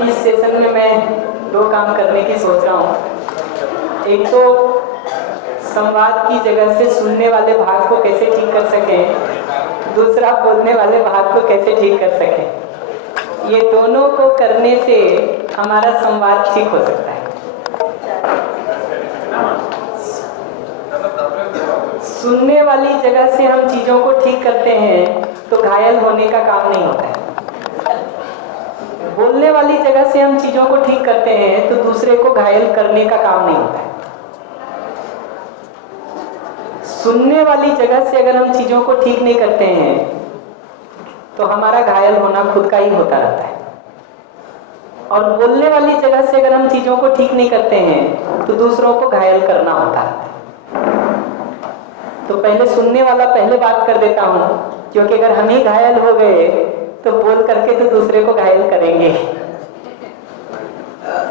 इस सेशन में मैं दो काम करने की सोच रहा हूँ। एक तो संवाद की जगह से सुनने वाले भाग को कैसे ठीक कर सकें, दूसरा बोलने वाले भाग को कैसे ठीक कर सकें। ये दोनों को करने से हमारा संवाद ठीक हो सकता है। सुनने वाली जगह से हम चीज़ों को ठीक करते हैं तो घायल होने का काम नहीं होता है। बोलने वाली जगह से हम चीज़ों को ठीक करते हैं तो दूसरे को घायल करने का काम नहीं होता है। सुनने वाली जगह से अगर हम चीज़ों को ठीक नहीं करते हैं तो हमारा घायल होना खुद का ही होता रहता है। और बोलने वाली जगह से अगर हम चीज़ों को ठीक नहीं करते हैं तो दूसरों को घायल करना होता है। तो पहले सुनने वाला पहले बात कर देता हूँ, क्योंकि अगर हम ही घायल हो गए तो बोल करके तो दूसरे को घायल करेंगे।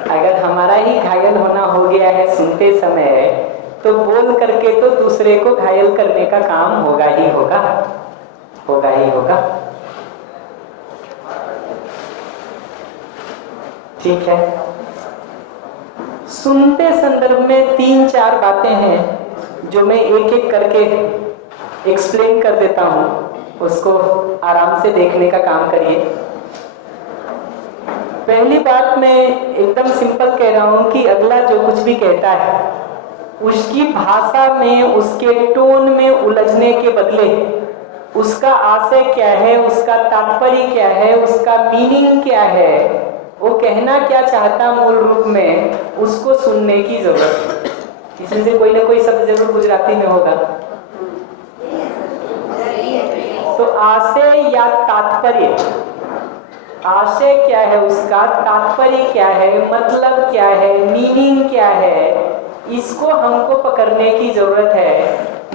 अगर हमारा ही घायल होना हो गया है सुनते समय तो बोल करके तो दूसरे को घायल करने का काम होगा ही होगा, होगा ही होगा। ठीक है, सुनते संदर्भ में 3-4 बातें हैं जो मैं एक एक करके एक्सप्लेन कर देता हूं, उसको आराम से देखने का काम करिए। पहली बात मैं एकदम सिंपल कह रहा हूं कि अगला जो कुछ भी कहता है उसकी भाषा में, उसके टोन में उलझने के बदले उसका आशय क्या है, उसका तात्पर्य क्या है, उसका मीनिंग क्या है, वो कहना क्या चाहता मूल रूप में, उसको सुनने की जरूरत है। इसमें से कोई ना कोई शब्द जरूर गुजराती में होगा। तो आशय या तात्पर्य, आशय क्या है, उसका तात्पर्य क्या है, मतलब क्या है, मीनिंग क्या है, इसको हमको पकड़ने की जरूरत है,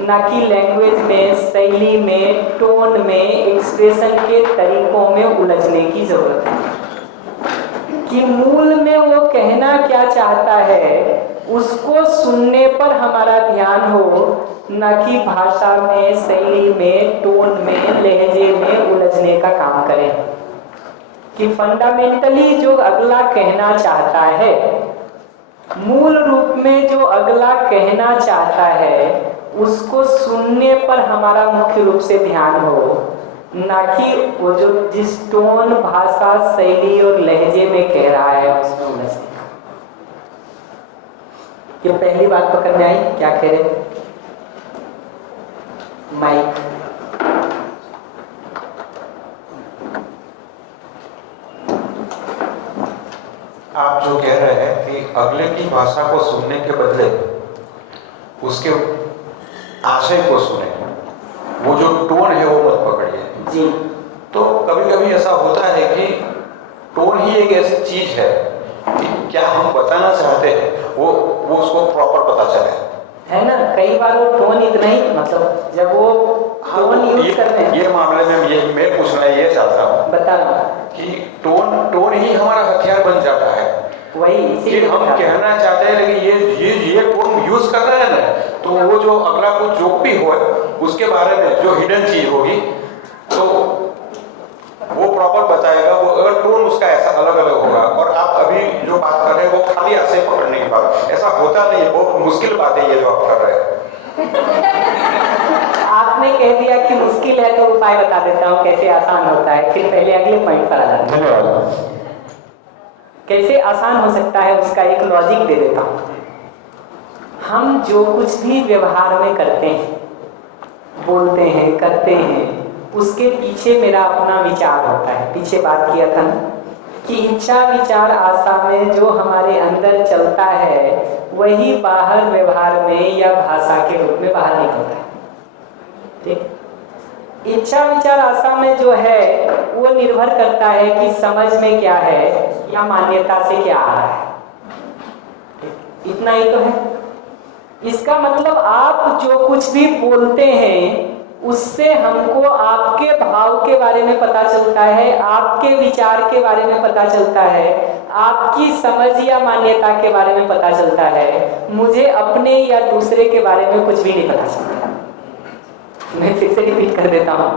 ना कि लैंग्वेज में, शैली में, टोन में, एक्सप्रेशन के तरीकों में उलझने की जरूरत है कि मूल में वो कहना क्या चाहता है उसको सुनने पर हमारा ध्यान हो, ना कि भाषा में, शैली में, टोन में, लहजे में उलझने का काम करें। कि फंडामेंटली जो अगला कहना चाहता है, मूल रूप में जो अगला कहना चाहता है उसको सुनने पर हमारा मुख्य रूप से ध्यान हो, ना कि वो जो जिस टोन, भाषा, शैली और लहजे में कह रहा है उसमें उलझने का। ये पहली बात पकड़ में आई? क्या कह रहे? माइक। आप जो कह रहे हैं कि अगले की भाषा को सुनने के बदले उसके आशय को सुने, वो जो टोन है वो मत पकड़िए जी। तो कभी कभी ऐसा होता है कि टोन ही एक ऐसी चीज है कि क्या हम बताना चाहते हैं वो उसको प्रॉपर पता चले, है ना। कई बार वो टोन इतना ही, मतलब जब वो टोन यूज करते हैं, ये मामले में मैं पूछना ये चाहता हूँ, बता रहा हूँ कि टोन ही हमारा हथियार बन जाता है। वही कि हम कहना चाहते हैं लेकिन ये टोन यूज कर रहे हैं ना, तो वो जो अगला कुछ जो भी हो उसके बारे में जो हिडन चीज होगी तो वो प्रॉपर बताएगा। वो अगर टोन उसका ऐसा अलग अलग होगा और आप अभी जो बात कर रहे हैं वो खाली आशय पकड़ने की बात, ऐसा होता नहीं, बहुत मुश्किल बात है ये जो आप कर रहे हैं। आपने कह दिया कि मुश्किल है तो उपाय बता देता हूँ कैसे आसान होता है, फिर पहले अगले पॉइंट पर आ जाते हैं। धन्यवाद। कैसे आसान हो सकता है उसका एक लॉजिक दे देता हूँ। हम जो कुछ भी व्यवहार में करते हैं, बोलते हैं, करते हैं, उसके पीछे मेरा अपना विचार होता है। पीछे बात किया था ना कि इच्छा, विचार, आशा में जो हमारे अंदर चलता है वही बाहर व्यवहार में या भाषा के रूप में बाहर निकलता है। ठीक, इच्छा, विचार, आशा में जो है वो निर्भर करता है कि समझ में क्या है या मान्यता से क्या आ रहा है। इतना ही तो है। इसका मतलब आप जो कुछ भी बोलते हैं उससे हमको आपके भाव के बारे में पता चलता है, आपके विचार के बारे में पता चलता है, आपकी समझ या मान्यता के बारे में पता चलता है। मुझे अपने या दूसरे के बारे में कुछ भी नहीं पता चलता। मैं फिर से रिपीट कर देता हूँ।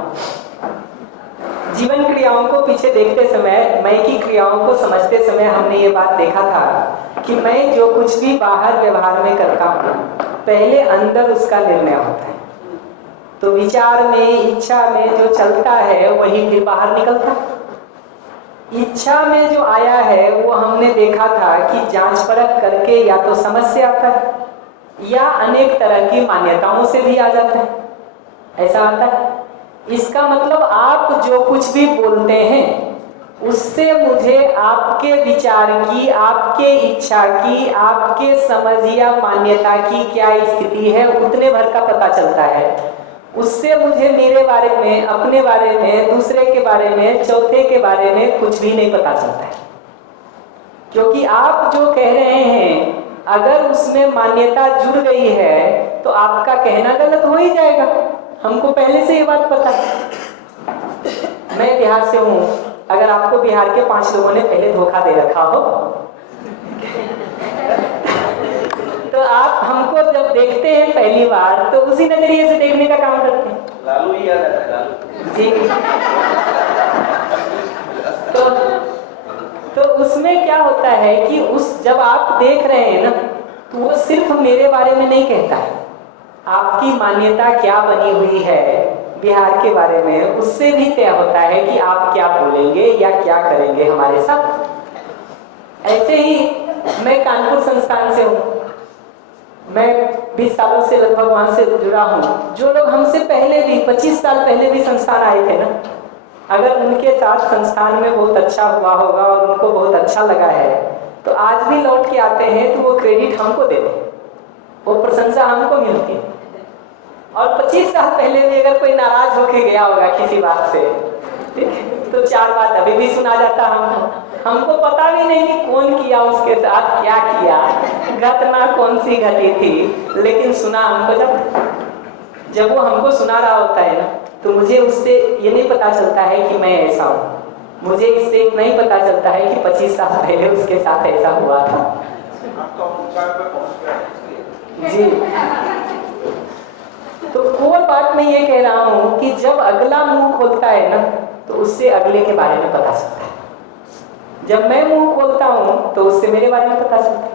जीवन क्रियाओं को पीछे देखते समय, मैं की क्रियाओं को समझते समय हमने ये बात देखा था कि मैं जो कुछ भी बाहर व्यवहार में करता हूँ, पहले अंदर उसका निर्णय होता है। तो विचार में, इच्छा में जो चलता है वही फिर बाहर निकलता है। इच्छा में जो आया है वो हमने देखा था कि जांच परख करके या तो समझ से आता है या अनेक तरह की मान्यताओं से भी आ जाता है, ऐसा आता है। इसका मतलब आप जो कुछ भी बोलते हैं उससे मुझे आपके विचार की, आपके इच्छा की, आपके समझ या मान्यता की क्या स्थिति है उतने भर का पता चलता है। उससे मुझे मेरे बारे में, अपने बारे में, दूसरे के बारे में, चौथे के बारे में कुछ भी नहीं पता चलता है। क्योंकि आप जो कह रहे हैं अगर उसमें मान्यता जुड़ गई है तो आपका कहना गलत हो ही जाएगा। हमको पहले से ये बात पता है। मैं बिहार से हूँ, अगर आपको बिहार के 5 लोगों ने पहले धोखा दे रखा हो तो आप हमको जब देखते हैं पहली बार तो उसी नजरिए से देखने का काम करते हैं। लालू ही याद आता है, लालू जी। तो उसमें क्या होता है कि उस जब आप देख रहे हैं ना तो वो सिर्फ मेरे बारे में नहीं कहता है, आपकी मान्यता क्या बनी हुई है बिहार के बारे में उससे भी तय होता है कि आप क्या बोलेंगे या क्या करेंगे हमारे साथ। ऐसे ही मैं कानपुर संस्थान से हूँ, मैं 20 सालों से लगभग वहाँ से जुड़ा हूँ। जो लोग हमसे पहले भी 25 साल पहले भी संस्थान आए थे ना, अगर उनके साथ संस्थान में बहुत अच्छा हुआ होगा और उनको बहुत अच्छा लगा है तो आज भी लौट के आते हैं तो वो क्रेडिट हमको देते हैं, वो प्रशंसा हमको मिलती है। और 25 साल पहले भी अगर कोई नाराज होके गया होगा किसी बात से, ठीक है, तो 4 बात अभी भी सुना जाता हमको पता भी नहीं कि कौन किया उसके साथ, क्या किया, घटना कौन सी घटी थी, लेकिन सुना हमको। जब वो हमको सुना रहा होता है ना तो मुझे उससे ये नहीं पता चलता है कि मैं ऐसा हूँ, मुझे इससे इतना ही पता चलता है कि 25 साल पहले उसके साथ ऐसा हुआ था। जी। तो कोई बात मैं ये कह रहा हूँ कि जब अगला मुंह खोलता है ना तो उससे अगले के बारे में पता चलता है। जब मैं मुंह खोलता हूँ तो उससे मेरे बारे में पता चलता है।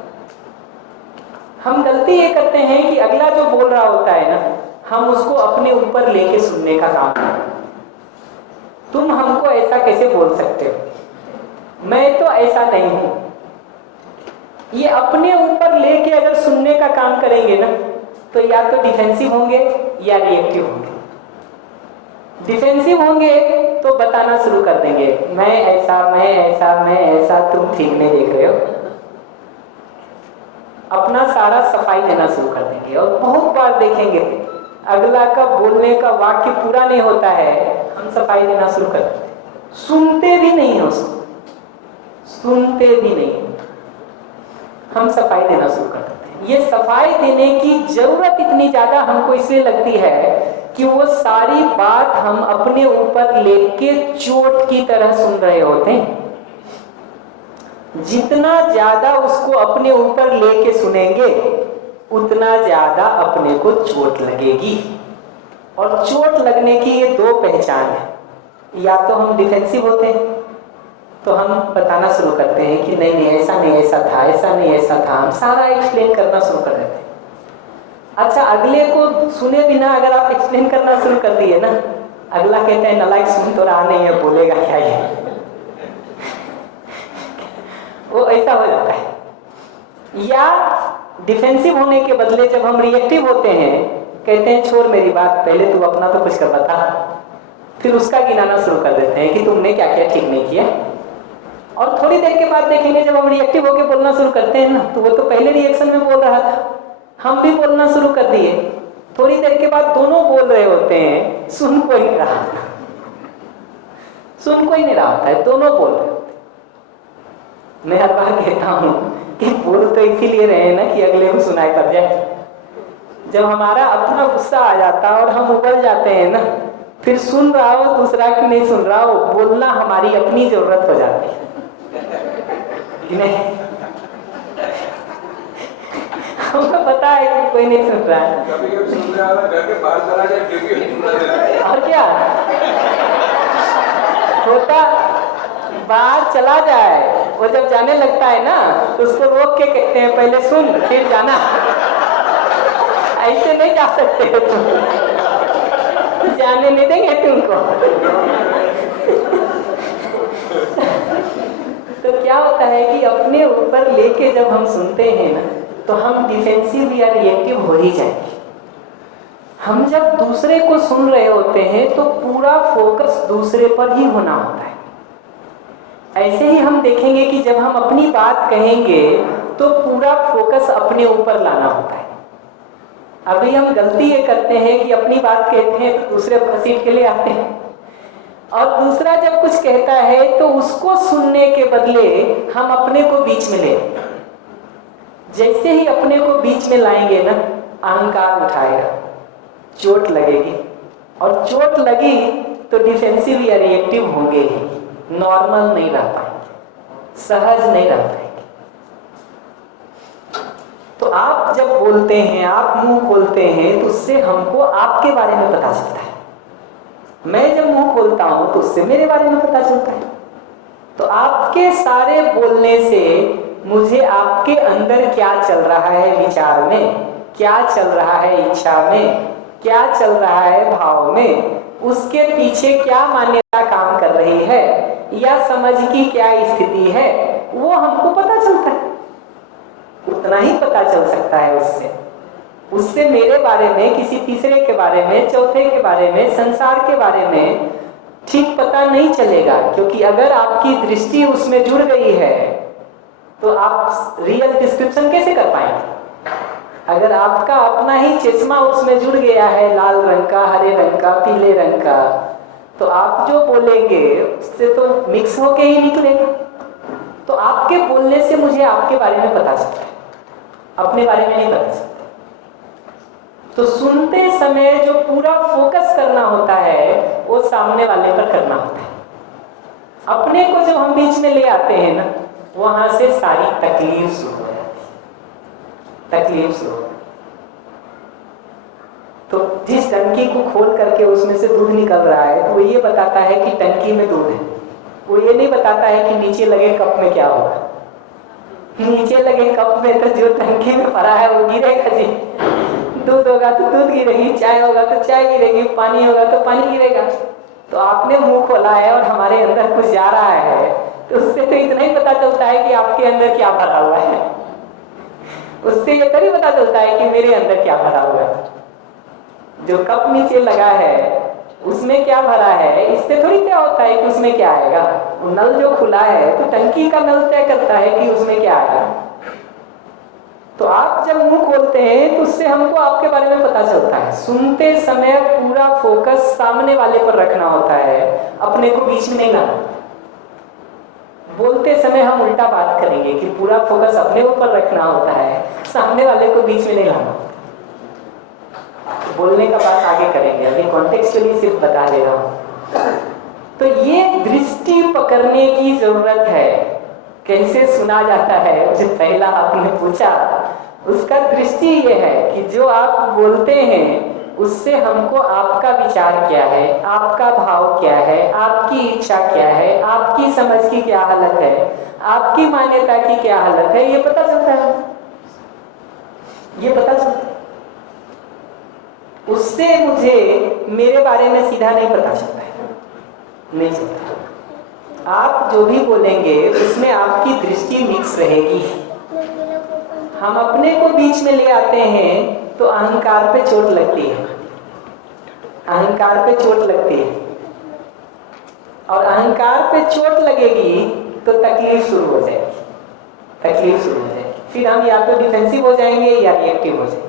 हम गलती ये करते हैं कि अगला जो बोल रहा होता है ना हम उसको अपने ऊपर लेके सुनने का काम करते हैं। तुम हमको ऐसा कैसे बोल सकते हो, मैं तो ऐसा नहीं हूं। ये अपने ऊपर लेके अगर सुनने का काम करेंगे ना तो या तो डिफेंसिव होंगे या रिएक्टिव होंगे। डिफेंसिव होंगे तो बताना शुरू कर देंगे, मैं ऐसा, मैं ऐसा, मैं ऐसा, तुम ठीक नहीं देख रहे हो। अपना सारा सफाई देना शुरू कर देंगे और बहुत बार देखेंगे अगला का बोलने का वाक्य पूरा नहीं होता है, हम सफाई देना शुरू कर देते हैं। सुनते भी नहीं है उसको, सुनते भी नहीं, हम सफाई देना शुरू कर देते हैं। ये सफाई देने की जरूरत इतनी ज्यादा हमको इसलिए लगती है कि वो सारी बात हम अपने ऊपर लेके चोट की तरह सुन रहे होते हैं। जितना ज्यादा उसको अपने ऊपर लेके सुनेंगे उतना ज्यादा अपने को चोट लगेगी। और चोट लगने की ये 2 पहचान है, या तो हम डिफेंसिव होते हैं तो हम बताना शुरू करते हैं कि नहीं नहीं ऐसा नहीं ऐसा था, ऐसा नहीं ऐसा था, हम सारा एक्सप्लेन करना शुरू कर देते हैं। अच्छा, अगले को सुने बिना अगर आप एक्सप्लेन करना शुरू कर दिए ना, अगला कहता है नालायक सुन तो रहा नहीं है, बोलेगा क्या ये वो ऐसा हो जाता है। या डिफेंसिव होने के बदले जब हम रिएक्टिव होते हैं कहते हैं छोड़ मेरी बात, पहले तू अपना तो कुछ कर बता, फिर उसका गिनाना शुरू कर देते हैं कि तुमने क्या क्या ठीक नहीं किया। और थोड़ी देर के बाद देखेंगे जब हम रिएक्टिव होकर बोलना शुरू करते हैं ना तो वो तो पहले रिएक्शन में बोल रहा था, हम भी बोलना शुरू कर दिए। थोड़ी देर के बाद दोनों बोल रहे होते हैं, सुन कोई नहीं रहा था, सुन कोई नहीं रहा होता है, दोनों बोल रहे होते हैं। मैं हर बार कहता हूँ कि बोल तो इसीलिए रहे हैं ना कि अगले को सुनाई पड़ जाए। जब हमारा अपना गुस्सा आ जाता है और हम उबल जाते हैं ना, फिर सुन रहा हो दूसरा कि नहीं सुन रहा हो, बोलना हमारी अपनी जरूरत हो जाती है कि नहीं। हमको पता है कि कोई नहीं सुन रहा है, कभी-कभी सुन रहा है घर के बाहर चला जाए क्योंकि और क्या होता बाहर चला जाए, वो जब जाने लगता है ना तो उसको रोक के कहते हैं पहले सुन फिर जाना। ऐसे नहीं जा सकते हो तुम, जाने नहीं देंगे तुमको। तो क्या होता है कि अपने ऊपर लेके जब हम सुनते हैं ना तो हम डिफेंसिव या रिएक्टिव हो ही जाएंगे। हम जब दूसरे को सुन रहे होते हैं तो पूरा फोकस दूसरे पर ही होना होता है। ऐसे ही हम देखेंगे कि जब हम अपनी बात कहेंगे तो पूरा फोकस अपने ऊपर लाना होता है। अभी हम गलती ये करते हैं कि अपनी बात कहते हैं तो दूसरे पर सीट के लिए आते हैं, और दूसरा जब कुछ कहता है तो उसको सुनने के बदले हम अपने को बीच में ले। जैसे ही अपने को बीच में लाएंगे ना अहंकार उठाएगा, चोट लगेगी, और चोट लगी तो डिफेंसिव या रिएक्टिव होंगे ही, नॉर्मल नहीं रह पाएंगे, सहज नहीं रह पाएंगे। तो आप जब बोलते हैं, आप मुंह खोलते हैं तो उससे हमको आपके बारे में पता चलता है। मैं जब मुंह खोलता हूं तो उससे मेरे बारे में पता चलता है। तो आपके सारे बोलने से मुझे आपके अंदर क्या चल रहा है विचार में, क्या चल रहा है इच्छा में, क्या चल रहा है भाव में, उसके पीछे क्या मान्यता काम कर रही है या समझ की क्या स्थिति है, वो हमको पता चलता है। उतना ही पता चल सकता है उससे मेरे बारे में, किसी तीसरे के बारे में, चौथे के बारे में, संसार के बारे में ठीक पता नहीं चलेगा। क्योंकि अगर आपकी दृष्टि उसमें जुड़ गई है तो आप रियल डिस्क्रिप्शन कैसे कर पाएंगे। अगर आपका अपना ही चश्मा उसमें जुड़ गया है, लाल रंग का, हरे रंग का, पीले रंग का, तो आप जो बोलेंगे उससे तो मिक्स होके ही निकलेगा। तो आपके बोलने से मुझे आपके बारे में पता चलता है, अपने बारे में नहीं पता चलता। तो सुनते समय जो पूरा फोकस करना होता है वो सामने वाले पर करना होता है। अपने को जब हम बीच में ले आते हैं ना वहां से सारी तकलीफ शुरू हो जाती है, तकलीफ शुरू। तो जिस टंकी को खोल करके उसमें से दूध निकल रहा है तो वो ये बताता है कि टंकी में दूध है, वो ये नहीं बताता है कि नीचे लगे कप में क्या होगा। नीचे लगे कप में तो जो टंकी में भरा है वो गिरेगा जी। दूध होगा तो दूध गिरेगी, चाय होगा तो चाय गिरेगी, पानी होगा तो पानी गिरेगा। तो आपने मुंह खोला है और हमारे अंदर कुछ जा रहा है तो उससे तो इतना ही पता चलता है कि आपके अंदर क्या भरा हुआ है। उससे ये तभी पता चलता है कि मेरे अंदर क्या भरा हुआ है। जो कप नीचे लगा है उसमें क्या भरा है, इससे थोड़ी क्या होता है कि उसमें क्या आएगा। वो नल जो खुला है तो टंकी का नल तय करता है कि उसमें क्या आएगा। तो आप जब मुंह खोलते हैं तो उससे हमको आपके बारे में पता चलता है। सुनते समय पूरा फोकस सामने वाले पर रखना होता है, अपने को बीच में नहीं लाना। बोलते समय हम उल्टा बात करेंगे कि पूरा फोकस अपने ऊपर रखना होता है, सामने वाले को बीच में नहीं लाना। बोलने का बात आगे करेंगे, अभी कॉन्टेक्स्चुअली सिर्फ बता दे रहा हूं। तो ये दृष्टि पकड़ने की जरूरत है। कैसे सुना जाता है, जो पहला आपने पूछा, उसका दृष्टि ये है कि जो आप बोलते हैं उससे हमको आपका विचार क्या है, आपका भाव क्या है, आपकी इच्छा क्या है, आपकी समझ की क्या हालत है, आपकी मान्यता की क्या हालत है, ये पता चलता है। ये पता चलता है। उससे मुझे मेरे बारे में सीधा नहीं पता चलता है, नहीं चलता। आप जो भी बोलेंगे उसमें आपकी दृष्टि मिक्स रहेगी। हम अपने को बीच में ले आते हैं तो अहंकार पे चोट लगती है, अहंकार पे चोट लगती है। और अहंकार पे चोट लगेगी तो तकलीफ शुरू हो जाएगी, तकलीफ शुरू हो जाएगी। फिर हम या तो डिफेंसिव हो जाएंगे या रिएक्टिव हो जाएंगे।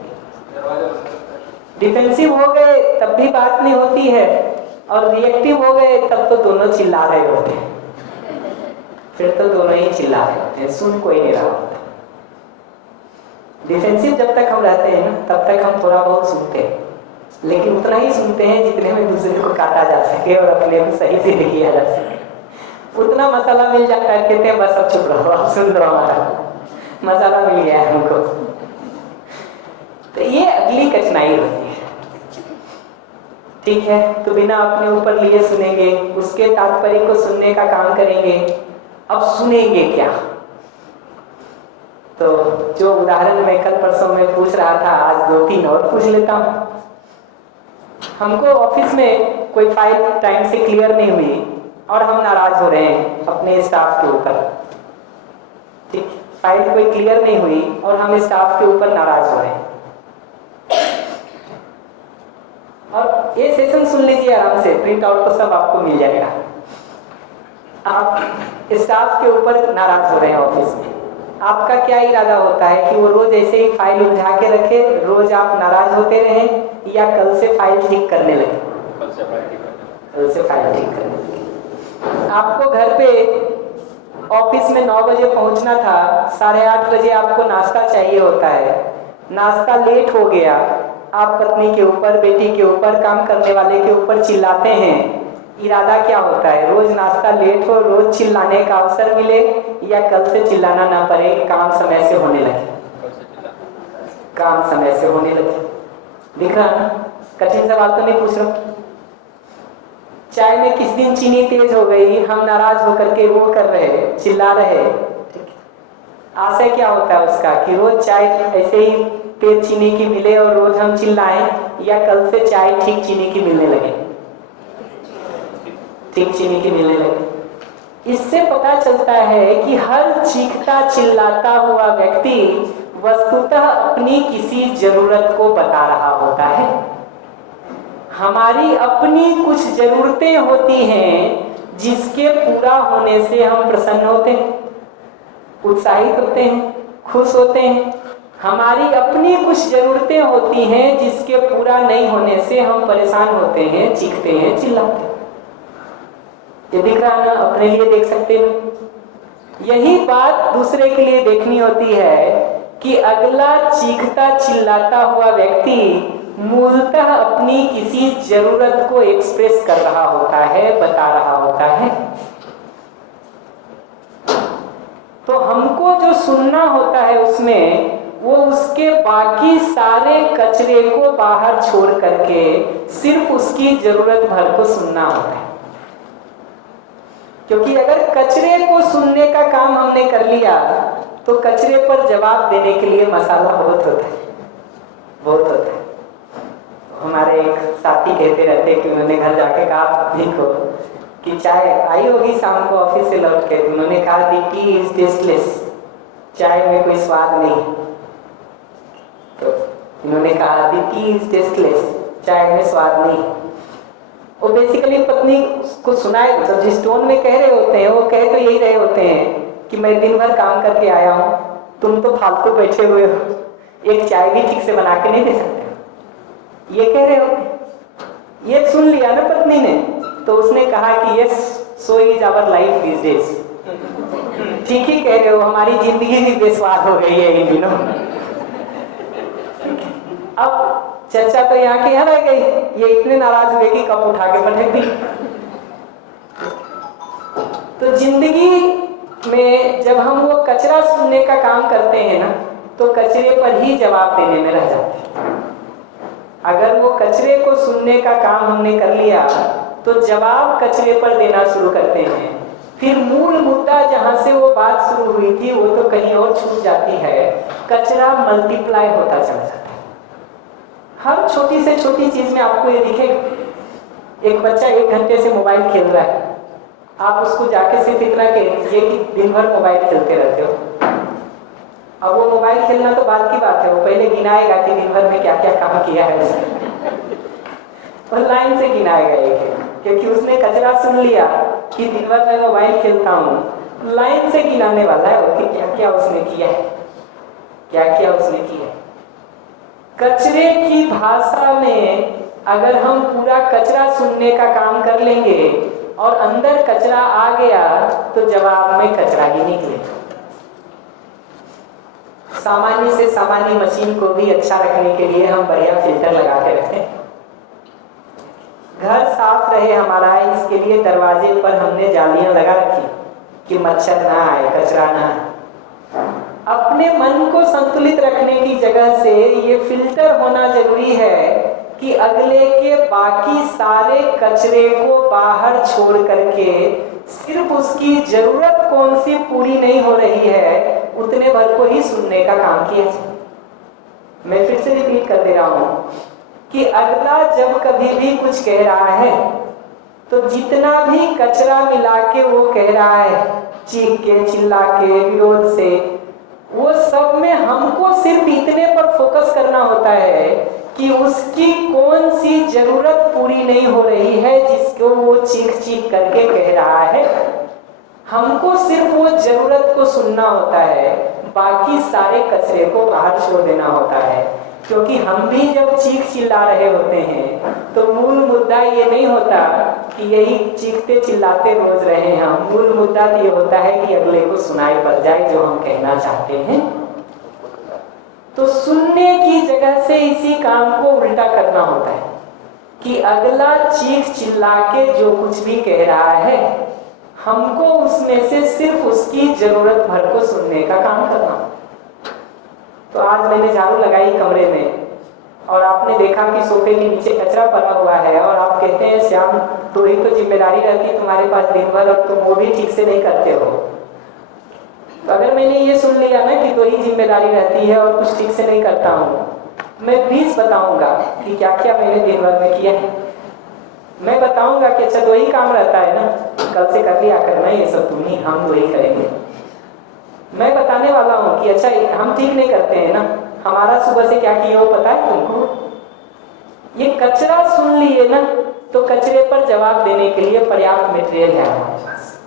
डिफेंसिव हो गए तब भी बात नहीं होती है, और रिएक्टिव हो गए तब तो दोनों चिल्ला रहे होते हैं। फिर तो दोनों ही चिल्ला रहे होते हैं, सुन कोई नहीं रहा होता। डिफेंसिव जब तक हम रहते हैं ना तब तक हम थोड़ा बहुत सुनते हैं, लेकिन उतना ही सुनते हैं जितने में दूसरे को काटा जा सके और अपने को सही से किया जा सके। उतना मसाला मिल जाता है, कहते हैं बस अब चुप रहो, अब सुन लो, हमारा मसाला मिल गया है हमको। तो ये अगली कठिनाई होती है। ठीक है, तो बिना अपने ऊपर लिए सुनेंगे, उसके तात्पर्य को सुनने का काम करेंगे। अब सुनेंगे क्या? तो जो उदाहरण मैं कल परसों में पूछ रहा था, आज 2-3 और पूछ लेता हूँ। हमको ऑफिस में कोई फाइल टाइम से क्लियर नहीं हुई और हम नाराज हो रहे हैं अपने स्टाफ के ऊपर। ठीक, फाइल कोई क्लियर नहीं हुई और हम स्टाफ के ऊपर नाराज हो रहे हैं। और ये सेशन सुन लीजिए आराम से, प्रिंट आउट तो सब आपको मिल जाएगा। आप स्टाफ के ऊपर नाराज हो रहे हैं ऑफिस में, आपका क्या इरादा होता है कि वो रोज ऐसे ही फाइल उलझा के रखे, रोज आप नाराज होते रहें, या कल से फाइल ठीक करने लगे? कल से फाइल ठीक करने लगे। आपको घर पे ऑफिस में 9 बजे पहुंचना था, 8:30 बजे आपको नाश्ता चाहिए होता है, नाश्ता लेट हो गया, आप पत्नी के ऊपर, बेटी के ऊपर, काम करने वाले के ऊपर चिल्लाते हैं। इरादा क्या होता है? रोज नाश्ता लेट हो, रोज चिल्लाने का अवसर मिले, या कल से चिल्लाना ना पड़े, काम समय से होने लगे, काम समय से होने लगे। दिख रहा ना? कठिन सवाल तो नहीं पूछ रहा। चाय में किस दिन चीनी तेज हो गई, हम नाराज होकर के वो कर रहे, चिल्ला रहे। आशय क्या होता है उसका कि रोज चाय ऐसे ही तेज चीनी की मिले और रोज हम चिल्लाएं, या कल से चाय ठीक चीनी की मिलने लगे, ठीक चीनी की मिलने लगे। इससे पता चलता है कि हर चीखता चिल्लाता हुआ व्यक्ति वस्तुतः अपनी किसी जरूरत को बता रहा होता है। हमारी अपनी कुछ जरूरतें होती हैं जिसके पूरा होने से हम प्रसन्न होते हैं, उत्साहित होते हैं, खुश होते हैं। हमारी अपनी कुछ जरूरतें होती हैं जिसके पूरा नहीं होने से हम परेशान होते हैं, चीखते हैं, चिल्लाते हैं। ये दिख रहा ना? अपने लिए देख सकते हैं। यही बात दूसरे के लिए देखनी होती है कि अगला चीखता चिल्लाता हुआ व्यक्ति मूलतः अपनी किसी जरूरत को एक्सप्रेस कर रहा होता है, बता रहा होता है। तो हमको जो सुनना होता है उसमें वो उसके बाकी सारे कचरे को बाहर छोड़ करके सिर्फ उसकी जरूरत भर को सुनना होता है। क्योंकि अगर कचरे को सुनने का काम हमने कर लिया तो कचरे पर जवाब देने के लिए मसाला बहुत होता है, बहुत होता है। हमारे एक साथी कहते रहते कि उन्होंने घर जाके कहा देखो कि चाय आई होगी शाम को ऑफिस से लौट के, उन्होंने कहा दी टी इज टेस्टलेस, चाय में कोई स्वाद नहीं। तो उन्होंने कहा दी टी इज टेस्टलेस, चाय में स्वाद नहीं। वो बेसिकली पत्नी को सुनाए, मतलब जिस टोन में कह रहे होते हैं वो कह तो यही रहे होते हैं कि मैं दिन भर काम करके आया हूँ, तुम तो फालतू बैठे हुए हो, एक चाय भी ठीक से बना के नहीं दे सकते, ये कह रहे हो। ये सुन लिया ना पत्नी ने, तो उसने कहा कि yes so is our life this days. ठीक ही कह रहे हो, हमारी जिंदगी भी बेस्वाद हो गई है इन दिनों। अब चर्चा तो यहाँ के यहाँ रह गई, ये इतने नाराज हुए कि कप उठा के पटक दी। तो जिंदगी में जब हम वो कचरा सुनने का काम करते हैं ना, तो कचरे पर ही जवाब देने में रह जाते हैं। अगर वो कचरे को सुनने का काम हमने कर लिया तो जवाब कचरे पर देना शुरू करते हैं, फिर मूल मुद्दा जहां से वो बात शुरू हुई थी वो तो कहीं और छूट जाती है। कचरा मल्टीप्लाई होता चला जाता है। हर छोटी से छोटी चीज में आपको ये दिखेगा, एक बच्चा 1 घंटे से मोबाइल खेल रहा है, आप उसको जाके सिर्फ इतना कह दीजिए कि दिन भर मोबाइल खेलते रहते हो। अब वो मोबाइल खेलना तो बाद की बात है, वो पहले गिनाएगा कि दिन भर में क्या क्या काम किया है उसने, और लाइन से गिनाएगा एक, क्योंकि उसने कचरा सुन लिया कि दिन भर मैं मोबाइल खेलता हूँ, लाइन से गिनाने वाला है वो कि क्या क्या उसने किया है, क्या क्या उसने किया है। कचरे की भाषा में अगर हम पूरा कचरा सुनने का काम कर लेंगे और अंदर कचरा आ गया तो जवाब में कचरा ही निकलेगा। सामान्य से सामान्य मशीन को भी अच्छा रखने के लिए हम बढ़िया फिल्टर लगा के रखते हैं। घर साफ रहे हमारा, इसके लिए दरवाजे पर हमने जालियां लगा रखी कि मच्छर ना आए, कचरा ना आए। अपने मन को संतुलित रखने की जगह से ये फिल्टर होना जरूरी है कि अगले के बाकी सारे कचरे को बाहर छोड़ करके सिर्फ उसकी जरूरत कौन सी पूरी नहीं हो रही है उतने भर को ही सुनने का काम किया जाए। मैं फिर से रिपीट कर दे रहा हूं कि अगला जब कभी भी कुछ कह रहा है तो जितना भी कचरा मिला के वो कह रहा है, चीख के चिल्ला के विरोध से, वो सब में हमको सिर्फ इतने पर फोकस करना होता है कि उसकी कौन सी जरूरत पूरी नहीं हो रही है जिसको वो चीख चीख करके कह रहा है। हमको सिर्फ वो जरूरत को सुनना होता है, बाकी सारे कचरे को बाहर छोड़ देना होता है। क्योंकि हम भी जब चीख चिल्ला रहे होते हैं तो मूल मुद्दा ये नहीं होता कि यही चीखते चिल्लाते रोज रहे हम। मूल मुद्दा ये होता है कि अगले को सुनाई पड़ जाए जो हम कहना चाहते हैं। तो सुनने की जगह से इसी काम को उल्टा करना होता है कि अगला चीख चिल्ला के जो कुछ भी कह रहा है हमको उसमें से सिर्फ उसकी जरूरत भर को सुनने का काम करना। तो आज मैंने झाड़ू लगाई कमरे में और आपने देखा कि सोफे के नीचे कचरा पड़ा हुआ है और आप कहते हैं श्याम तो ही तो जिम्मेदारी रहती तुम्हारे पास दिन भर और तुम वो भी ठीक से नहीं करते हो। तो अगर मैंने ये सुन लिया ना कि तो ही जिम्मेदारी रहती है और कुछ ठीक से नहीं करता हूँ, मैं 20 बताऊंगा कि क्या क्या मैंने दिन भर में किया है। मैं बताऊंगा कि अच्छा दो ही काम रहता है ना, कल से कर लिया करना ये सब तुम ही, हम दो ही करेंगे। मैं बताने वाला हूँ कि अच्छा हम ठीक नहीं करते हैं ना, हमारा सुबह से क्या किया हो पता है तुमको। ये कचरा सुन लिए ना तो कचरे पर जवाब देने के लिए पर्याप्त मटेरियल है हमारे पास।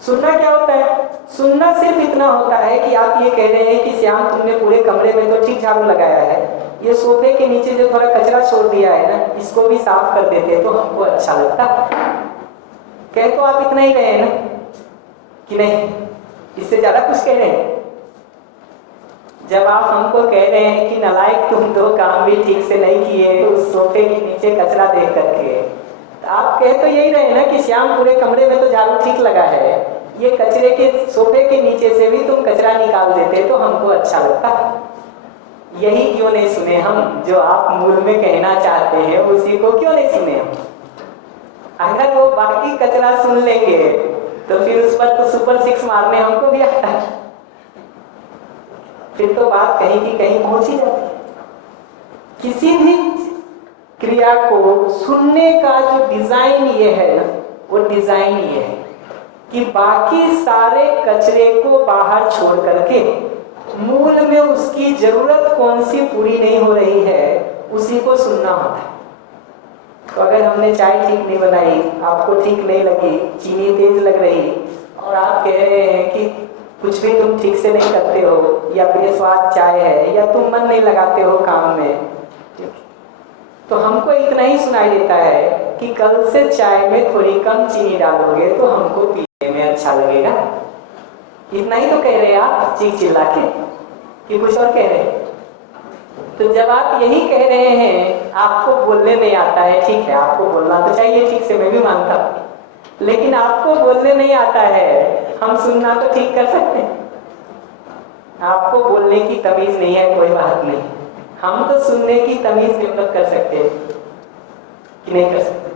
सुनना क्या होता है? सुनना सिर्फ इतना होता है कि आप ये कह रहे हैं कि श्याम तुमने पूरे कमरे में तो ठीक झाड़ू लगाया है, ये सोफे के नीचे जो थोड़ा कचरा छोड़ दिया है ना इसको भी साफ कर देते तो हमको अच्छा लगता। कह तो आप इतना ही रहे हैं ना कि नहीं, इससे ज्यादा कुछ कह रहे हैं। जब आप हमको कह रहे हैं कि नालायक तुम तो काम भी ठीक से नहीं किए उस सोफे के नीचे कचरा देख करके, तो आप कह तो यही रहे ना कि श्याम पूरे कमरे में तो झाड़ू ठीक लगा है, ये कचरे के सोफे के नीचे से भी तुम कचरा निकाल देते तो हमको अच्छा लगता। यही क्यों नहीं सुने हम जो आप मूल में कहना चाहते हैं, उसी को क्यों नहीं सुने हम? अगर वो बाकी कचरा सुन लेंगे तो फिर उस पर तो सुपर 6 मारने हमको भी आता है, फिर तो बात कहीं की कहीं पहुंच ही जाती है। किसी भी क्रिया को सुनने का जो डिजाइन ये है ना, वो डिजाइन ये है कि बाकी सारे कचरे को बाहर छोड़ करके मूल में उसकी जरूरत कौन सी पूरी नहीं हो रही है उसी को सुनना होता है। तो अगर हमने चाय ठीक नहीं बनाई, आपको ठीक नहीं लगी, चीनी तेज लग रही और आप कह रहे हैं कि कुछ भी तुम ठीक से नहीं करते हो या बेस्वाद चाय है या तुम मन नहीं लगाते हो काम में, तो हमको इतना ही सुनाई देता है कि कल से चाय में थोड़ी कम चीनी डालोगे तो हमको पीने में अच्छा लगेगा। इतना ही तो कह रहे हैं आप चीख चिल्ला के, कि कुछ और कह रहे हैं? तो जब आप यही कह रहे हैं आपको बोलने नहीं आता है, ठीक है आपको बोलना तो चाहिए ठीक से, मैं भी मानता हूँ, लेकिन आपको बोलने नहीं आता है, हम सुनना तो ठीक कर सकते हैं। आपको बोलने की तमीज नहीं है, कोई बात नहीं, हम तो सुनने की तमीज डेवलप कर सकते हैं कि नहीं कर सकते?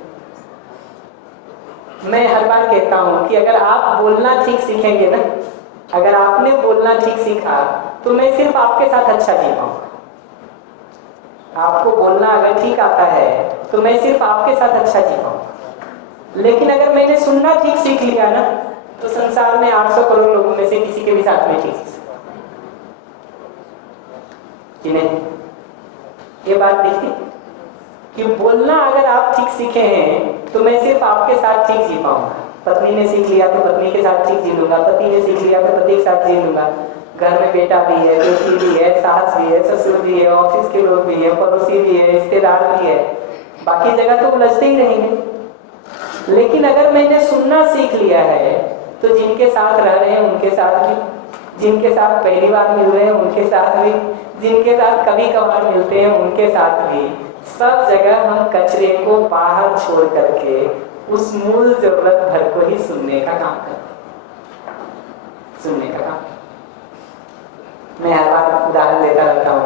मैं हर बार कहता हूं कि अगर आप बोलना ठीक सीखेंगे ना, अगर आपने बोलना ठीक सीखा तो मैं सिर्फ आपके साथ अच्छा जी पाऊंगा। आपको बोलना अगर ठीक आता है तो मैं सिर्फ आपके साथ अच्छा जी पाऊंगा। लेकिन अगर मैंने सुनना ठीक सीख लिया ना तो संसार में 800 करोड़ लोगों में से किसी के भी साथ में ठीक सीख सकता कि नहीं? ये बात देखिए कि बोलना अगर आप ठीक सीखे हैं तो मैं सिर्फ आपके साथ ठीक जी पाऊंगा। पत्नी ने सीख लिया तो पत्नी के साथ ठीक जी लूंगा, पति ने सीख लिया तो पति के साथ जी लूंगा, घर में बेटा भी है, बेटी भी है, सास भी है, ससुर भी है, ऑफिस के लोग भी है, पड़ोसी भी है, रिश्तेदार भी है, बाकी जगह तो उलझते ही रहेंगे। लेकिन अगर मैंने सुनना सीख लिया है तो जिनके साथ रह रहे हैं उनके साथ भी, जिनके साथ पहली बार मिल रहे हैं उनके साथ भी, जिनके साथ कभी कभार मिलते हैं उनके साथ भी, सब जगह हम कचरे को बाहर छोड़ करके उस मूल जरूरत भर को ही सुनने का काम करते हैं। सुनने का काम मैं हर बार उदाहरण देता रहता हूँ।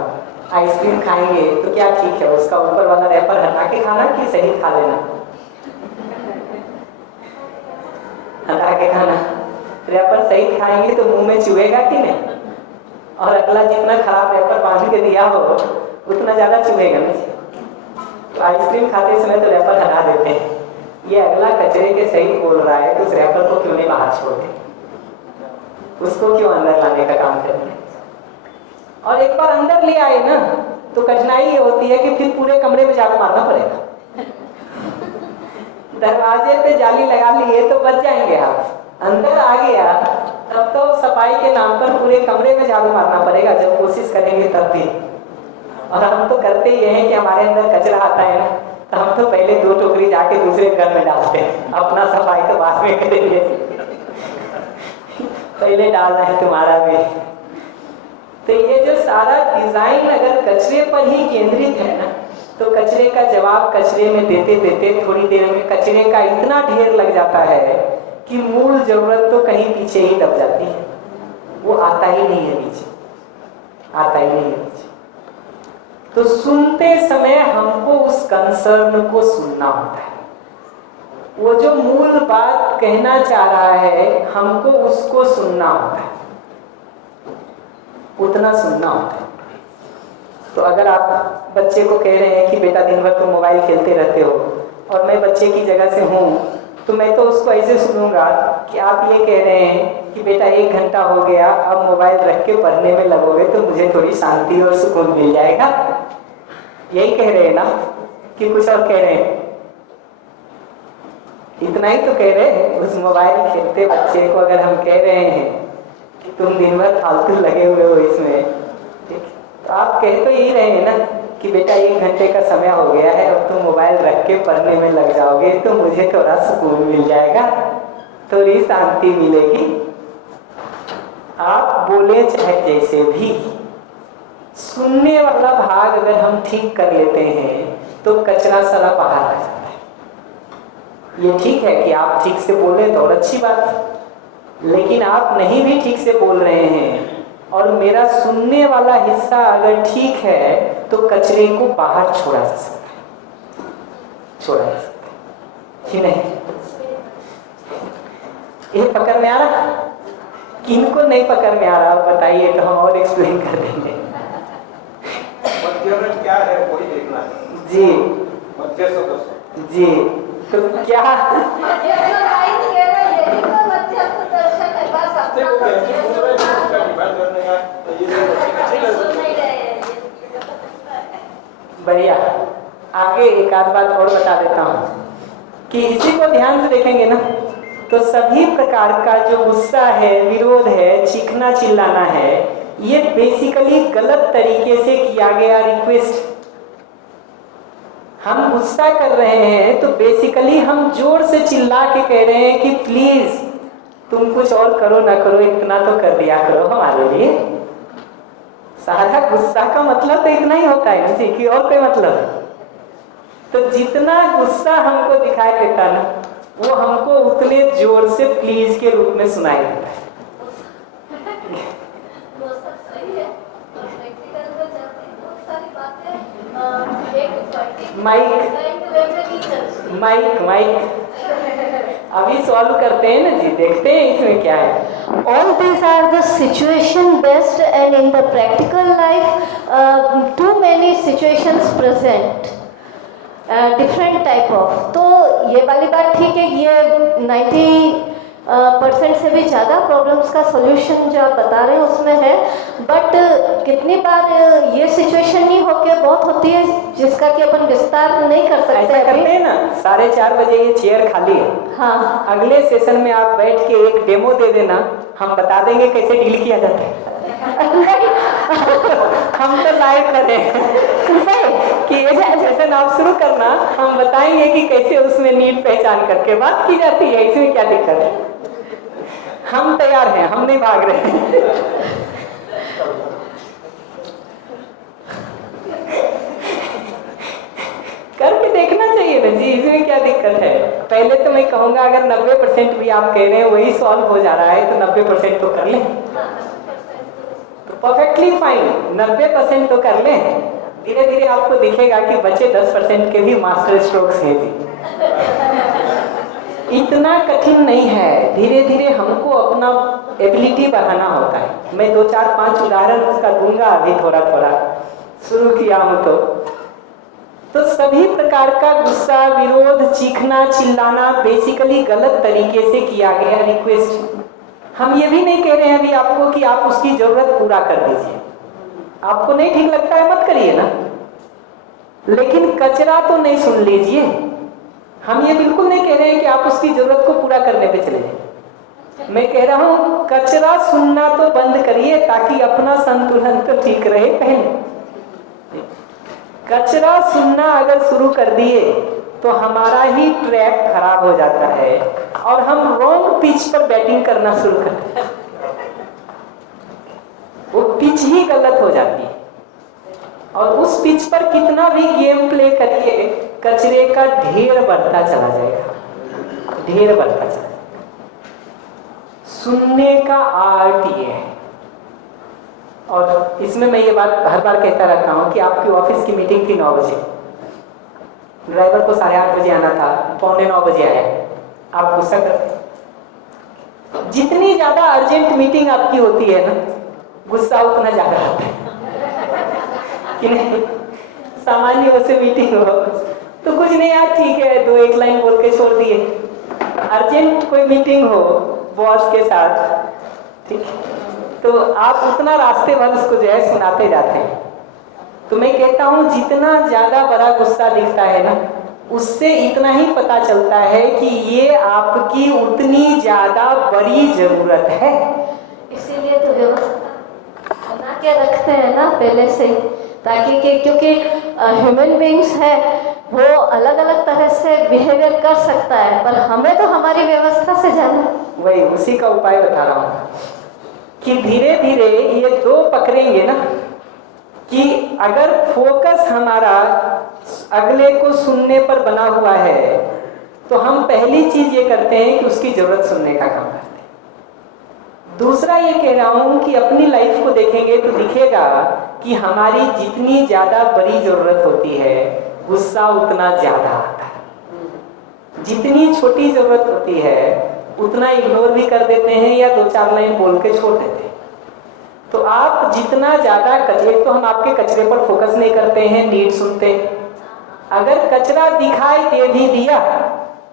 आइसक्रीम खाएंगे तो क्या ठीक है, उसका ऊपर वाला रैपर हटा के खाना कि सही खा लेना? हटा के खाना। रैपर सही खाएंगे तो मुंह में चुभेगा कि नहीं? और अगला जितना खराब रैपर बांध के दिया हो उतना ज्यादा चुभेगा ना। तो आइसक्रीम खाते समय तो रैपर हटा देते हैं। ये अगला कचरे के सही बोल रहा है तो उस रैपर को क्यों नहीं बाहर छोड़ दे, उसको क्यों अंदर लाने का काम करते हैं? और एक बार अंदर ले आए ना तो कठिनाई ये होती है कि फिर पूरे कमरे में झाड़ू मारना पड़ेगा। दरवाजे पे जाली लगा लिए तो बच जाएंगे आप, अंदर आ गया तब तो सफाई के नाम पर पूरे कमरे में झाड़ू मारना पड़ेगा जब कोशिश करेंगे तब भी। और हम तो करते ये हैं कि हमारे अंदर कचरा आता है ना तो हम तो पहले 2 टोकरी जाके दूसरे घर में डालते हैं, अपना सफाई तो बाद में करेंगे, पहले डालना है तुम्हारा भी। तो ये जो सारा डिजाइन अगर कचरे पर ही केंद्रित है ना तो कचरे का जवाब कचरे में देते देते थोड़ी देर में कचरे का इतना ढेर लग जाता है कि मूल जरूरत तो कहीं पीछे ही दब जाती है, वो आता ही नहीं है नीचे, आता ही नहीं है नीचे। तो सुनते समय हमको उस कंसर्न को सुनना होता है, वो जो मूल बात कहना चाह रहा है हमको उसको सुनना होता है, उतना सुनना होता है। तो अगर आप बच्चे को कह रहे हैं कि बेटा दिन भर तुम मोबाइल खेलते रहते हो और मैं बच्चे की जगह से हूँ तो मैं तो उसको ऐसे सुनूंगा कि आप ये कह रहे हैं कि बेटा 1 घंटा हो गया, अब मोबाइल रख के पढ़ने में लगोगे तो मुझे थोड़ी शांति और सुकून मिल जाएगा। यही कह रहे हैं ना कि कुछ और कह रहे हैं? इतना ही तो कह रहे हैं। उस मोबाइल खेलते बच्चे को अगर हम कह रहे हैं कि तुम दिन भर फालतू लगे हुए हो इसमें, तो आप कह तो यही रहे हैं ना कि बेटा 1 घंटे का समय हो गया है, अब तुम मोबाइल रख के पढ़ने में लग जाओगे तो मुझे थोड़ा सुकून मिल जाएगा, थोड़ी शांति मिलेगी। आप बोले चाहे जैसे भी, सुनने वाला भाग अगर हम ठीक कर लेते हैं तो कचरा सारा बाहर आ जाता है। ये ठीक है कि आप ठीक से बोले तो और अच्छी बात, लेकिन आप नहीं भी ठीक से बोल रहे हैं और मेरा सुनने वाला हिस्सा अगर ठीक है तो कचरे को बाहर छोड़ा जा सकता है, छोड़ा जा सकता है कि नहीं? ये पकड़ में आ रहा? किनको नहीं पकड़ में आ रहा बताइए तो हम और एक्सप्लेन कर देंगे। मध्य में क्या है वही देखना है जी, मध्य सदस्य जी। तो क्या बढ़िया। आगे एक आध बात और बता देता हूँ कि इसी को ध्यान से देखेंगे ना तो सभी प्रकार का जो गुस्सा है, विरोध है, चीखना चिल्लाना है, ये बेसिकली गलत तरीके से किया गया रिक्वेस्ट। हम गुस्सा कर रहे हैं तो बेसिकली हम जोर से चिल्ला के कह रहे हैं कि प्लीज तुम कुछ और करो ना करो, इतना तो कर दिया करो हमारे लिए। सारा गुस्सा का मतलब तो इतना ही होता है ना कि और कोई मतलब। तो जितना गुस्सा हमको दिखाई देता ना वो हमको उतने जोर से प्लीज के रूप में सुनाई देता है। माइक अभी सॉल्व करते हैं ना जी, देखते हैं इसमें क्या है। All these are the situation based, and in the practical life too many situations present, different type of। तो ये वाली बात ठीक है, ये 90% से भी ज़्यादा प्रॉब्लम्स का सोल्यूशन जो आप बता रहे हैं उसमें है, बट कितनी बार ये सिचुएशन नहीं होके बहुत होती है जिसका कि अपन विस्तार नहीं कर सकते। ऐसा करते हैं ना 4:30 बजे ये चेयर खाली है, हाँ, अगले सेशन में आप बैठ के एक डेमो दे देना, हम बता देंगे कैसे डील किया जाता है। हम तो लाइव कर रहे हैं कि ये सेशन आप शुरू करना, हम बताएंगे कि कैसे उसमें नीड पहचान करके बात की जाती है, इसमें क्या दिक्कत है। हम तैयार हैं, हम नहीं भाग रहे हैं। करके देखना चाहिए ना जी, इसमें क्या दिक्कत है। पहले तो मैं कहूँगा अगर 90% भी आप कह रहे हैं वही सॉल्व हो जा रहा है तो 90% तो कर लें। तो परफेक्टली फाइन, 90% तो कर लें, धीरे धीरे आपको दिखेगा कि बचे 10% के भी मास्टर स्ट्रोक्स हैं जी। इतना कठिन नहीं है, धीरे धीरे हमको अपना एबिलिटी बढ़ाना होता है। मैं 2 4 5 उदाहरण उसका दूंगा अभी थोड़ा थोड़ा। शुरू किया हूं तो सभी प्रकार का गुस्सा, विरोध, चीखना, चिल्लाना बेसिकली गलत तरीके से किया गया रिक्वेस्ट। हम ये भी नहीं कह रहे हैं अभी आपको कि आप उसकी जरूरत पूरा कर दीजिए, आपको नहीं ठीक लगता है मत करिए ना, लेकिन कचरा तो नहीं सुन लीजिए। हम ये बिल्कुल नहीं कह रहे हैं कि आप उसकी जरूरत को पूरा करने पे चले जाए। मैं कह रहा हूं कचरा सुनना तो बंद करिए ताकि अपना संतुलन तो ठीक रहे। पहले कचरा सुनना अगर शुरू कर दिए तो हमारा ही ट्रैक खराब हो जाता है और हम रॉन्ग पिच पर बैटिंग करना शुरू करते हैं। वो पिच ही गलत हो जाती है और उस पिच पर कितना भी गेम प्ले करिए कचरे का ढेर बढ़ता चला जाएगा, ढेर बढ़ता चला जाएगा। सुनने का आर्ट ये है। और इसमें मैं ये बात हर बार कहता रहता हूं कि आपकी ऑफिस की मीटिंग थी 9 बजे, ड्राइवर को 8:30 बजे आना था, 8:45 बजे आया, आप गुस्सा करते। जितनी ज्यादा अर्जेंट मीटिंग आपकी होती है ना, गुस्सा उतना ज्यादा आता है कि नहीं। सामान्य वैसे मीटिंग हो तो कुछ नहीं यार ठीक है, 2-1 लाइन बोल के छोड़ दिए। अर्जेंट कोई मीटिंग हो बॉस के साथ, ठीक है, तो आप उतना रास्ते भर उसको जो है सुनाते जाते हैं। तो मैं कहता हूं जितना ज्यादा बड़ा गुस्सा दिखता है ना, उससे इतना ही पता चलता है कि ये आपकी उतनी ज्यादा बड़ी जरूरत है। इसीलिए तो व्यवस्था बना के रखते हैं ना पहले से ही, ताकि क्योंकि ह्यूमन बींग्स है वो अलग अलग तरह से बिहेवियर कर सकता है, पर हमें तो हमारी व्यवस्था से जाना। वही उसी का उपाय बता रहा हूं कि धीरे धीरे ये 2 पकड़ेंगे ना, कि अगर फोकस हमारा अगले को सुनने पर बना हुआ है तो हम पहली चीज ये करते हैं कि उसकी जरूरत सुनने का काम करते हैं। दूसरा ये कह रहा हूं कि अपनी लाइफ को देखेंगे तो दिखेगा कि हमारी जितनी ज्यादा बड़ी जरूरत होती है गुस्सा उतना ज्यादा आता है, जितनी छोटी जरूरत होती है उतना इग्नोर भी कर देते हैं या 2-4 लाइन बोल के छोड़ देते हैं। तो आप जितना ज्यादा कचरे, तो हम आपके कचरे पर फोकस नहीं करते हैं, नीड सुनते। अगर कचरा दिखाई दे भी दिया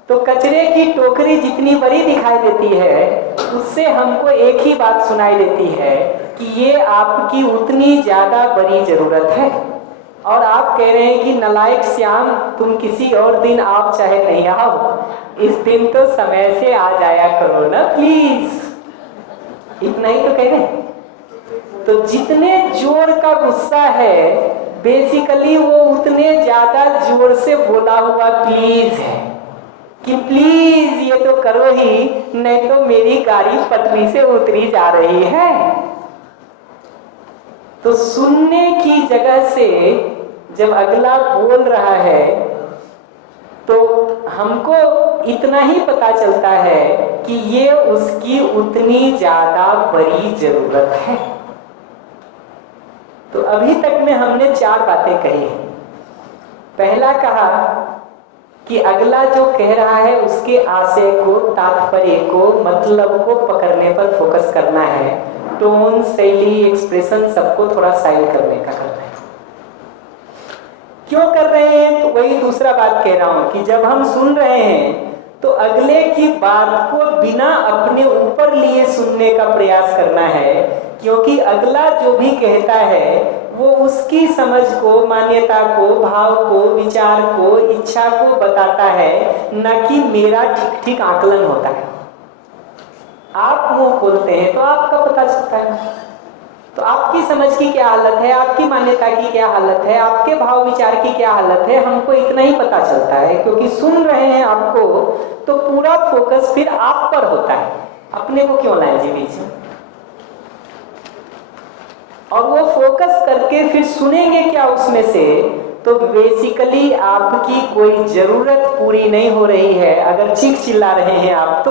तो कचरे की टोकरी जितनी बड़ी दिखाई देती है उससे हमको एक ही बात सुनाई देती है कि ये आपकी उतनी ज्यादा बड़ी जरूरत है। और आप कह रहे हैं कि नालायक श्याम तुम किसी और दिन आप चाहे नहीं आओ, इस दिन तो समय से आ जाया करो ना प्लीज, इतना ही तो कह रहे हैं। तो जितने जोर का गुस्सा है बेसिकली वो उतने ज्यादा जोर से बोला हुआ प्लीज है कि प्लीज ये तो करो ही, नहीं तो मेरी गाड़ी पटरी से उतरी जा रही है। तो सुनने की जगह से जब अगला बोल रहा है तो हमको इतना ही पता चलता है कि ये उसकी उतनी ज्यादा बड़ी जरूरत है। तो अभी तक में हमने 4 बातें कही हैं। पहला कहा कि अगला जो कह रहा है उसके आशय को, तात्पर्य को, मतलब को पकड़ने पर फोकस करना है। टोन, शैली, एक्सप्रेशन सबको थोड़ा साइड करने का करना है। क्यों कर रहे हैं? तो वही दूसरा बात कह रहा हूं कि जब हम सुन रहे हैं तो अगले की बात को बिना अपने ऊपर लिए सुनने का प्रयास करना है, क्योंकि अगला जो भी कहता है वो उसकी समझ को, मान्यता को, भाव को, विचार को, इच्छा को बताता है, न कि मेरा ठीक ठीक आकलन होता है। आप मुंह खोलते हैं तो आपका पता चलता है, तो आपकी समझ की क्या हालत है, आपकी मान्यता की क्या हालत है, आपके भाव विचार की क्या हालत है, हमको इतना ही पता चलता है। क्योंकि सुन रहे हैं आपको तो पूरा फोकस फिर आप पर होता है, अपने को क्यों लाए जी बीच में। और वो फोकस करके फिर सुनेंगे क्या उसमें से, तो बेसिकली आपकी कोई जरूरत पूरी नहीं हो रही है। अगर चीख चिल्ला रहे हैं आप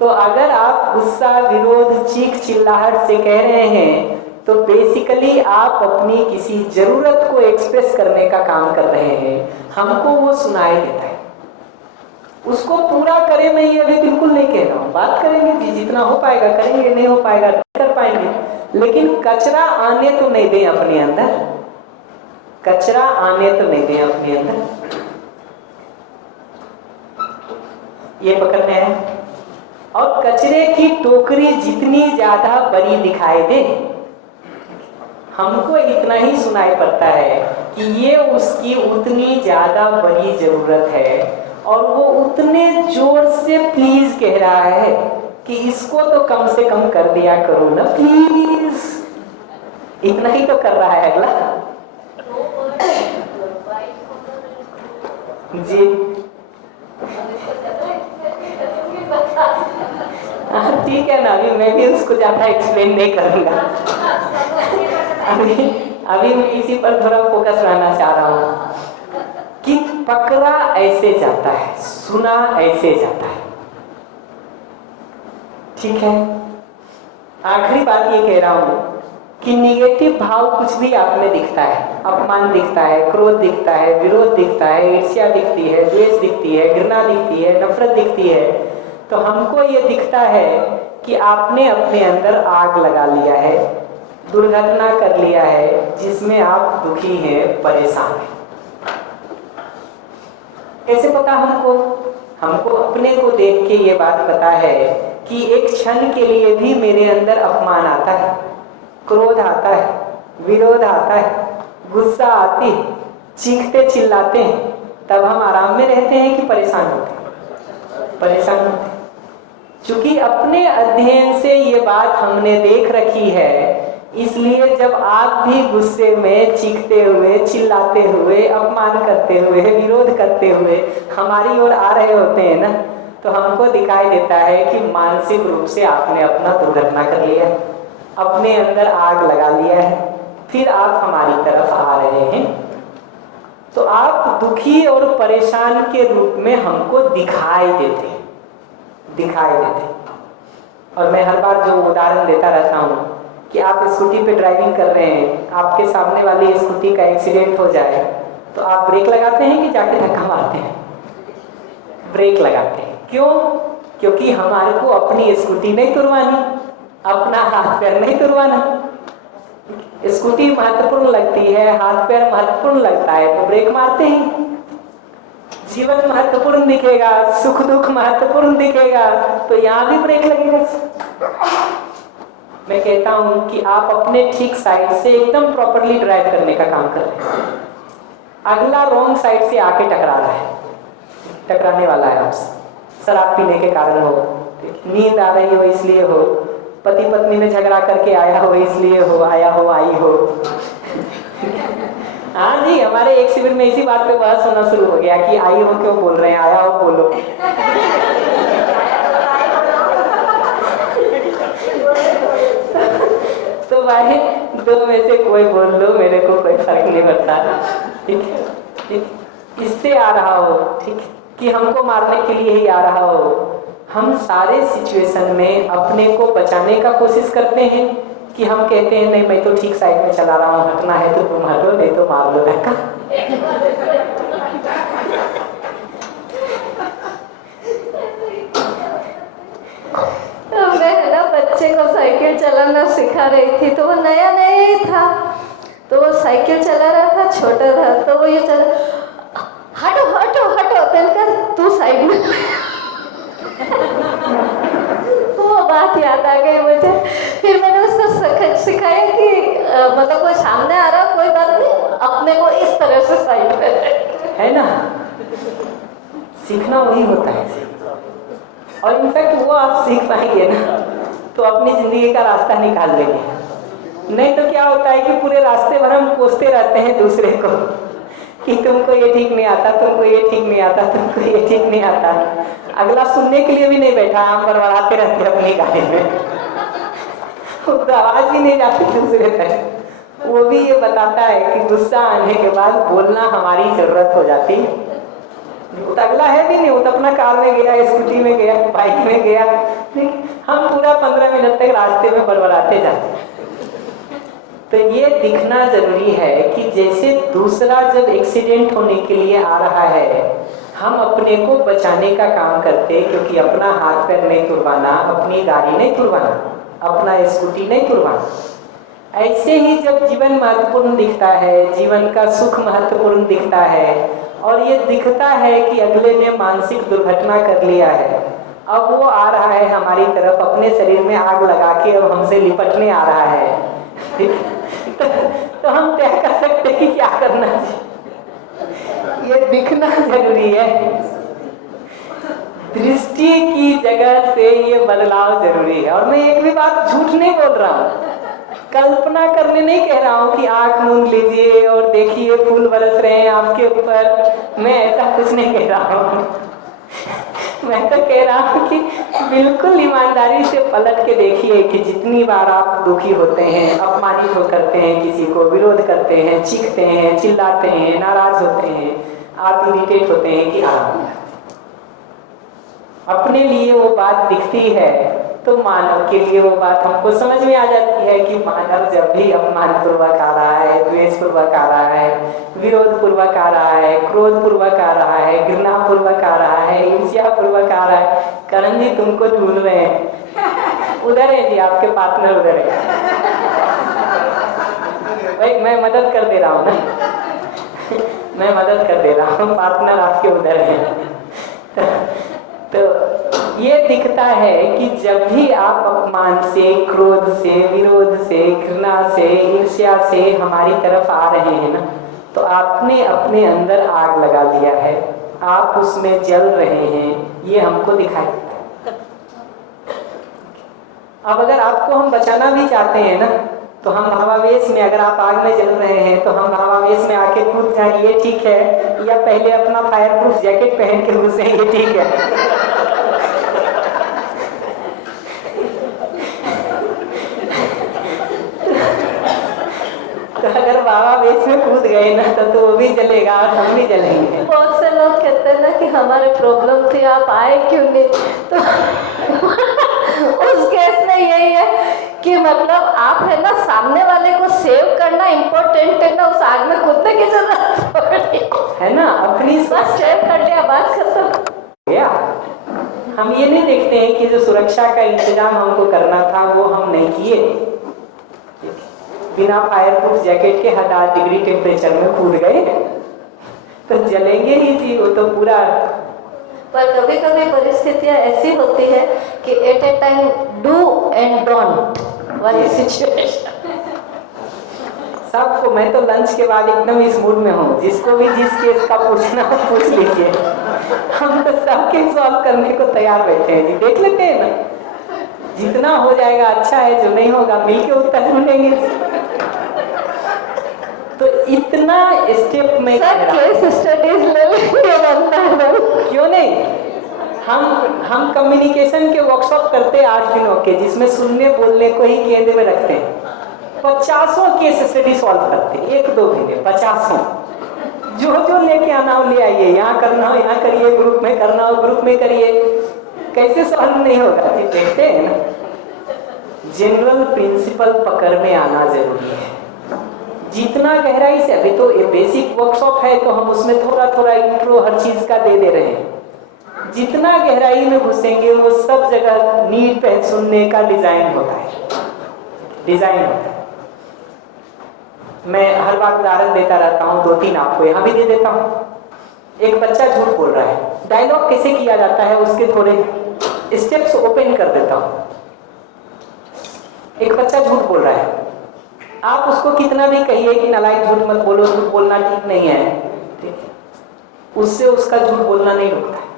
तो अगर आप गुस्सा, विरोध, चीख चिल्लाहट से कह रहे हैं तो बेसिकली आप अपनी किसी जरूरत को एक्सप्रेस करने का काम कर रहे हैं। हमको वो सुनाई देता है, उसको पूरा करें। मैं ये अभी बिल्कुल नहीं कह रहा हूँ, बात करेंगे जी, जितना हो पाएगा करेंगे, नहीं हो पाएगा नहीं कर पाएंगे, लेकिन कचरा आने तो नहीं दें अपने अंदर, कचरा आने तो नहीं दें अपने अंदर। ये पकड़ना है। और कचरे की टोकरी जितनी ज्यादा बड़ी दिखाई दे, हमको इतना ही सुनाई पड़ता है कि ये उसकी उतनी ज्यादा बड़ी जरूरत है और वो उतने जोर से प्लीज कह रहा है कि इसको तो कम से कम कर दिया करो ना प्लीज। इतना ही तो कर रहा है अगला जी। हाँ ठीक है ना, अभी मैं भी उसको ज्यादा एक्सप्लेन नहीं करूंगा। अभी मैं इसी पर थोड़ा फोकस रहना चाह रहा हूँ कि पकड़ा ऐसे जाता है, सुना ऐसे जाता है। ठीक है, आखिरी बात ये कह रहा हूँ कि निगेटिव भाव कुछ भी आप में दिखता है, अपमान दिखता है, क्रोध दिखता है, विरोध दिखता है, ईर्ष्या दिखती है, द्वेष दिखती है, घृणा दिखती है, नफरत दिखती है, तो हमको ये दिखता है कि आपने अपने अंदर आग लगा लिया है, दुर्घटना कर लिया है, जिसमें आप दुखी हैं, परेशान हैं। कैसे पता हमको? हमको अपने को देख के ये बात पता है कि एक क्षण के लिए भी मेरे अंदर अपमान आता है, क्रोध आता है, विरोध आता है, गुस्सा आती है, चीखते चिल्लाते हैं, तब हम आराम में रहते हैं कि परेशान होते हैं? परेशान होते हैं। चूंकि अपने अध्ययन से ये बात हमने देख रखी है, इसलिए जब आप भी गुस्से में चीखते हुए, चिल्लाते हुए, अपमान करते हुए, विरोध करते हुए हमारी ओर आ रहे होते हैं ना, तो हमको दिखाई देता है कि मानसिक रूप से आपने अपना दुर्घटना कर लिया है, अपने अंदर आग लगा लिया है, फिर आप हमारी तरफ आ रहे हैं। तो आप दुखी और परेशान के रूप में हमको दिखाई देते हैं, दिखाई देते हैं। और मैं हर बार जो उदाहरण देता रहता हूँ कि आप स्कूटी पे ड्राइविंग कर रहे हैं, आपके सामने वाली स्कूटी का एक्सीडेंट हो जाए तो आप ब्रेक लगाते हैं कि जाके धक्का मारते हैं? ब्रेक लगाते हैं। क्यों? क्योंकि हमारे को अपनी स्कूटी नहीं तुड़वानी, अपना हाथ पैर नहीं तुड़वाना। स्कूटी महत्वपूर्ण लगती है, हाथ पैर महत्वपूर्ण लगता है, तो ब्रेक मारते हैं। जीवन महत्वपूर्ण दिखेगा, सुख दुख महत्वपूर्ण दिखेगा, तो यहाँ भी ब्रेक लगेगा। मैं कहता हूँ कि आप अपने ठीक साइड से एकदम प्रॉपरली ड्राइव करने का काम कर रहे हैं, अगला रॉन्ग साइड से आके टकरा रहा है, टकराने वाला है आपसे। शराब पीने के कारण हो, नींद आ रही हो इसलिए हो, पति पत्नी में झगड़ा करके आया हो इसलिए हो, आया हो, आई हो। हाँ जी, हमारे एक शिविर में इसी बात पे बहस होना शुरू हो गया कि आई हो क्यों बोल रहे हैं, आया हो बोलो। तो भाई दो में से कोई बोल लो, मेरे को कोई फर्क नहीं पड़ता। ठीक है, ठीक, इससे आ रहा हो, ठीक, कि हमको मारने के लिए ही आ रहा हो। हम सारे सिचुएशन में अपने को बचाने का कोशिश करते हैं कि हम कहते हैं नहीं मैं तो ठीक साइड में चला रहा हूँ, हटना है तो तुम हटो, नहीं तो मार लो धक्का। मैं ना बच्चे को साइकिल चलाना सिखा रही थी, तो वो नया नया ही था, तो वो साइकिल चला रहा था, छोटा था, तो वो ये चला, हटो हटो हटो, तेलकर तू साइड में। वो बात याद आ गई मुझे। फिर मैंने उसको सिखाया कि मतलब कोई सामने आ रहा, कोई बात नहीं, अपने को इस तरह से साइड पे है ना। सीखना वही होता है, और इनफैक्ट वो आप सीख पाएंगे ना तो अपनी जिंदगी का रास्ता निकाल लेंगे। नहीं तो क्या होता है कि पूरे रास्ते भर हम कोसते रहते हैं दूसरे को कि तुमको ये ठीक नहीं आता, तुमको ये ठीक नहीं आता, तुमको ये ठीक नहीं आता। अगला सुनने के लिए भी नहीं बैठा, हम बड़बड़ाते रहते हैं अपनी गाड़ी में। तो आवाज भी नहीं जाती दूसरे तक। वो भी ये बताता है कि गुस्सा आने के बाद बोलना हमारी जरूरत हो जाती है। वो तो अगला है भी नहीं, वो तो अपना कार में गया, स्कूटी में गया, बाइक में गया, हम पूरा 15 मिनट तक रास्ते में बड़बड़ाते जाते हैं। तो ये दिखना जरूरी है कि जैसे दूसरा जब एक्सीडेंट होने के लिए आ रहा है, हम अपने को बचाने का काम करते हैं, क्योंकि अपना हाथ पैर नहीं तुड़वाना, अपनी गाड़ी नहीं तुड़वाना, अपना स्कूटी नहीं तुड़वाना। ऐसे ही जब जीवन महत्वपूर्ण दिखता है, जीवन का सुख महत्वपूर्ण दिखता है, और ये दिखता है कि अगले ने मानसिक दुर्घटना कर लिया है, अब वो आ रहा है हमारी तरफ, अपने शरीर में आग लगा के अब हमसे लिपटने आ रहा है, तो हम तय कर सकते हैं कि क्या करना चाहिए। ये दिखना जरूरी है, दृष्टि की जगह से ये बदलाव जरूरी है। और मैं एक भी बात झूठ नहीं बोल रहा हूँ, कल्पना करने नहीं कह रहा हूँ कि आंख मूंद लीजिए और देखिए फूल बरस रहे हैं आपके ऊपर, मैं ऐसा कुछ नहीं कह रहा हूँ। मैं तो कह रहा हूँ कि बिल्कुल ईमानदारी से पलट के देखिए कि जितनी बार आप दुखी होते हैं, अपमानित हो करते हैं, किसी को विरोध करते हैं, चीखते हैं, चिल्लाते हैं, नाराज होते हैं, आप इरिटेट होते हैं कि अपने लिए वो बात दिखती है, तो मानव के लिए वो बात हमको समझ में आ जाती है कि मानव जब भी अपमान पूर्वक आ रहा है, द्वेष पूर्वक आ रहा है, विरोध पूर्वक आ रहा है, क्रोध पूर्वक आ रहा है, घृणा पूर्वक आ रहा है, ईर्ष्या पूर्वक आ रहा है, करण जी तुमको ढूंढ रहे हैं, उधर है जी आपके पार्टनर, उधर है भाई, मैं मदद कर दे रहा हूँ ना, मैं मदद कर दे रहा हूँ, पार्टनर आपके उधर है। तो ये दिखता है कि जब भी आप अपमान से, क्रोध से, विरोध से, घृणा से, ईर्ष्या से हमारी तरफ आ रहे हैं ना, तो आपने अपने अंदर आग लगा लिया है, आप उसमें जल रहे हैं, ये हमको दिखाई देता है। अब अगर आपको हम बचाना भी चाहते हैं ना, तो हम भावावेश में, अगर आप आग में जल रहे हैं तो हम भावावेश में आके कूद जाए, ये ठीक है, या पहले अपना फायर प्रूफ जैकेट पहन के घुसे, ये ठीक है। तो अगर भावावेश में कूद गए ना तो वो भी जलेगा और हम भी जलेंगे। बहुत से लोग कहते हैं ना कि हमारे प्रॉब्लम थी, आप आए क्यों नहीं, तो उस केस में यही है कि मतलब आप है ना, सामने वाले को सेव करना इम्पोर्टेंट है ना, उस आग में कूदने की जरूरत है ना, अपनी बस सेव कर लिया, बात खत्म। या हम ये नहीं देखते हैं कि जो सुरक्षा का इंतजाम हमको करना था वो हम नहीं किए, बिना फायर प्रूफ जैकेट के 1000 डिग्री टेम्परेचर में कूद गए तो जलेंगे ही जी, वो तो पूरा। पर कभी कभी परिस्थितियां ऐसी होती है कि at a time do and don't वाली सिचुएशन। सबको, मैं तो लंच के बाद एकदम इस मूड में हूँ, जिसको भी जिस केस का पूछना हो पूछ लीजिए, हम तो सबके सॉल्व करने को तैयार बैठे हैं जी, देख लेते हैं ना, जितना हो जाएगा अच्छा है, जो नहीं होगा मिलके उत्तर ढूंढेंगे। तो इतना स्टेप में केस स्टडीज ले लेंगे, बनता है क्यों नहीं। हम कम्युनिकेशन के वर्कशॉप करते हैं 8 दिनों के, जिसमें सुनने बोलने को ही केंद्र में रखते हैं, 50 केस स्टडी सॉल्व करते हैं, 1-2 महीने 50। जो लेके आना हो ले आइए, यहाँ करना हो यहाँ करिए, ग्रुप में करना हो ग्रुप में करिए, कैसे सॉल्व नहीं होगा जी, देखते हैं ना। जनरल प्रिंसिपल पकड़ में आना जरूरी है, जितना गहराई से। अभी तो ये बेसिक वर्कशॉप है तो हम उसमें थोड़ा थोड़ा इंट्रो हर चीज का दे रहे हैं, जितना गहराई में घुसेंगे वो सब जगह नीड पे सुनने का डिजाइन होता है। मैं हर बार उदाहरण देता रहता हूँ, 2-3 आपको यहाँ भी दे देता हूँ। एक बच्चा झूठ बोल रहा है, डायलॉग कैसे किया जाता है उसके थोड़े स्टेप्स ओपन कर देता हूँ। एक बच्चा झूठ बोल रहा है, आप उसको कितना भी कहिए कि नालायक झूठ मत बोलो, झूठ बोलना ठीक नहीं है, ठीक है, उससे उसका झूठ बोलना नहीं रुकता है।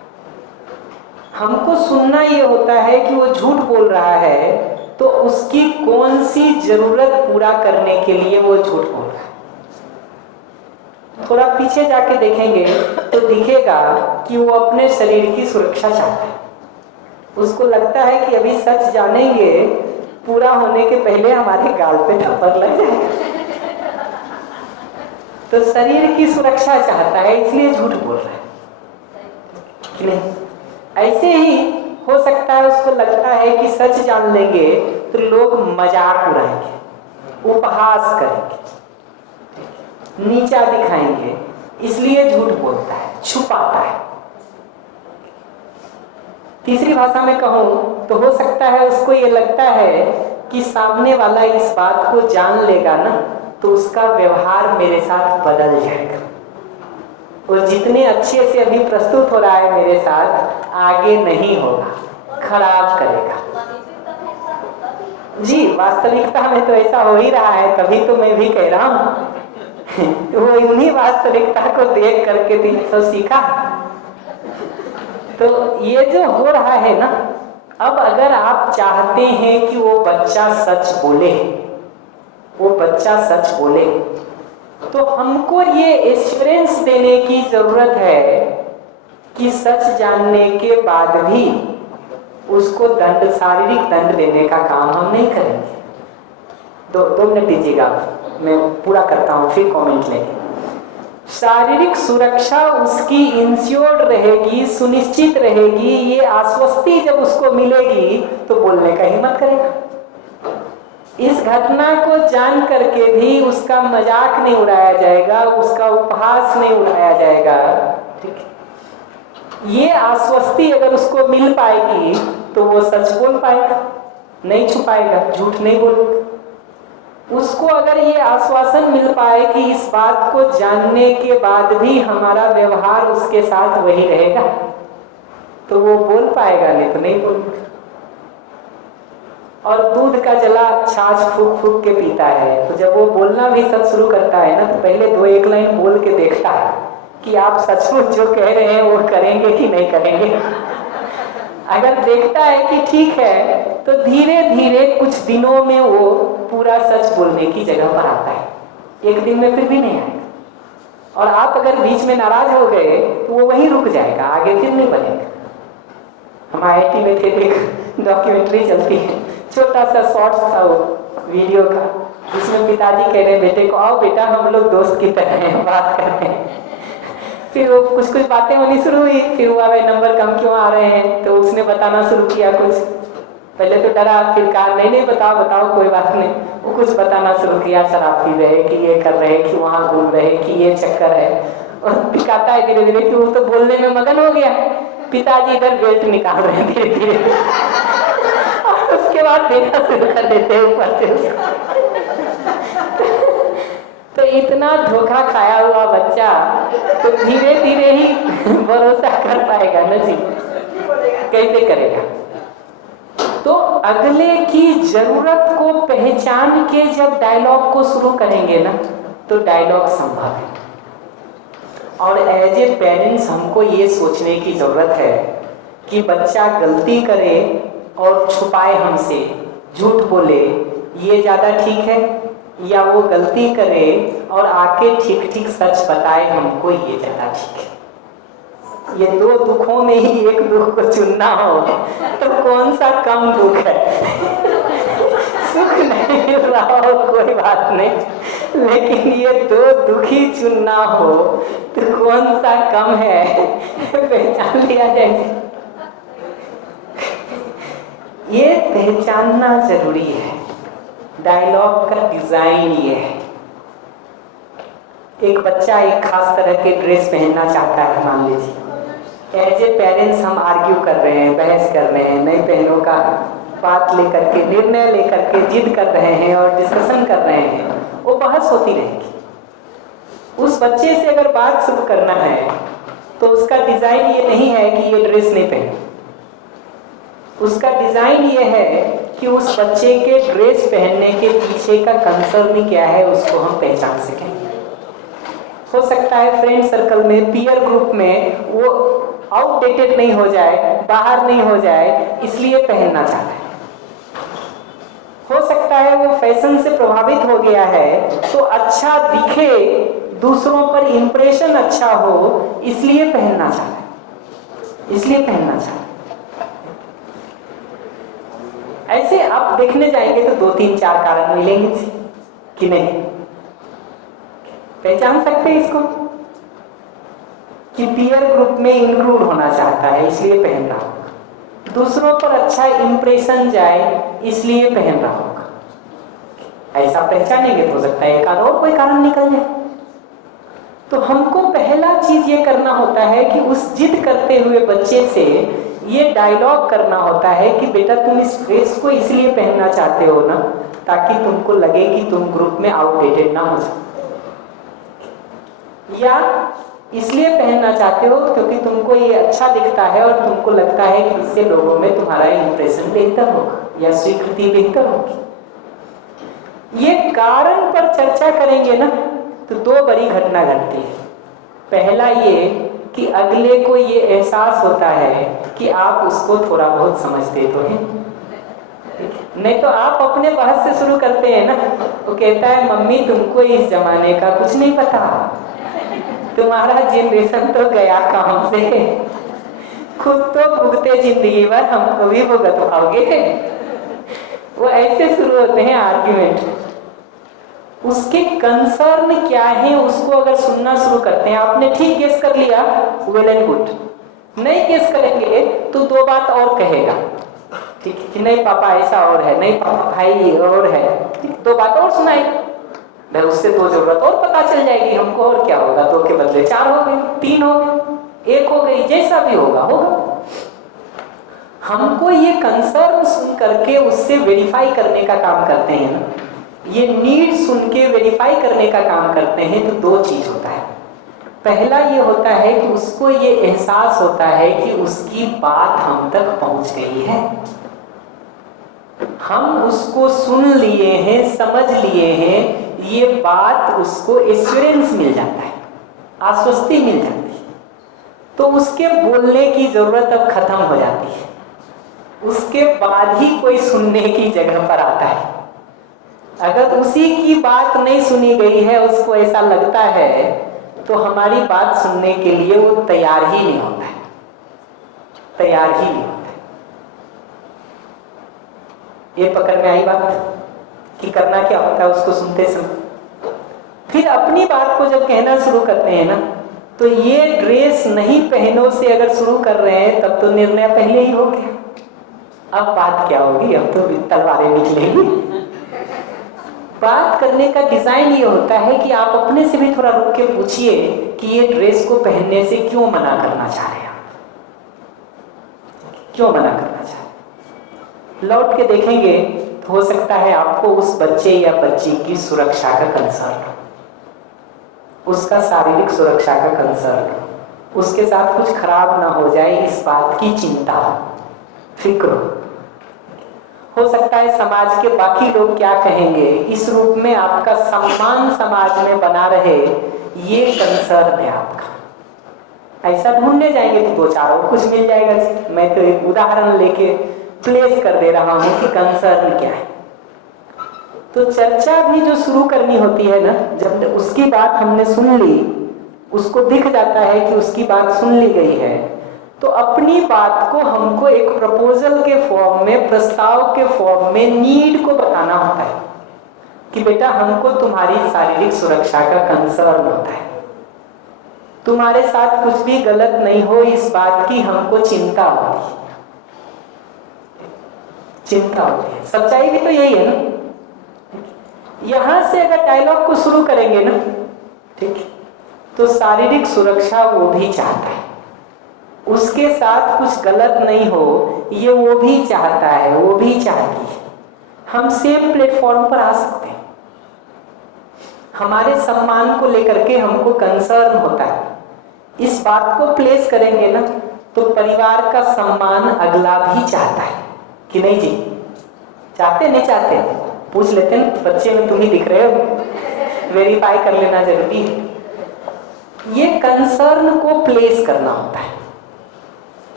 हमको सुनना ये होता है कि वो झूठ बोल रहा है तो उसकी कौन सी जरूरत पूरा करने के लिए वो झूठ बोल रहा है। थोड़ा पीछे जाके देखेंगे तो दिखेगा कि वो अपने शरीर की सुरक्षा चाहता है। उसको लगता है कि अभी सच जानेंगे, पूरा होने के पहले हमारे गाल पे थप्पड़ लग जाएगा। तो शरीर की सुरक्षा चाहता है, इसलिए झूठ बोल रहा है। कि नहीं? ऐसे ही हो सकता है उसको लगता है कि सच जान लेंगे तो लोग मजाक उड़ाएंगे, उपहास करेंगे, नीचा दिखाएंगे, इसलिए झूठ बोलता है, छुपाता है। तीसरी भाषा में कहूं तो हो सकता है उसको ये लगता है कि सामने वाला इस बात को जान लेगा ना तो उसका व्यवहार मेरे साथ बदल जाएगा, और जितने अच्छे से अभी प्रस्तुत हो रहा है मेरे साथ आगे नहीं होगा, खराब करेगा। जी, वास्तविकता में तो ऐसा हो ही रहा है, तभी तो मैं भी कह रहा हूं। वो उन्हीं वास्तविकता को देख करके तो सीखा। तो ये जो हो रहा है ना, अब अगर आप चाहते हैं कि वो बच्चा सच बोले, वो बच्चा सच बोले, तो हमको ये एश्योरेंस देने की जरूरत है कि सच जानने के बाद भी उसको दंड, शारीरिक दंड देने का काम हम नहीं करेंगे। दो मिनट दीजिएगा, मैं पूरा करता हूं, फिर कमेंट लेंगे। शारीरिक सुरक्षा उसकी इंश्योर्ड रहेगी, सुनिश्चित रहेगी, ये आश्वस्ति जब उसको मिलेगी तो बोलने का हिम्मत करेगा। इस घटना को जान करके भी उसका मजाक नहीं उड़ाया जाएगा, उसका उपहास नहीं उड़ाया जाएगा, ठीक है? ये आश्वस्ति अगर उसको मिल पाएगी तो वो सच बोल पाएगा, नहीं छुपाएगा, झूठ नहीं बोलेगा। उसको अगर ये आश्वासन मिल पाए कि इस बात को जानने के बाद भी हमारा व्यवहार उसके साथ वही रहेगा, तो वो बोल पाएगा, नहीं तो नहीं बोलेगा। और दूध का जला छाछ फूक फूक के पीता है, तो जब वो बोलना भी सच शुरू करता है ना, तो पहले 2-1 लाइन बोल के देखता है कि आप सचमुच जो कह रहे हैं वो करेंगे कि नहीं करेंगे। अगर देखता है कि ठीक है, तो धीरे धीरे कुछ दिनों में वो पूरा सच बोलने की जगह पर आता है। एक दिन में फिर भी नहीं आएगा, और आप अगर बीच में नाराज हो गए तो वो वहीं रुक जाएगा, आगे फिर नहीं बढ़ेगा। हम IIT में थे, एक डॉक्यूमेंट्री चलती है, छोटा सा शॉर्ट था वो वीडियो का, जिसमें पिताजी कह रहे हैं बेटे को, आओ बेटा हम लोग दोस्त की तरह हैं, बात करते हैं। फिर वो कुछ बातें होनी शुरू हुई, फिर हुआ भाई नंबर कम क्यों आ रहे हैं, तो उसने बताना शुरू किया कुछ। पहले तो डरा, फिर कहा नहीं बताओ कोई बात नहीं। वो कुछ बताना शुरू किया, शराब पी रहे, कि ये कर रहे, कि वहाँ घूम रहे, कि ये चक्कर है, और दिखाता है धीरे धीरे कि वो तो बोलने में मगन हो गया। पिताजी इधर बेल्ट निकाल रहे हैं धीरे धीरे, और उसके बाद देना शुरू कर देते हैं ऊपर से उसको। तो इतना धोखा खाया हुआ बच्चा तो धीरे धीरे ही भरोसा कर पाएगा ना जी, कैसे करेगा? तो अगले की जरूरत को पहचान के जब डायलॉग को शुरू करेंगे ना, तो डायलॉग संभव है। और एज ए पेरेंट्स हमको ये सोचने की जरूरत है कि बच्चा गलती करे और छुपाए हमसे, झूठ बोले, ये ज्यादा ठीक है, या वो गलती करे और आके ठीक ठीक सच बताए हमको, ये ज्यादा ठीक है। ये 2 दुखों में ही एक दुख को चुनना हो तो कौन सा कम दुख है? सुख नहीं मिल रहा हो कोई बात नहीं, लेकिन ये 2 दुख ही चुनना हो तो कौन सा कम है? पहचान लिया जाए, ये पहचानना जरूरी है। डायलॉग का डिजाइन ये है। एक बच्चा एक खास तरह के ड्रेस पहनना चाहता है, मान लीजिए, एज ए पेरेंट्स हम आर्ग्यू कर रहे हैं, बहस कर रहे हैं, नहीं पहनो का बात लेकर के, निर्णय लेकर के जिद कर रहे हैं और डिस्कशन कर रहे हैं, वो बहस होती रहेगी। उस बच्चे से अगर बात शुरू करना है तो उसका डिजाइन ये नहीं है कि ये ड्रेस नहीं पहनो, उसका डिजाइन ये है कि उस बच्चे के ड्रेस पहनने के पीछे का कंसर्न क्या है, उसको हम पहचान सकें। हो सकता है फ्रेंड सर्कल में, पीयर ग्रुप में वो आउटडेटेड नहीं हो जाए, बाहर नहीं हो जाए, इसलिए पहनना चाहता है। हो सकता है वो फैशन से प्रभावित हो गया है, तो अच्छा दिखे, दूसरों पर इंप्रेशन अच्छा हो, इसलिए पहनना चाहता है, इसलिए पहनना चाहता है। ऐसे आप देखने जाएंगे तो 2-3-4 कारण मिलेंगे कि नहीं? पहचान सकते हैं इसको कि पीयर ग्रुप में इंक्लूड होना चाहता है इसलिए पहन रहा होगा, दूसरों पर अच्छा इंप्रेशन जाए इसलिए पहन रहा होगा। ऐसा पहचानेंगे तो हो सकता है एक आध और कोई कारण निकल जाए। तो हमको पहला चीज ये करना होता है कि उस जिद करते हुए बच्चे से ये डायलॉग करना होता है कि बेटा तुम इस ड्रेस को इसलिए पहनना चाहते हो ना ताकि तुमको लगे कि तुम ग्रुप में आउटडेटेड ना हो जाओ, या इसलिए पहनना चाहते हो क्योंकि तुमको ये अच्छा दिखता है और तुमको लगता है कि इससे लोगों में तुम्हारा इंप्रेशन बेहतर होगा या स्वीकृति बेहतर होगी। ये कारण पर चर्चा करेंगे ना तो दो बड़ी घटना घटती है। पहला ये कि अगले को ये एहसास होता है कि आप उसको थोड़ा बहुत समझते तो हैं, नहीं तो आप अपने बहस से शुरू करते हैं ना, वो कहता है मम्मी तुमको इस जमाने का कुछ नहीं पता, तुम्हारा जनरेशन तो गया काम से, खुद तो भुगते जिंदगी भर हमको भी भुगत पाओगे। वो ऐसे शुरू होते हैं आर्ग्यूमेंट। उसके कंसर्न क्या है उसको अगर सुनना शुरू करते हैं, आपने ठीक गेस कर लिया वेल एंड गुड, नहीं गेस करेंगे तो दो बात और कहेगा, ठीक है कि नहीं पापा ऐसा और है, नहीं पापा भाई और है, दो बात और सुनाएगा, उससे दो जरूरत और पता चल जाएगी हमको, और क्या होगा, दो के बदले चार हो गए, तीन हो गए, एक हो गई, जैसा भी होगा होगा। हमको ये कंसर्न सुन करके उससे वेरीफाई करने का काम करते हैं ना, ये नीड सुन के वेरीफाई करने का काम करते हैं तो दो चीज होता है। पहला ये होता है कि उसको ये एहसास होता है कि उसकी बात हम तक पहुंच गई है, हम उसको सुन लिए हैं, समझ लिए हैं, ये बात उसको एश्योरेंस मिल जाता है, आश्वस्ति मिल जाती है, तो उसके बोलने की जरूरत अब खत्म हो जाती है, उसके बाद ही कोई सुनने की जगह पर आता है। अगर उसी की बात नहीं सुनी गई है, उसको ऐसा लगता है तो हमारी बात सुनने के लिए वो तैयार ही नहीं होता है, तैयार ही नहीं होता है। ये पकड़ में आई बात कि करना क्या होता है उसको सुनते समय। फिर अपनी बात को जब कहना शुरू करते हैं ना, तो ये ड्रेस नहीं पहनो से अगर शुरू कर रहे हैं तब तो निर्णय पहले ही हो गया। अब बात क्या होगी, अब तो तलवारें निकलेंगी। बात करने का डिजाइन ये होता है कि आप अपने से भी थोड़ा रुक के पूछिए कि ये ड्रेस को पहनने से क्यों मना करना चाह रहे हैं आप, क्यों मना करना चाह रहे हैं। लौट के देखेंगे तो हो सकता है आपको उस बच्चे या बच्ची की सुरक्षा का कंसर्न हो, उसका शारीरिक सुरक्षा का कंसर्न हो, उसके साथ कुछ खराब ना हो जाए इस बात की चिंता हो, फिक्र हो सकता है समाज के बाकी लोग क्या कहेंगे इस रूप में आपका सम्मान समाज में बना रहे, ये कंसर्न है आपका। ऐसा ढूंढने जाएंगे तो दो चार और कुछ मिल जाएगा। मैं तो एक उदाहरण लेके प्लेस कर दे रहा हूं कि कंसर्न क्या है। तो चर्चा भी जो शुरू करनी होती है ना, जब उसकी बात हमने सुन ली, उसको दिख जाता है कि उसकी बात सुन ली गई है, तो अपनी बात को हमको एक प्रपोजल के फॉर्म में, प्रस्ताव के फॉर्म में नीड को बताना होता है कि बेटा हमको तुम्हारी शारीरिक सुरक्षा का कंसर्न होता है, तुम्हारे साथ कुछ भी गलत नहीं हो इस बात की हमको चिंता होती है, चिंता होती है। सच्चाई भी तो यही है ना। यहां से अगर डायलॉग को शुरू करेंगे ना, ठीक, तो शारीरिक सुरक्षा वो भी चाहता है, उसके साथ कुछ गलत नहीं हो ये वो भी चाहता है, वो भी चाहती है। हम सेम प्लेटफॉर्म पर आ सकते हैं। हमारे सम्मान को लेकर के हमको कंसर्न होता है, इस बात को प्लेस करेंगे ना तो परिवार का सम्मान अगला भी चाहता है कि नहीं जी, चाहते नहीं चाहते, पूछ लेते हैं, बच्चे में तुम ही दिख रहे हो, वेरीफाई कर लेना जरूरी है। ये कंसर्न को प्लेस करना होता है।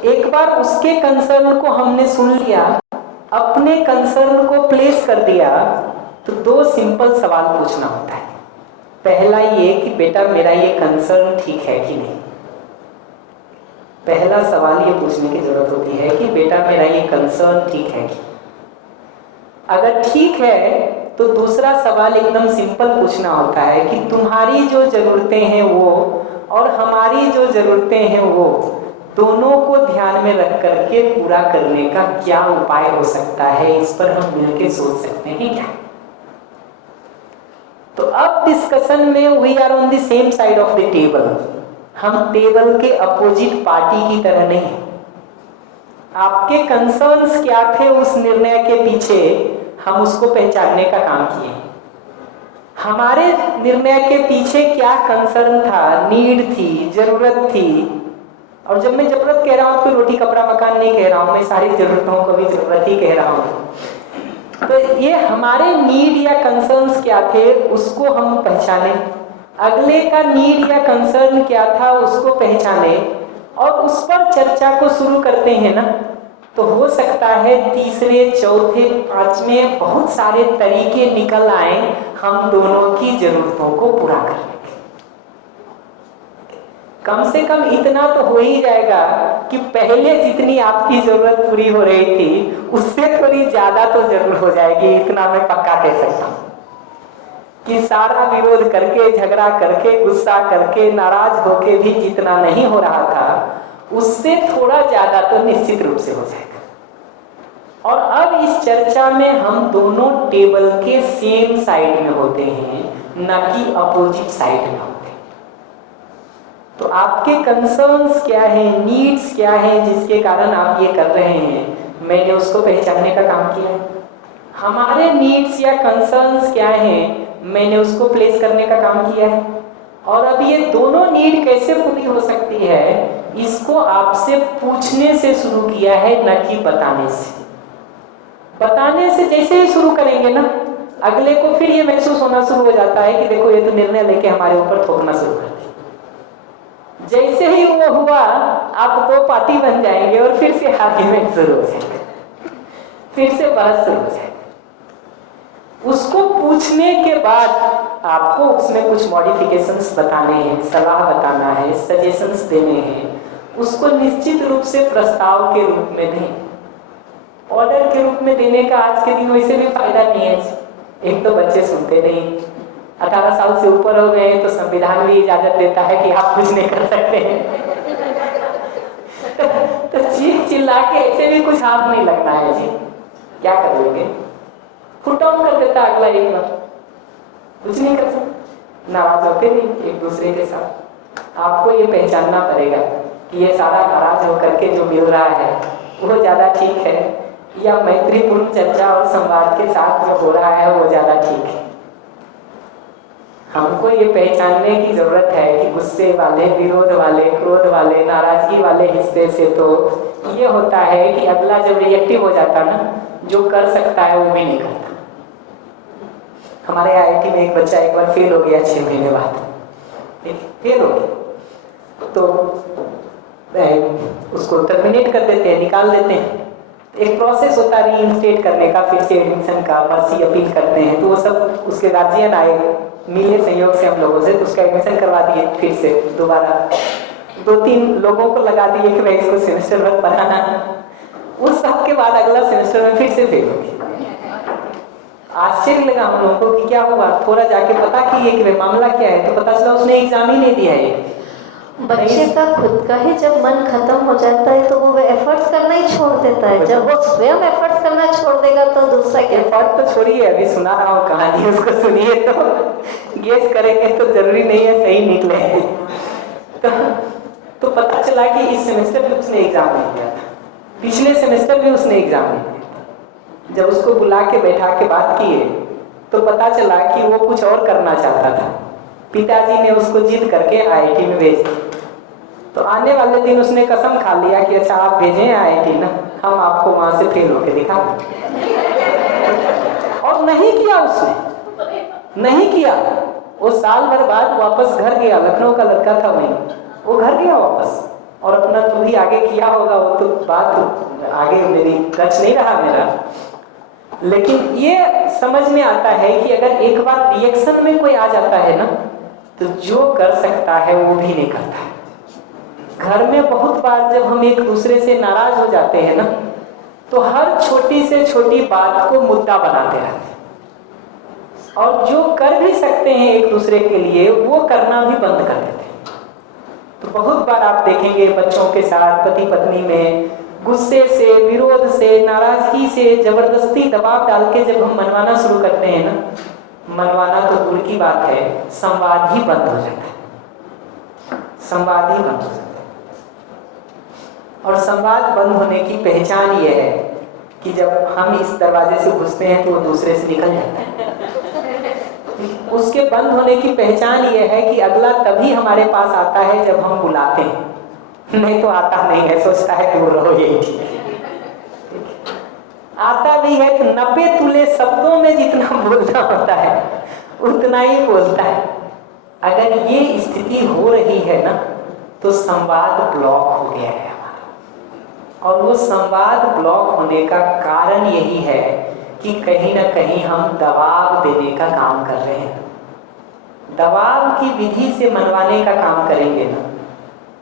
एक बार उसके कंसर्न को हमने सुन लिया, अपने कंसर्न को प्लेस कर दिया, तो दो सिंपल सवाल पूछना होता है। पहला ये कि बेटा मेरा ये कंसर्न ठीक है कि नहीं। पहला सवाल ये पूछने की जरूरत होती है कि बेटा मेरा ये कंसर्न ठीक है कि, अगर ठीक है तो दूसरा सवाल एकदम सिंपल पूछना होता है कि तुम्हारी जो जरूरतें हैं वो और हमारी जो ज़रूरतें हैं वो दोनों को ध्यान में रख करके पूरा करने का क्या उपाय हो सकता है, इस पर हम मिलके सोच सकते हैं क्या? तो अब डिस्कशन में we are on the same side of the table, हम टेबल के अपोजिट पार्टी की तरह नहीं है। आपके कंसर्न्स क्या थे उस निर्णय के पीछे, हम उसको पहचानने का काम किए। हमारे निर्णय के पीछे क्या कंसर्न था, नीड थी, जरूरत थी। और जब मैं जरूरत कह रहा हूं तो रोटी कपड़ा मकान नहीं कह रहा हूं, मैं सारी जरूरतों को भी जरूरत ही कह रहा हूं। तो ये हमारे नीड या कंसर्न्स क्या थे उसको हम पहचाने, अगले का नीड या कंसर्न क्या था उसको पहचाने और उस पर चर्चा को शुरू करते हैं ना, तो हो सकता है तीसरे, चौथे, पांचवें बहुत सारे तरीके निकल आए हम दोनों की जरूरतों को पूरा करने के। कम से कम इतना तो हो ही जाएगा कि पहले जितनी आपकी जरूरत पूरी हो रही थी उससे थोड़ी ज्यादा तो जरूर हो जाएगी, इतना मैं पक्का कह सकता हूँ कि सारा विरोध करके, झगड़ा करके, गुस्सा करके, नाराज होके भी जितना नहीं हो रहा था उससे थोड़ा ज्यादा तो निश्चित रूप से हो जाएगा। और अब इस चर्चा में हम दोनों टेबल के सेम साइड में होते हैं, न कि अपोजिट साइड में होते हैं। तो आपके कंसर्न्स क्या हैं, नीड्स क्या हैं जिसके कारण आप ये कर रहे हैं, मैंने उसको पहचानने का काम किया है। हमारे नीड्स या कंसर्न्स क्या हैं, मैंने उसको प्लेस करने का काम किया है। और अब ये दोनों नीड कैसे पूरी हो सकती है, इसको आपसे पूछने से शुरू किया है, न कि बताने से। बताने से जैसे ही शुरू करेंगे ना, अगले को फिर ये महसूस होना शुरू हो जाता है कि देखो ये तो निर्णय लेके हमारे ऊपर थोपना शुरू कर दिया। जैसे ही वो हुआ आप दो पार्टी बन जाएंगे और फिर से आर्ग्यूमेंट शुरू हो जाएगा, फिर से बहस शुरू हो जाएगा। उसको पूछने के बाद आपको उसमें कुछ मॉडिफिकेशंस बताने हैं, सलाह बताना है, सजेशंस देने हैं। उसको निश्चित रूप से प्रस्ताव के रूप में दें, ऑर्डर के रूप में देने का आज के दिन वैसे भी फायदा नहीं है। एक तो बच्चे सुनते नहीं, 18 साल से ऊपर हो गए तो संविधान भी इजाजत देता है कि आप कुछ नहीं कर सकते हैं। तो चीख चिल्ला के ऐसे भी कुछ हाथ नहीं लगना है जी, क्या कर लेंगे, फुट ऑन कर देता अगला एक बार, कुछ नहीं कर सकते, नाराज होते नहीं एक दूसरे के साथ। आपको ये पहचानना पड़ेगा कि ये सारा नाराज होकर के जो मिल रहा है वो ज्यादा ठीक है या मैत्रीपूर्ण चर्चा और संवाद के साथ जो हो रहा है वो ज्यादा ठीक है। हमको ये पहचानने की जरूरत है कि गुस्से वाले, विरोध वाले, क्रोध वाले, नाराजगी वाले हिस्से से तो ये होता है कि अगला जब रिएक्टिव हो जाता ना, जो कर सकता है वो भी नहीं करता। हमारे IIT में एक बच्चा एक बार फेल हो गया 6 महीने बाद, फेल हो गया तो उसको टर्मिनेट कर देते हैं, निकाल देते हैं। एक प्रोसेस होता है रीइंस्टेट करने का, फिर से एडमिशन का, मर्सी अपील करते हैं। तो वो सब उसके गार्जियन आए, मिले संयोग से हम लोगों से, तो उसका एडमिशन करवा दिए फिर से दोबारा। 2-3 लोगों को लगा दिए कि भाई इसको सेमेस्टर भर पढ़ाना। उस सब के बाद अगला सेमेस्टर में फिर से फेल हो गया। आश्चर्य लगा हम लोगों को कि क्या हुआ। थोड़ा जाके पता किए कि भाई मामला क्या है, तो पता चला उसने एग्जाम ही नहीं दिया है। बच्चे का खुद का ही जब मन खत्म हो जाता है तो वो एफर्ट्स करना ही छोड़ देता है। जब वो स्वयं एफर्ट्स करना छोड़ देगा तो दूसरा क्या। एफर्ट तो छोड़िए, अभी सुना रहा हूँ कहानी, उसको सुनिए तो गेस करेंगे तो जरूरी नहीं है सही निकले। तो पता चला कि इस सेमेस्टर भी उसने एग्जाम नहीं दिया था, पिछले सेमेस्टर भी उसने एग्जाम नहीं दिया। जब उसको बुला के बैठा के बात किए तो पता चला कि वो कुछ और करना चाहता था। पिताजी ने उसको जिद करके IIT में भेज दिया। तो आने वाले दिन उसने कसम खा लिया कि अच्छा आप भेजें IIT ना, हम आपको वहां से फेल होके दिखा। और नहीं किया उसने, नहीं किया। वो साल भर बाद वापस घर गया, लखनऊ का लड़का था वहीं, वो घर गया वापस और अपना जो भी आगे किया होगा वो तो बात आगे मेरी टच नहीं रहा मेरा। लेकिन ये समझ में आता है कि अगर एक बार रिएक्शन में कोई आ जाता है ना, तो जो कर सकता है वो भी नहीं करता है। घर में बहुत बार जब हम एक दूसरे से नाराज हो जाते हैं ना, तो हर छोटी से छोटी बात को मुद्दा बनाते रहते हैं और जो कर भी सकते हैं एक दूसरे के लिए वो करना भी बंद कर देते हैं। बहुत बार आप देखेंगे बच्चों के साथ, पति पत्नी में गुस्से से, विरोध से, नाराजगी से, जबरदस्ती दबाव डाल के जब हम मनवाना शुरू करते हैं ना, मनवाना तो दूर की बात है, संवाद ही बंद हो जाता है, संवाद ही बंद हो जाता है। और संवाद बंद होने की पहचान ये है कि जब हम इस दरवाजे से घुसते हैं तो वो दूसरे से निकल जाता है। उसके बंद होने की पहचान ये है कि अगला तभी हमारे पास आता है जब हम बुलाते हैं, नहीं तो आता नहीं है, सोचता है दूर रहो यही ठीक है। आता भी है तो 90 तुले शब्दों में जितना बोलना होता है उतना ही बोलता है। अगर ये स्थिति हो रही है ना तो संवाद ब्लॉक हो गया है हमारा। और वो संवाद ब्लॉक होने का कारण यही है कि कहीं ना कहीं हम दबाव देने का काम कर रहे हैं। दबाव की विधि से मनवाने का काम करेंगे ना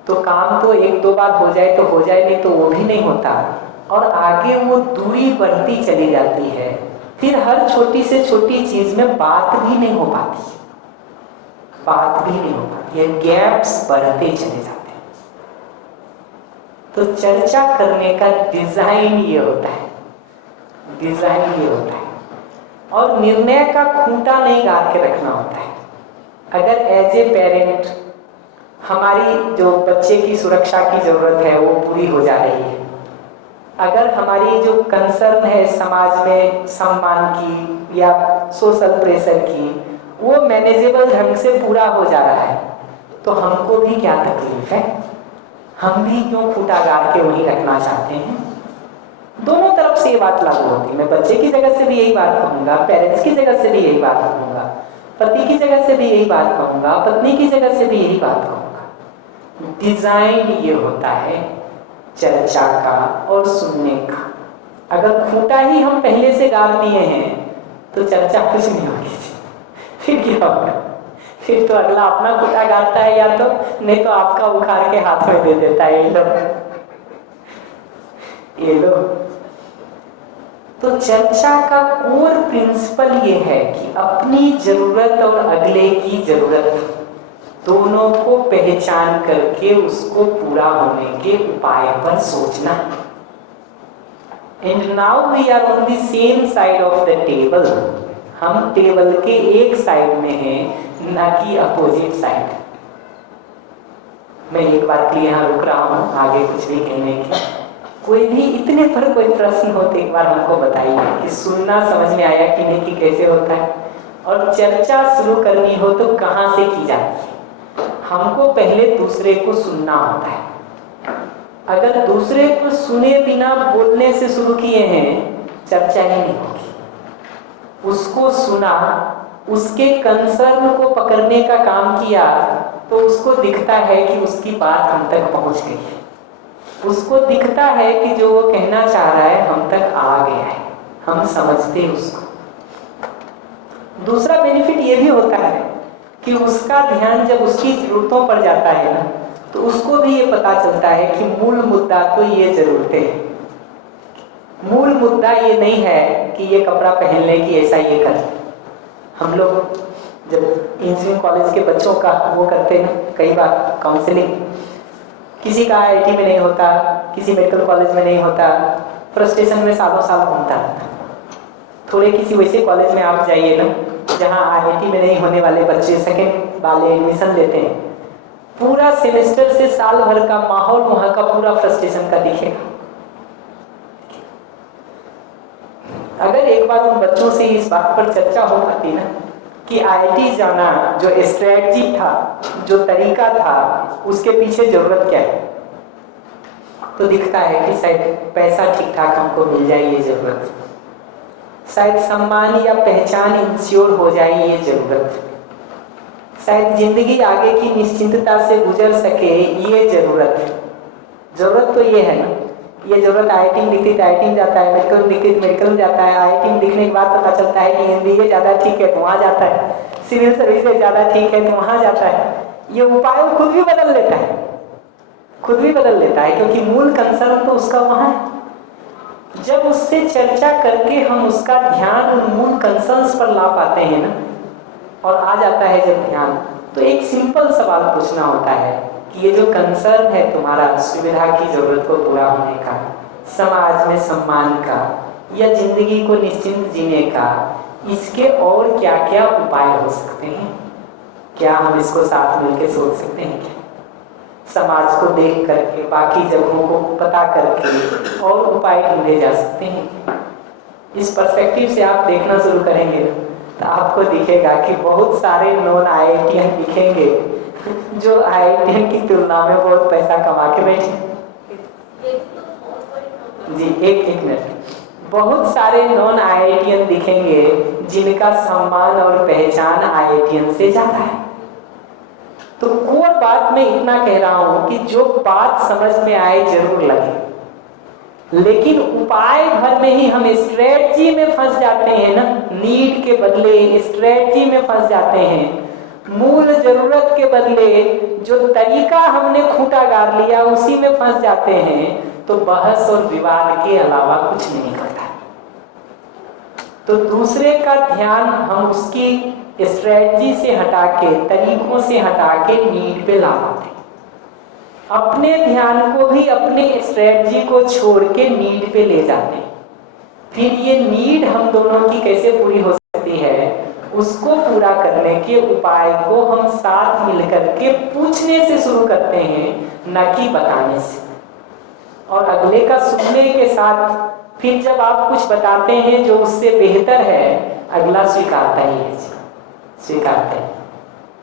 तो काम तो 1-2 बार हो जाए तो हो जाए, नहीं तो वो भी नहीं होता और आगे वो दूरी बढ़ती चली जाती है। फिर हर छोटी से छोटी चीज में बात भी नहीं हो पाती, बात भी नहीं हो पाती है, गैप्स बढ़ते चले जाते हैं। तो चर्चा करने का डिजाइन ये होता है, डिजाइन ये होता है। और निर्णय का खूंटा नहीं गाड़ के रखना होता है। अगर एज ए पेरेंट हमारी जो बच्चे की सुरक्षा की जरूरत है वो पूरी हो जा रही है, अगर हमारी जो कंसर्न है समाज में सम्मान की या सोशल प्रेशर की वो मैनेजेबल ढंग से पूरा हो जा रहा है, तो हमको भी क्या तकलीफ है, हम भी क्यों खूंटा गाड़ के वहीं रखना चाहते हैं। दोनों तरफ से ये बात लागू होती है। मैं बच्चे की जगह से भी यही बात कहूँगा, पेरेंट्स की जगह से भी यही बात कहूँगा, पति की जगह से भी यही बात कहूँगा, पत्नी की जगह से भी यही बात कहूँगा। डिजाइन ये होता है चर्चा का और सुनने का। अगर खूंटा ही हम पहले से गाड़ दिए हैं तो चर्चा कुछ नहीं होगी, फिर क्या होगा, फिर तो अगला अपना खूंटा गाड़ता है या तो, नहीं तो आपका उखाड़ के हाथ में दे देता है, ये लो। तो चर्चा का कोर प्रिंसिपल ये है कि अपनी जरूरत और अगले की जरूरत दोनों को पहचान करके उसको पूरा होने के उपाय पर सोचना। And now we are on the same side of the table. हम टेबल के एक साइड में हैं, ना कि अपोजिट साइड। मैं एक बात के लिए यहाँ रुक रहा हूँ, आगे कुछ भी कहने की। कोई भी इतने पर कोई प्रश्न हो तो एक बार हमको बताइए कि सुनना समझ में आया कि नहीं, कि कैसे होता है, और चर्चा शुरू करनी हो तो कहाँ से की जाती है। हमको पहले दूसरे को सुनना होता है। अगर दूसरे को सुने बिना बोलने से शुरू किए हैं, चर्चा ही नहीं होगी। उसको सुना, उसके कंसर्न को पकड़ने का काम किया तो उसको दिखता है कि उसकी बात हम तक पहुंच गई है, उसको दिखता है कि जो वो कहना चाह रहा है हम तक आ गया है, हम समझते उसको। दूसरा बेनिफिट ये भी होता है कि उसका ध्यान जब उसकी जरूरतों पर जाता है ना तो उसको भी ये पता चलता है कि मूल मुद्दा तो ये जरूरतें हैं। मूल मुद्दा ये नहीं है कि ये कपड़ा पहन ले, कि ऐसा ये कर। हम लोग जब इंजीनियरिंग कॉलेज के बच्चों का वो करते हैं ना, कई बार काउंसलिंग, किसी का आईआईटी में नहीं होता, किसी मेडिकल कॉलेज में नहीं होता, फ्रस्ट्रेशन में सालों साल घूमता रहता। थोड़े किसी वैसे कॉलेज में आप जाइए ना जहाँ आईआईटी में नहीं होने वाले बच्चे सेकेंड वाले एडमिशन लेते हैं, पूरा सेमेस्टर से साल भर का माहौल वहाँ का पूरा फ्रस्ट्रेशन का दिखेगा। अगर एक बार उन बच्चों से इस बात पर चर्चा हो पाती ना कि आईआईटी जाना जो स्ट्रेटजी था, जो तरीका था, उसके पीछे जरूरत क्या है, तो दिखता है कि शायद पैसा ठीक ठाक हमको मिल जाए ये जरूरत, शायद सम्मान या पहचान इंश्योर हो जाए ये जरूरत, शायद जिंदगी आगे की निश्चिंतता से गुजर सके ये जरूरत। जरूरत तो ये है ना, ये जरूरत आईआईटी में दिखती तो आईआईटी में जाता है, मेडिकल में दिखती तो मेडिकल में जाता है, आईआईटी में दिखने के बाद पता चलता है कि एमबीए ज़्यादा ठीक है तो वहाँ जाता है, सिविल सर्विसेज ज़्यादा ठीक है तो वहाँ जाता है। ये उपाय खुद भी बदल लेता है, खुद भी बदल लेता है, क्योंकि मूल कंसर्न तो उसका वहाँ है। जब उससे चर्चा करके हम उसका ध्यान उन मूल कंसर्न्स पर ला पाते हैं ना, और आ जाता है जब ध्यान, तो एक सिंपल सवाल पूछना होता है कि ये जो कंसर्न है तुम्हारा सुविधा की जरूरत को पूरा होने का, समाज में सम्मान का या जिंदगी को निश्चिंत जीने का, इसके और क्या क्या उपाय हो सकते हैं? क्या हम इसको साथ मिलकर सोच सकते हैं? क्या समाज को देख करके, बाकी जगहों को पता करके और उपाय ढूंढे जा सकते हैं? इस पर्सपेक्टिव से आप देखना शुरू करेंगे ना, तो आपको दिखेगा कि बहुत सारे नॉन IITian दिखेंगे जो IITian की तुलना में बहुत पैसा कमा के बैठे। जी एक मिनट। बहुत सारे नॉन IITian दिखेंगे जिनका सम्मान और पहचान IITian से ज्यादा है। तो कोर बात में इतना कह रहा हूं कि जो बात समझ में आए जरूर लगे, लेकिन उपाय भर में ही हम स्ट्रेटजी में फंस जाते हैं ना, नीड के बदले स्ट्रेटजी में फंस जाते हैं, मूल जरूरत के बदले जो तरीका हमने खूंटा गाड़ लिया उसी में फंस जाते हैं, तो बहस और विवाद के अलावा कुछ नहीं निकलता। तो दूसरे का ध्यान हम उसकी स्ट्रेटजी से हटा के, तरीकों से हटा के नीड पे ला पाते हैं। अपने ध्यान को भी अपने स्ट्रेटजी को छोड़ के नीड पे ले जाते हैं। फिर ये नीड हम दोनों की कैसे पूरी हो सकती है, उसको पूरा करने के उपाय को हम साथ मिलकर के पूछने से शुरू करते हैं, न कि बताने से। और अगले का सुनने के साथ फिर जब आप कुछ बताते हैं जो उससे बेहतर है, अगला स्वीकारता ही है, स्वीकारते हैं।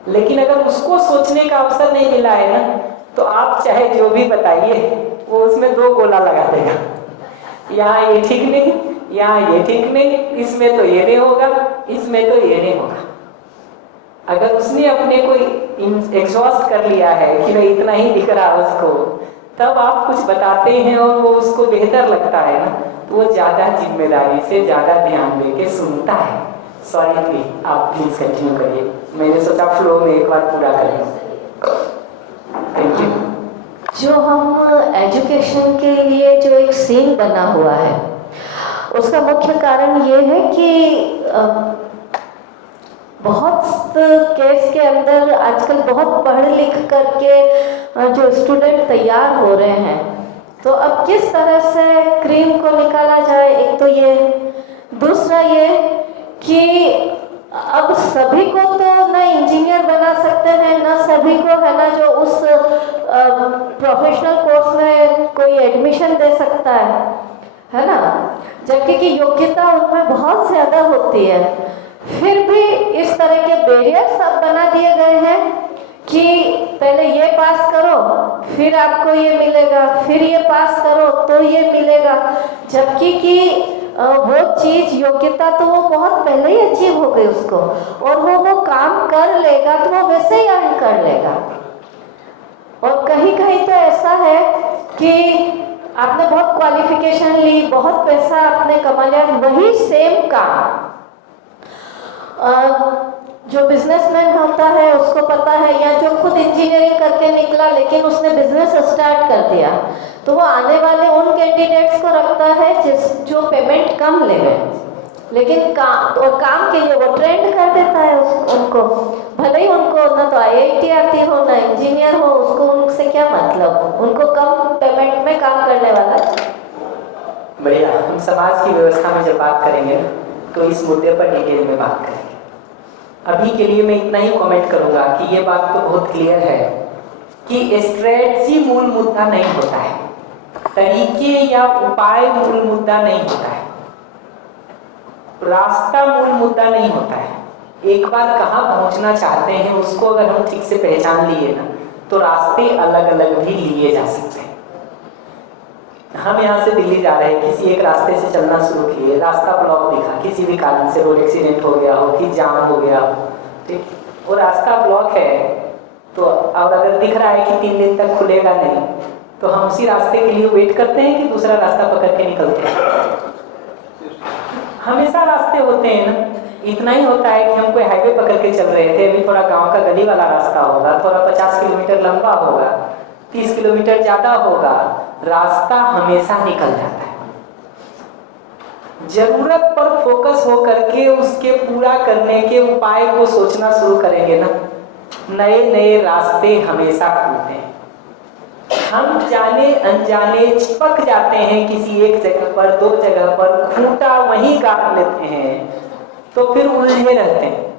लेकिन अगर उसको सोचने का अवसर नहीं मिला है ना, तो आप चाहे जो भी बताइए वो उसमें 2 गोला लगा देगा। यहाँ ये ठीक नहीं, यहाँ ये ठीक नहीं, इसमें तो ये नहीं होगा, इसमें तो ये नहीं होगा। अगर उसने अपने को एग्जॉस्ट कर लिया है कि भाई इतना ही दिख रहा है उसको, तब आप कुछ बताते हैं और वो उसको बेहतर लगता है ना, तो वो ज़्यादा जिम्मेदारी से, ज़्यादा ध्यान दे के सुनता है। सॉरी प्लीज, आप प्लीज कंटिन्यू करिए। मैंने सोचा फ्लो में एक बार पूरा कर लूं। Thank you. जो हम एजुकेशन के लिए जो एक सीन बना हुआ है, उसका मुख्य कारण ये है कि बहुत केस के अंदर आजकल बहुत पढ़ लिख करके जो स्टूडेंट तैयार हो रहे हैं, तो अब किस तरह से क्रीम को निकाला जाए, एक तो ये, दूसरा ये कि अब सभी को तो ना इंजीनियर बना सकते हैं, ना सभी को है ना जो उस प्रोफेशनल कोर्स में कोई एडमिशन दे सकता है ना, जबकि कि योग्यता उनमें बहुत ज़्यादा होती है। फिर भी इस तरह के बैरियर्स अब बना दिए गए हैं कि पहले ये पास करो फिर आपको ये मिलेगा, फिर ये पास करो तो ये मिलेगा, जबकि कि वो चीज़ योग्यता तो वो बहुत पहले ही अचीव हो गई उसको, और वो काम कर लेगा तो वो वैसे ही अर्न कर लेगा। और कहीं कहीं तो ऐसा है कि आपने बहुत क्वालिफिकेशन ली, बहुत पैसा आपने कमा लिया, वही सेम काम जो बिजनेसमैन होता है उसको पता है, या जो खुद इंजीनियरिंग करके निकला लेकिन उसने बिजनेस स्टार्ट कर दिया, तो वो आने वाले उन कैंडिडेट्स को रखता है जो पेमेंट कम ले गए, लेकिन काम के लिए वो ट्रेंड कर देता है उनको, भले ही उनको ना तो IIT आती हो ना इंजीनियर हो, उसको उनसे क्या मतलब, उनको कम पेमेंट में काम करने वाला। बढ़िया। हम समाज की व्यवस्था में जब बात करेंगे ना, तो इस मुद्दे पर डिटेल में बात करेंगे। अभी के लिए मैं इतना ही कमेंट करूंगा कि ये बात तो बहुत क्लियर है कि स्ट्रेटजी मूल मुद्दा नहीं होता है, तरीके या उपाय मूल मुद्दा नहीं होता है, रास्ता मूल मुद्दा नहीं होता है। एक बार कहाँ पहुंचना चाहते हैं उसको अगर हम ठीक से पहचान लिए ना, तो रास्ते अलग अलग भी लिए जा सकते हैं। हम यहाँ से दिल्ली जा रहे हैं, किसी एक रास्ते से चलना शुरू किए, रास्ता ब्लॉक दिखा, किसी भी कारण से रोड एक्सीडेंट हो गया हो कि जाम हो गया हो, ठीक, वो रास्ता ब्लॉक है, तो और अगर दिख रहा है कि 3 दिन तक खुलेगा नहीं, तो हम उसी रास्ते के लिए वेट करते हैं कि दूसरा रास्ता पकड़ के निकलते हैं। हमेशा रास्ते होते हैं ना। इतना ही होता है कि हम कोई हाईवे पकड़ के चल रहे थे, अभी थोड़ा गांव का गली वाला रास्ता होगा, थोड़ा 50 किलोमीटर लंबा होगा, 30 किलोमीटर ज़्यादा होगा, रास्ता हमेशा निकल जाता है। जरूरत पर फोकस हो करके उसके पूरा करने के उपाय को सोचना शुरू करेंगे ना, नए नए रास्ते हमेशा खुलते हैं। हम जाने अनजाने चिपक जाते हैं किसी एक जगह पर, दो जगह पर, खूंटा वहीं गाड़ लेते हैं, तो फिर उलझे रहते हैं।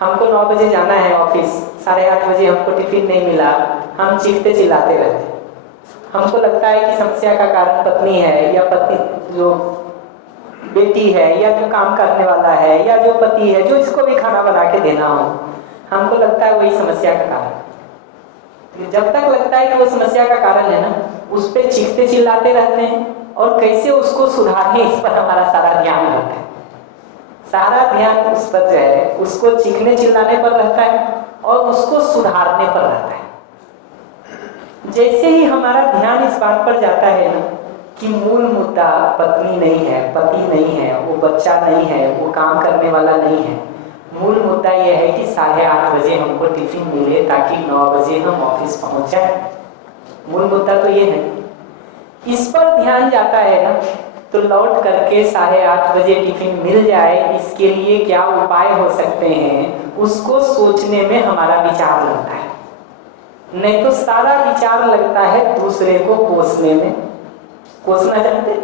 हमको 9 बजे जाना है ऑफिस, 8:30 बजे हमको टिफिन नहीं मिला, हम चीखते चिल्लाते रहते हैं। हमको लगता है कि समस्या का कारण पत्नी है, या पति जो बेटी है, या जो काम करने वाला है, या जो पति है जो इसको भी खाना बना के देना हो, हमको लगता है वही समस्या का कारण। जब तक लगता है कि वो समस्या का कारण है ना, उस पर चीखते चिल्लाते रहते हैं, और कैसे उसको सुधारें इस पर हमारा सारा ध्यान रहता है। सारा ध्यान उस पर जो है, उसको चीखने चिल्लाने पर रहता है और उसको सुधारने पर रहता है। जैसे ही हमारा ध्यान इस बात पर जाता है ना कि मूल मुद्दा पत्नी नहीं है, पति नहीं है, वो बच्चा नहीं है, वो काम करने वाला नहीं है, मूल मुद्दा यह है कि 8:30 बजे हमको टिफिन मिले ताकि 9 बजे हम ऑफिस पहुंच जाए। मूल मुद्दा तो ये है। इस पर ध्यान जाता है ना, तो लौट करके 8:30 बजे टिफिन मिल जाए, इसके लिए क्या उपाय हो सकते हैं, उसको सोचने में हमारा विचार लगता है। नहीं तो सारा विचार लगता है दूसरे को कोसने में। कोसना जानते,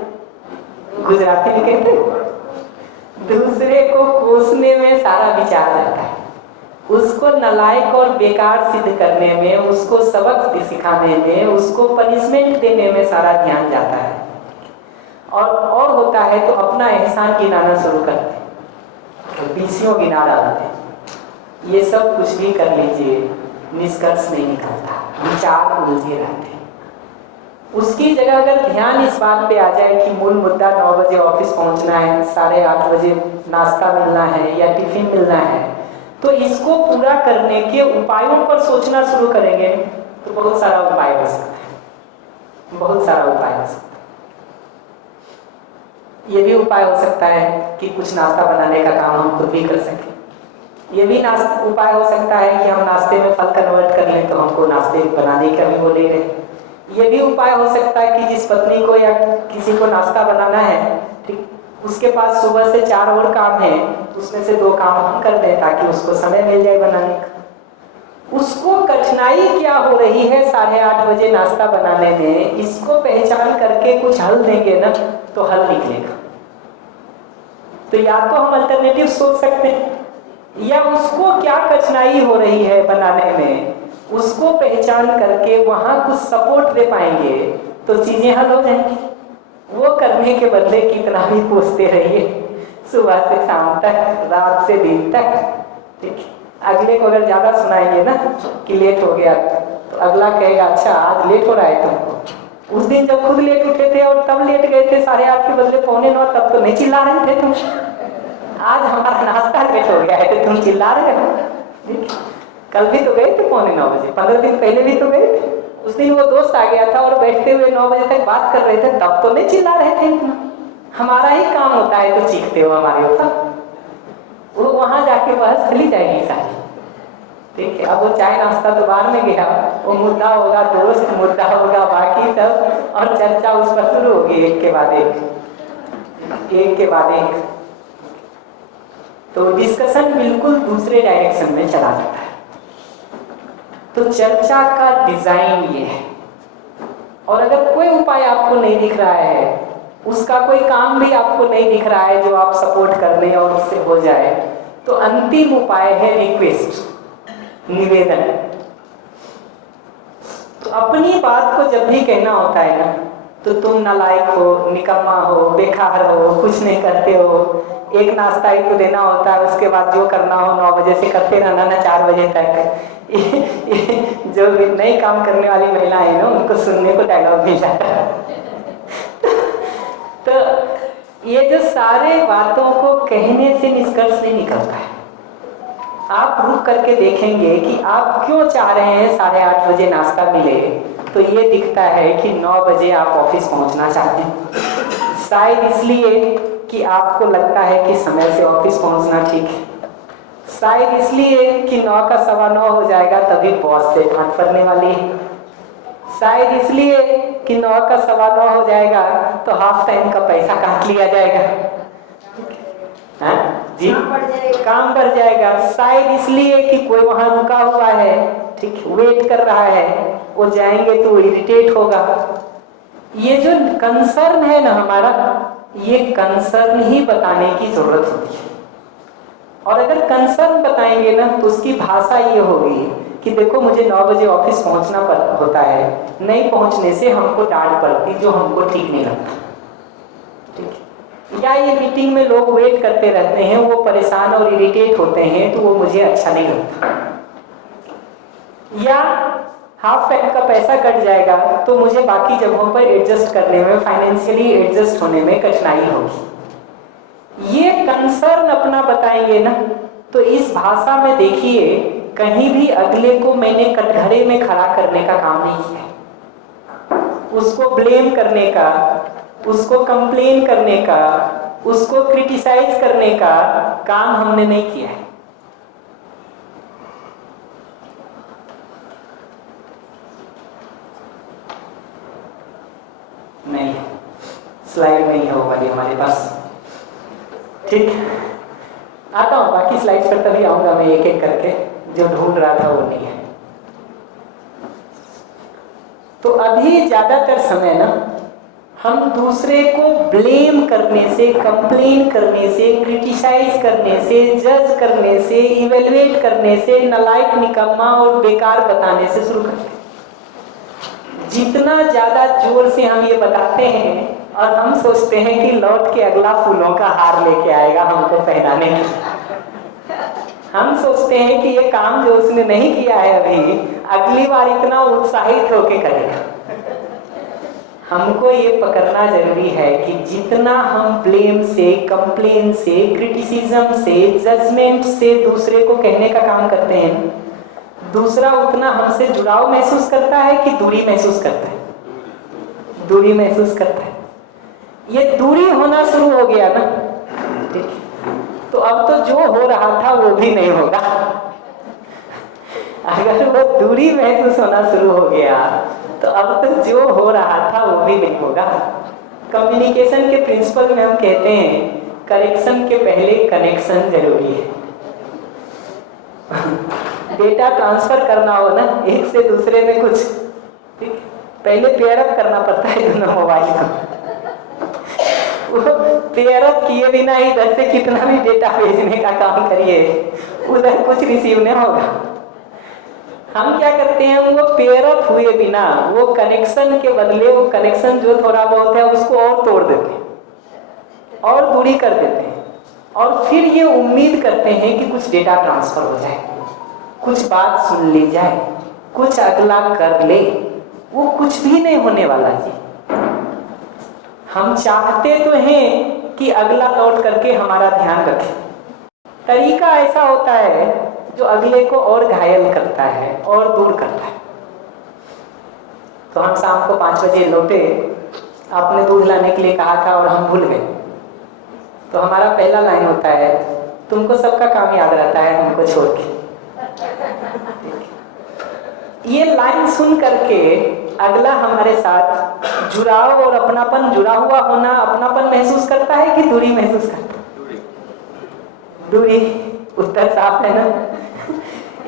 गुजराती में कहते, दूसरे को कोसने में सारा विचार लगता है। उसको नालायक और बेकार सिद्ध करने में, उसको सबक सिखाने में, उसको पनिशमेंट देने में सारा ध्यान जाता है। और होता है तो अपना एहसान गिनाना शुरू करते हैं, तो 20 गिना डालते हैं। ये सब कुछ भी कर लीजिए, निष्कर्ष नहीं निकलता, विचार उलझे रहते हैं। उसकी जगह अगर ध्यान इस बात पे आ जाए कि मूल मुद्दा 9 बजे ऑफिस पहुंचना है, 8:30 बजे नाश्ता मिलना है या टिफिन मिलना है, तो इसको पूरा करने के उपायों पर सोचना शुरू करेंगे तो बहुत सारा उपाय हो सकता है, बहुत सारा उपाय हो सकता है। ये भी उपाय हो सकता है कि कुछ नाश्ता बनाने का काम हम खुद भी कर सकें। ये भी उपाय हो सकता है कि हम नाश्ते में फल कन्वर्ट कर लें तो हमको नाश्ते बनाने का भी बोले रहे। ये भी उपाय हो सकता है कि जिस पत्नी को या किसी को नाश्ता बनाना है, ठीक, उसके पास सुबह से 4 और काम है, उसमें से 2 काम हम कर दें ताकि उसको समय मिल जाए बनाने का। उसको कठिनाई क्या हो रही है 8:30 बजे नाश्ता बनाने में, इसको पहचान करके कुछ हल देंगे ना तो हल निकलेगा। तो या तो हम अल्टरनेटिव सोच सकते हैं, या उसको क्या कठिनाई हो रही है बनाने में, उसको पहचान करके वहां कुछ सपोर्ट दे पाएंगे तो चीजें हल हो जाएंगी। वो करने के बदले कितना भी पूछते रहिए, सुबह से शाम तक, रात से दिन तक, ठीक। अगले को अगर ज्यादा सुनाएंगे ना कि लेट हो गया, तो अगला कहेगा अच्छा आज लेट हो रहा है तुमको। उस दिन जब खुद लेट उठे थे और तब लेट गए थे 8:30 के बदले 8:45, तब तो नहीं चिल्ला रहे थे तुम। आज हमारा नाश्ता लेट हो गया है तो तुम चिल्ला रहे हो। कल भी तो गए थे 8:45 बजे, 15 दिन पहले भी तो गए थे। उस दिन वो दोस्त आ गया था और बैठते हुए 9 बजे तक बात कर रहे थे, तब तो नहीं चिल्ला रहे थे इतना। हमारा ही काम होता है तो चीखते हो हमारे ऊपर, वो वहां जाके बहस चली जाएगी सारी, ठीक है। अब वो चाय नाश्ता तो बाद में गया, वो मुद्दा होगा दोस्त, मुद्दा होगा बाकी सब, और चर्चा उस पर शुरू होगी एक के बाद एक। तो डिस्कशन बिल्कुल दूसरे डायरेक्शन में चला जाता है। तो चर्चा का डिजाइन ये है। और अगर कोई उपाय आपको नहीं दिख रहा है, उसका कोई काम भी आपको नहीं दिख रहा है जो आप सपोर्ट कर लें और उससे हो जाए, तो अंतिम उपाय है रिक्वेस्ट, निवेदन। तो अपनी बात को जब भी कहना होता है ना, तो तुम नालायक हो, निकम्मा हो, बेकार हो, कुछ नहीं करते हो, एक नाश्ता ही तो देना होता है, उसके बाद जो करना हो 9 बजे से करते रहना ना 4 बजे तक। जो भी नई काम करने वाली महिला है ना, उनको सुनने को डायलॉग मिल जाता है। तो ये जो सारे बातों को कहने से निष्कर्ष नहीं निकलता है। आप रुक करके देखेंगे कि आप क्यों चाह रहे हैं 8:30 बजे नाश्ता मिले, तो ये दिखता है कि 9 बजे आप ऑफिस पहुंचना चाहते हैं। शायद इसलिए कि आपको लगता है कि समय से ऑफिस पहुंचना ठीक है, शायद इसलिए कि 9 का 9:15 हो जाएगा तभी बॉस से डांट पड़ने वाली है, शायद इसलिए कि 9 का 9:15 हो जाएगा तो हाफ टाइम का पैसा काट लिया जाएगा, जी काम बढ़ जाएगा, शायद इसलिए कि कोई वहां रुका हुआ है, ठीक, वेट कर रहा है, वो जाएंगे तो इरिटेट होगा। ये जो कंसर्न है ना हमारा, ये कंसर्न ही बताने की जरूरत होती है। और अगर कंसर्न बताएंगे ना तो उसकी भाषा ये होगी कि देखो मुझे 9 बजे ऑफिस पहुंचना होता है, नहीं पहुंचने से हमको डांट पड़ती जो हमको ठीक नहीं लगता, ठीक। या ये मीटिंग में लोग वेट करते रहते हैं, वो परेशान और इरिटेट होते हैं तो वो मुझे अच्छा नहीं लगता। या हाफ टाइम का पैसा कट जाएगा तो मुझे बाकी जगहों पर एडजस्ट करने में, फाइनेंशियली एडजस्ट होने में कठिनाई होगी। ये कंसर्न अपना बताएंगे ना तो इस भाषा में देखिए कहीं भी अगले को मैंने कटघरे में खड़ा करने का काम नहीं किया, उसको ब्लेम करने का, उसको कंप्लेन करने का, उसको क्रिटिसाइज करने का काम हमने नहीं किया है। नहीं, स्लाइड नहीं है वो वाली हमारे पास, ठीक। आता हूं, बाकी स्लाइड्स पर तभी आऊंगा मैं एक एक करके, जो ढूंढ रहा था वो नहीं है। तो अभी ज्यादातर समय ना हम दूसरे को ब्लेम करने से, कंप्लेन करने से, क्रिटिसाइज करने से, जज करने से, इवेलुएट करने से, नालायक, निकम्मा और बेकार बताने से शुरू करते हैं। जितना ज्यादा जोर से हम ये बताते हैं और हम सोचते हैं कि लौट के अगला फूलों का हार लेके आएगा हमको पहनाने के, हम सोचते हैं कि ये काम जो उसने नहीं किया है अभी, अगली बार इतना उत्साहित होके करेगा। हमको ये पकड़ना जरूरी है कि जितना हम ब्लेम से, कंप्लेन से, क्रिटिसिज्म से, जजमेंट से दूसरे को कहने का काम करते हैं, दूसरा उतना हमसे जुड़ाव महसूस करता है कि दूरी महसूस करता है? दूरी महसूस करता है। ये दूरी होना शुरू हो गया ना, ठीक, तो अब तो जो हो रहा था वो भी नहीं होगा। अगर वो दूरी महसूस होना शुरू हो गया तो अब तो जो हो रहा था वो भी नहीं होगा। कम्युनिकेशन के प्रिंसिपल में हम कहते हैं करेक्शन के पहले कनेक्शन जरूरी है। डेटा ट्रांसफर करना हो ना एक से दूसरे में कुछ, ठीक, पहले पेयर अप करना पड़ता है दोनों मोबाइल को। पेयर अप किए बिना इधर से कितना भी डेटा भेजने का काम करिए, उधर कुछ रिसीव नहीं होगा। हम क्या करते हैं, वो पेयर अप हुए बिना वो कनेक्शन के बदले, वो कनेक्शन जो थोड़ा बहुत है उसको और तोड़ देते हैं और दूरी कर देते हैं, और फिर ये उम्मीद करते हैं कि कुछ डेटा ट्रांसफर हो जाए, कुछ बात सुन ली जाए, कुछ अगला कर ले। वो कुछ भी नहीं होने वाला जी। हम चाहते तो हैं कि अगला लौट करके हमारा ध्यान रखे, तरीका ऐसा होता है जो अगले को और घायल करता है और दूर करता है। तो हम शाम को 5 बजे लौटे, आपने दूध लाने के लिए कहा था और हम भूल गए, तो हमारा पहला लाइन होता है, तुमको सबका काम याद रहता है हमको छोड़ के। ये लाइन सुन करके अगला हमारे साथ जुड़ाव और अपनापन, जुड़ा हुआ होना, अपनापन महसूस करता है कि दूरी महसूस करता है? दूरी। उत्तर साफ है ना।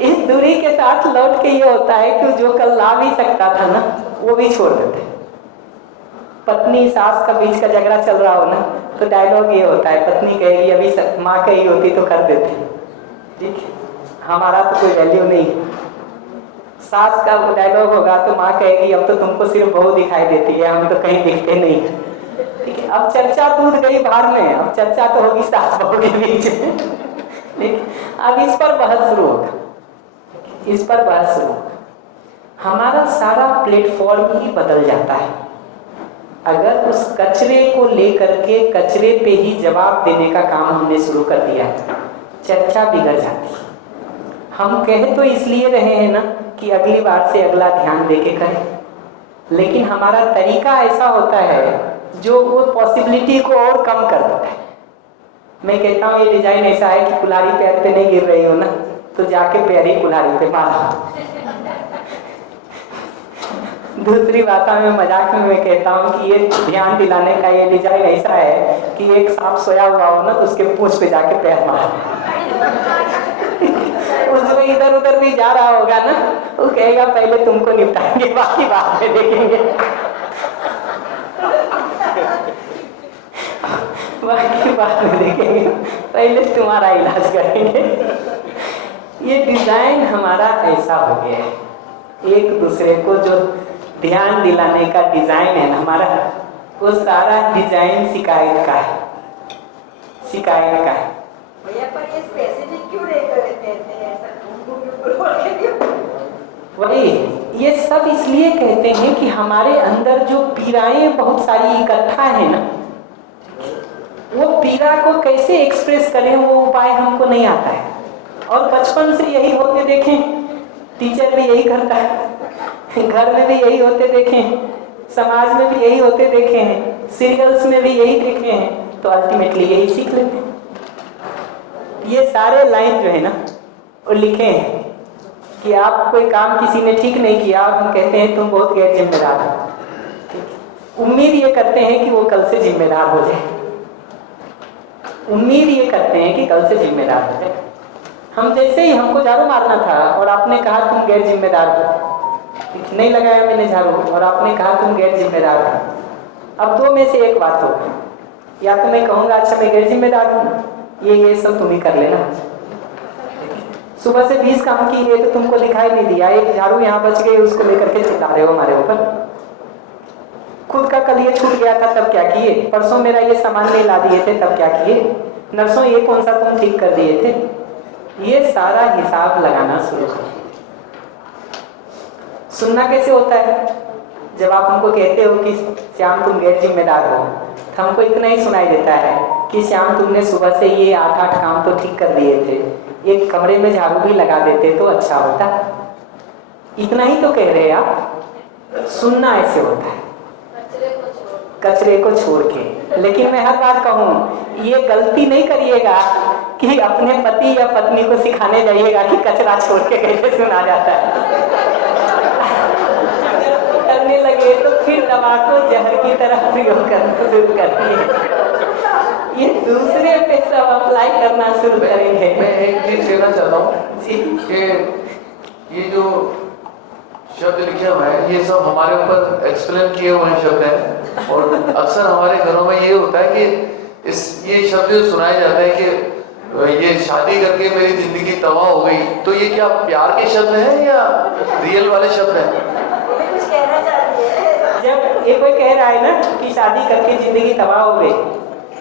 इस दूरी के साथ लौट के ये होता है कि जो कल ला भी सकता था ना वो भी छोड़ देते। पत्नी सास का बीच का झगड़ा चल रहा हो ना तो डायलॉग ये होता है, पत्नी कहेगी अभी माँ कही होती तो कर देती, ठीक, हमारा तो कोई वैल्यू नहीं। सास का डायलॉग होगा तो माँ कहेगी अब तो तुमको सिर्फ बहू दिखाई देती है, हम तो कहीं दिखते नहीं, ठीक है। अब चर्चा दूध गई बाहर में, अब चर्चा तो होगी सास बहू के बीच, ठीक। अब इस पर बहस शुरू होगा, इस पर बहस शुरू होगा। हमारा सारा प्लेटफॉर्म ही बदल जाता है अगर उस कचरे को लेकर के कचरे पे ही जवाब देने का काम हमने शुरू कर दिया है। चर्चा बिगड़ जाती है। हम कह तो इसलिए रहे हैं ना कि अगली बार से अगला ध्यान देके करें, लेकिन हमारा तरीका ऐसा होता है जो वो पॉसिबिलिटी को और कम कर देता है। मैं कहता हूँ ये डिजाइन ऐसा है कि कुल्हाड़ी पैर पे नहीं गिर रही हो ना तो जाके पैर ही कुल्हाड़ी पे मारो। दूसरी भाषा में मजाक में मैं कहता हूँ कि ये ध्यान दिलाने का ये डिजाइन ऐसा है कि एक सांप सोया हुआ हो ना तो उसके पूंछ पे जाके पैर मारो। उसमें इधर उधर भी जा रहा होगा ना, वो कहेगा पहले तुमको निपटाएंगे, बाकी बाद में देखेंगे। बाकी बाद में देखेंगे, पहले तुम्हारा इलाज करेंगे। ये डिजाइन हमारा ऐसा हो गया है, एक दूसरे को जो ध्यान दिलाने का डिजाइन है ना हमारा, वो सारा डिजाइन शिकायत का है, शिकायत का है। भैया पर ये स्पेसिफिक क्यों नहीं कहते हैं ऐसा? वही ये सब इसलिए कहते हैं कि हमारे अंदर जो पीड़ाएं बहुत सारी इकट्ठा है ना, वो पीड़ा को कैसे एक्सप्रेस करें वो उपाय हमको नहीं आता है। और बचपन से यही होते देखें, टीचर भी यही करता है, घर में भी यही होते देखे हैं, समाज में भी यही होते देखे हैं, सीरियल्स में भी यही देखे हैं, तो अल्टीमेटली यही सीख लेते हैं। ये सारे लाइन जो है ना वो लिखे हैं कि आप कोई काम किसी ने ठीक नहीं किया और हम कहते हैं तुम बहुत गैर जिम्मेदार हो। उम्मीद ये करते हैं कि वो कल से जिम्मेदार हो जाए, उम्मीद ये करते हैं कि कल से जिम्मेदार हो जाए। हम जैसे ही हमको झाड़ू मारना था और आपने कहा तुम गैर जिम्मेदार हो, नहीं लगाया मैंने झाड़ू और आपने कहा तुम गैर जिम्मेदार हो, अब दो में से एक बात होगी, या तो मैं कहूँगा अच्छा मैं गैर जिम्मेदार हूँ, ये सब तुम ही कर लेना। सुबह से 20 काम किए तो तुमको दिखाई नहीं दिया, एक झाड़ू यहाँ बच गई, उसको लेकर के चिल्ला रहे हो हमारे ऊपर। खुद का कल ये छूट गया था तब क्या किए, परसों मेरा ये सामान नहीं ला दिए थे तब क्या किए, नर्सों ये कौन सा तुम ठीक कर दिए थे। ये सारा हिसाब लगाना शुरू करो। सुनना कैसे होता है, जब आप हमको कहते हो कि श्याम तुम गैर जिम्मेदार हो, तो हमको इतना ही सुनाई देता है कि श्याम तुमने सुबह से ये 8 काम तो ठीक कर दिए थे, एक कमरे में झाड़ू भी लगा देते तो अच्छा होता। इतना ही तो कह रहे हैं आप। सुनना ऐसे होता है, कचरे को छोड़ के। लेकिन मैं हर बार कहूँ ये गलती नहीं करिएगा कि अपने पति या पत्नी को सिखाने जाइएगा कि कचरा छोड़ के कैसे सुना जाता है। करने लगे तो फिर दवा को जहर की तरह प्रयोग करना शुरू करती है, ये दूसरे पे सब अप्लाई करना शुरू करेंगे। मैं एक चीज कहना चाहता हूँ कि ये जो शब्द लिखे हुए हैं ये सब हमारे ऊपर एक्सप्लेन किए हुए हैं शब्द हैं, और अक्सर हमारे घरों में ये होता है कि ये शब्द जो सुनाए जाते हैं कि ये शादी करके मेरी जिंदगी तबाह हो गई, तो ये क्या प्यार के शब्द हैं या रियल वाले शब्द हैं? कुछ कहना चाहती है। जब ये कोई कह रहा है ना कि शादी करके जिंदगी तबाह हो गई,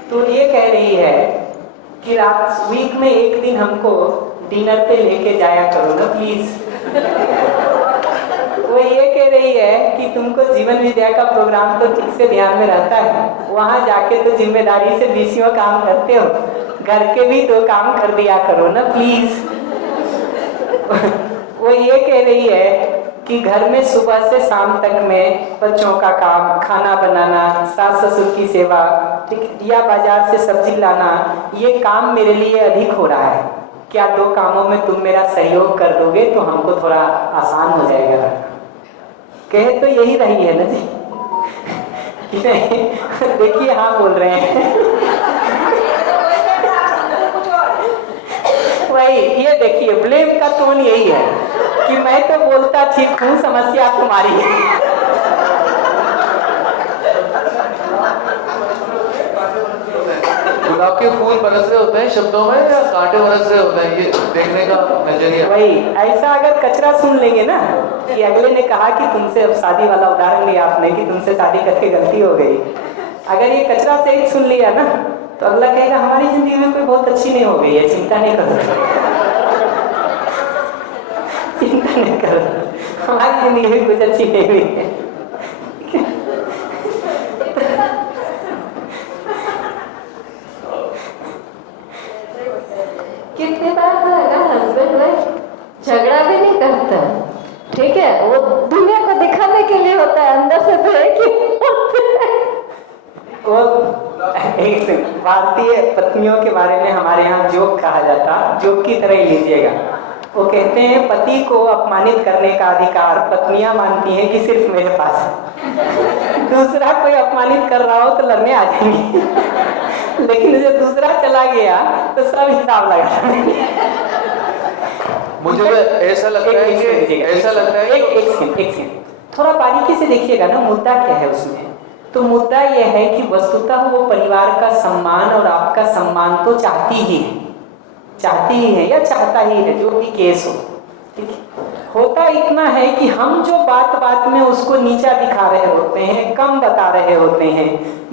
तो ये कह रही है कि रात वीक में एक दिन हमको डिनर पे लेके जाया करो ना प्लीज। वो ये कह रही है कि तुमको जीवन विद्या का प्रोग्राम तो ठीक से ध्यान में रहता है, वहां जाके तो जिम्मेदारी से 20 काम करते हो, घर के भी 2 काम कर दिया करो ना प्लीज। वो ये कह रही है कि घर में सुबह से शाम तक में बच्चों का काम, खाना बनाना, सास ससुर की सेवा या बाजार से सब्जी लाना, ये काम मेरे लिए अधिक हो रहा है, क्या 2 कामों में तुम मेरा सहयोग कर दोगे तो हमको थोड़ा आसान हो जाएगा। कहे तो यही रही है ना जी। देखिए हाँ बोल रहे हैं। वही ये देखिए ब्लेम का टोन यही है कि मैं तो बोलता ठीक हूँ, समस्या तुम्हारी है। गुलाब के फूल बरस रहे होते हैं शब्दों में या कांटे बरस रहे होते हैं, ये देखने का नजरिया। वही ऐसा अगर कचरा सुन लेंगे ना कि अगले ने कहा कि तुमसे, अब शादी वाला उदाहरण लिया आपने कि तुमसे शादी करके गलती हो गई, अगर ये कचरा सहित सुन लिया ना तो अगला कहेगा हमारी जिंदगी में कोई बहुत अच्छी नहीं हो गई है, चिंता नहीं करो, चिंता नहीं करो, हमारी जिंदगी में कुछ अच्छी नहीं हुई है। कितनी बार तो है ना हस्बैंड वाइफ झगड़ा भी नहीं करता, ठीक है, वो दुनिया को दिखाने के लिए होता है, अंदर से तो एक ही वो एक भारतीय पत्नियों के बारे में हमारे यहाँ जोक कहा जाता, जोक की तरह ही लीजिएगा। वो कहते हैं पति को अपमानित करने का अधिकार पत्नियां मानती हैं कि सिर्फ मेरे पास है। दूसरा कोई अपमानित कर रहा हो तो लड़ने आ जाएंगी, लेकिन जब दूसरा चला गया तो सब हिसाब लगा। मुझे ऐसा लगता है कि एक सेकंड थोड़ा बारीकी से देखिएगा ना, मुद्दा क्या है उसमें। तो मुद्दा यह है कि वस्तुतः वो परिवार का सम्मान और आपका सम्मान तो चाहती ही है या चाहता ही है, जो भी केस हो, ठीक है। होता इतना है कि हम जो बात बात में उसको नीचा दिखा रहे होते हैं, कम बता रहे होते हैं,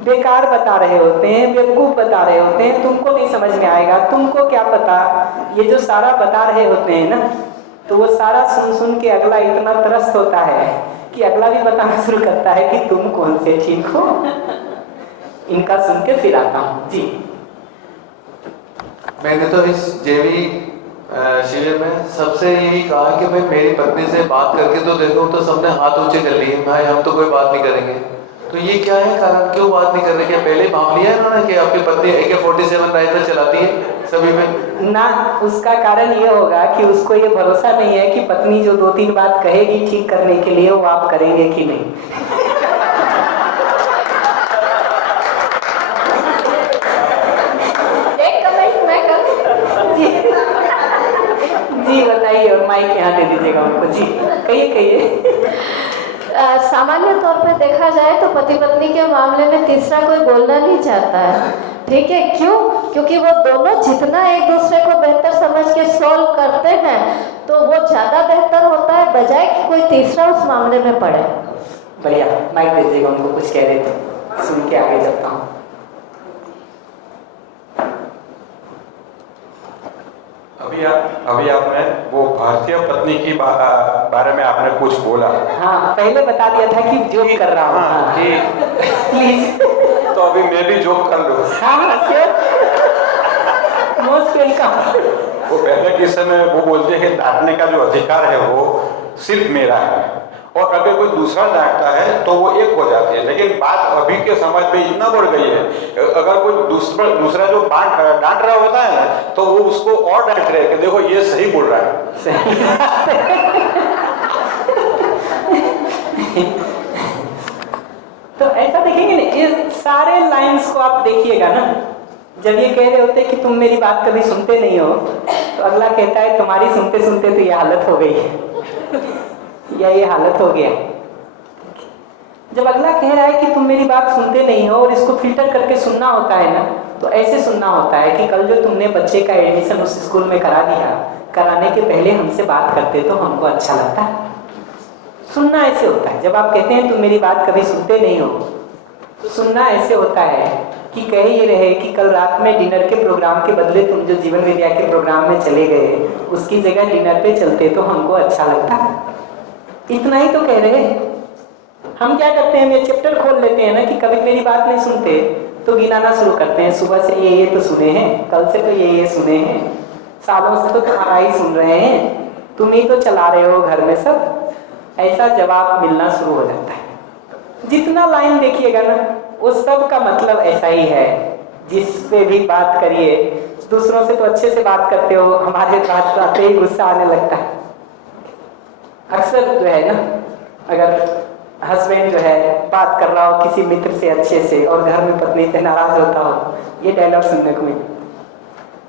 बेकार बता रहे होते हैं, बेवकूफ़ बता रहे होते हैं, तुमको नहीं समझ में आएगा, तुमको क्या पता, ये जो सारा बता रहे होते हैं ना, तो वो सारा सुन सुन के अगला इतना त्रस्त होता है कि अगला भी बताना शुरू करता है कि तुम कौन से ठीक हो। इनका सुन के फिर आता हूँ जी। मैंने तो इस जेवी शिविर में सबसे यही कहा कि भाई मेरी पत्नी से बात करके तो देखो, तो सबने हाथ ऊंचे कर लिए, भाई हम तो कोई बात नहीं करेंगे। तो ये क्या है कारण, क्यों बात नहीं करने? क्या पहले भाप लिया है उन्होंने कि आपकी पत्नी AK-47 राइफल चलाती है सभी में ना? उसका कारण ये होगा कि उसको ये भरोसा नहीं है कि पत्नी जो 2-3 बात कहेगी ठीक करने के लिए वो आप करेंगे कि नहीं। एक कमेंट मैं करूं? जी बताइए, और माइक यहाँ दे दीजिएगा उनको। जी कहिए। सामान्य तौर पे देखा जाए तो पति पत्नी के मामले में तीसरा कोई बोलना नहीं चाहता है, ठीक है। क्यों? क्योंकि वो दोनों जितना एक दूसरे को बेहतर समझ के सॉल्व करते हैं तो वो ज़्यादा बेहतर होता है, बजाय कि कोई तीसरा उस मामले में पड़े। बढ़िया, माइक दे दीजिएगा उनको, कुछ कह रहे थे, सुन के आगे चलता हूँ। अभी आपने वो भारतीय पत्नी की बारे में आपने कुछ बोला। हाँ, पहले बता दिया था कि जोक कर रहा हूँ। हाँ, कि प्लीज। तो अभी मैं भी जोक कर लूँ। हाँ श्योर, मोस्ट वेलकम। वो पहले किस्से में वो बोलते हैं कि डांटने का जो अधिकार है वो सिर्फ मेरा है, और अगर कोई दूसरा डांटता है तो वो एक हो जाती है। लेकिन बात अभी के समाज में इतना बढ़ गई है, अगर कोई दूसरा जो डांट रहा होता है तो वो उसको और डांट रहे कि देखो ये सही बोल रहा है। तो ऐसा देखेंगे ना, ये सारे लाइंस को आप देखिएगा ना, जब ये कह रहे होते कि तुम मेरी बात कभी सुनते नहीं हो, तो अगला कहता है तुम्हारी सुनते सुनते तो ये हालत हो गई है या ये हालत हो गया। जब अगला कह रहा है कि तुम मेरी बात सुनते नहीं हो और इसको फिल्टर करके सुनना होता है ना, तो ऐसे सुनना होता है कि कल जो तुमने बच्चे का एडमिशन उस स्कूल में करा दिया, कराने के पहले हमसे बात करते तो हमको अच्छा लगता। सुनना ऐसे होता है। जब आप कहते हैं तुम मेरी बात कभी सुनते नहीं हो, तो सुनना ऐसे होता है कि कह ये रहे कि कल रात में डिनर के प्रोग्राम के बदले तुम जो जीवन विद्या के प्रोग्राम में चले गए, उसकी जगह डिनर पे चलते तो हमको अच्छा लगता। इतना ही तो कह रहे। हम क्या करते हैं, ये चैप्टर खोल लेते हैं ना कि कभी मेरी बात नहीं सुनते तो गिनाना शुरू करते हैं, सुबह से ये तो सुने हैं, कल से तो ये सुने हैं, सालों से तो तुम्हारा ही सुन रहे हैं, तुम ही तो चला रहे हो घर में सब। ऐसा जवाब मिलना शुरू हो जाता है। जितना लाइन देखिएगा ना, उस सब का मतलब ऐसा ही है। जिस पे भी बात करिए, दूसरों से तो अच्छे से बात करते हो, हमारे बात आते ही गुस्सा आने लगता है। अक्सर जो है ना, अगर हस्बैंड जो है बात कर रहा हो किसी मित्र से अच्छे से और घर में पत्नी से नाराज होता हो, ये डायलॉग सुनने को मिले।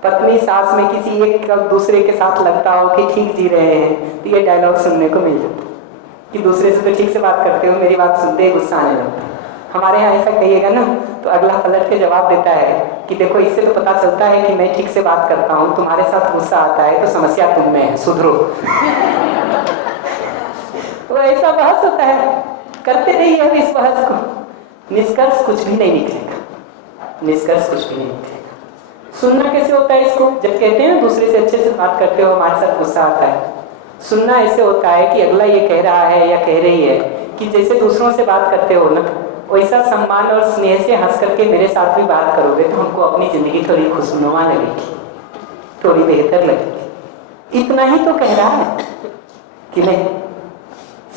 पत्नी सास में किसी एक दूसरे के साथ लगता हो कि ठीक जी रहे हैं, तो ये डायलॉग सुनने को मिल जाता कि दूसरे से तो ठीक से बात करते हो, मेरी बात सुनते ही गुस्सा आने लगता। हमारे यहाँ ऐसा कहिएगा ना, तो अगला पलट के जवाब देता है कि देखो इससे तो पता चलता है कि मैं ठीक से बात करता हूँ, तुम्हारे साथ गुस्सा आता है तो समस्या तुम में है, सुधरो। तो ऐसा बहस होता है, करते रहिए इस बहस को, निष्कर्ष कुछ भी नहीं निकलेगा, निष्कर्ष कुछ भी नहीं निकलेगा। सुनना कैसे होता है इसको, जब कहते हैं दूसरे से अच्छे से बात करते हो, हमारे साथ गुस्सा आता है। सुनना ऐसे होता है कि अगला ये कह रहा है या कह रही है कि जैसे दूसरों से बात करते हो ना, वैसा सम्मान और स्नेह से हंस करके मेरे साथ भी बात करोगे तो हमको अपनी जिंदगी थोड़ी खुशनुमा लगेगी, थोड़ी बेहतर लगेगी। इतना ही तो कह रहा है कि नहीं।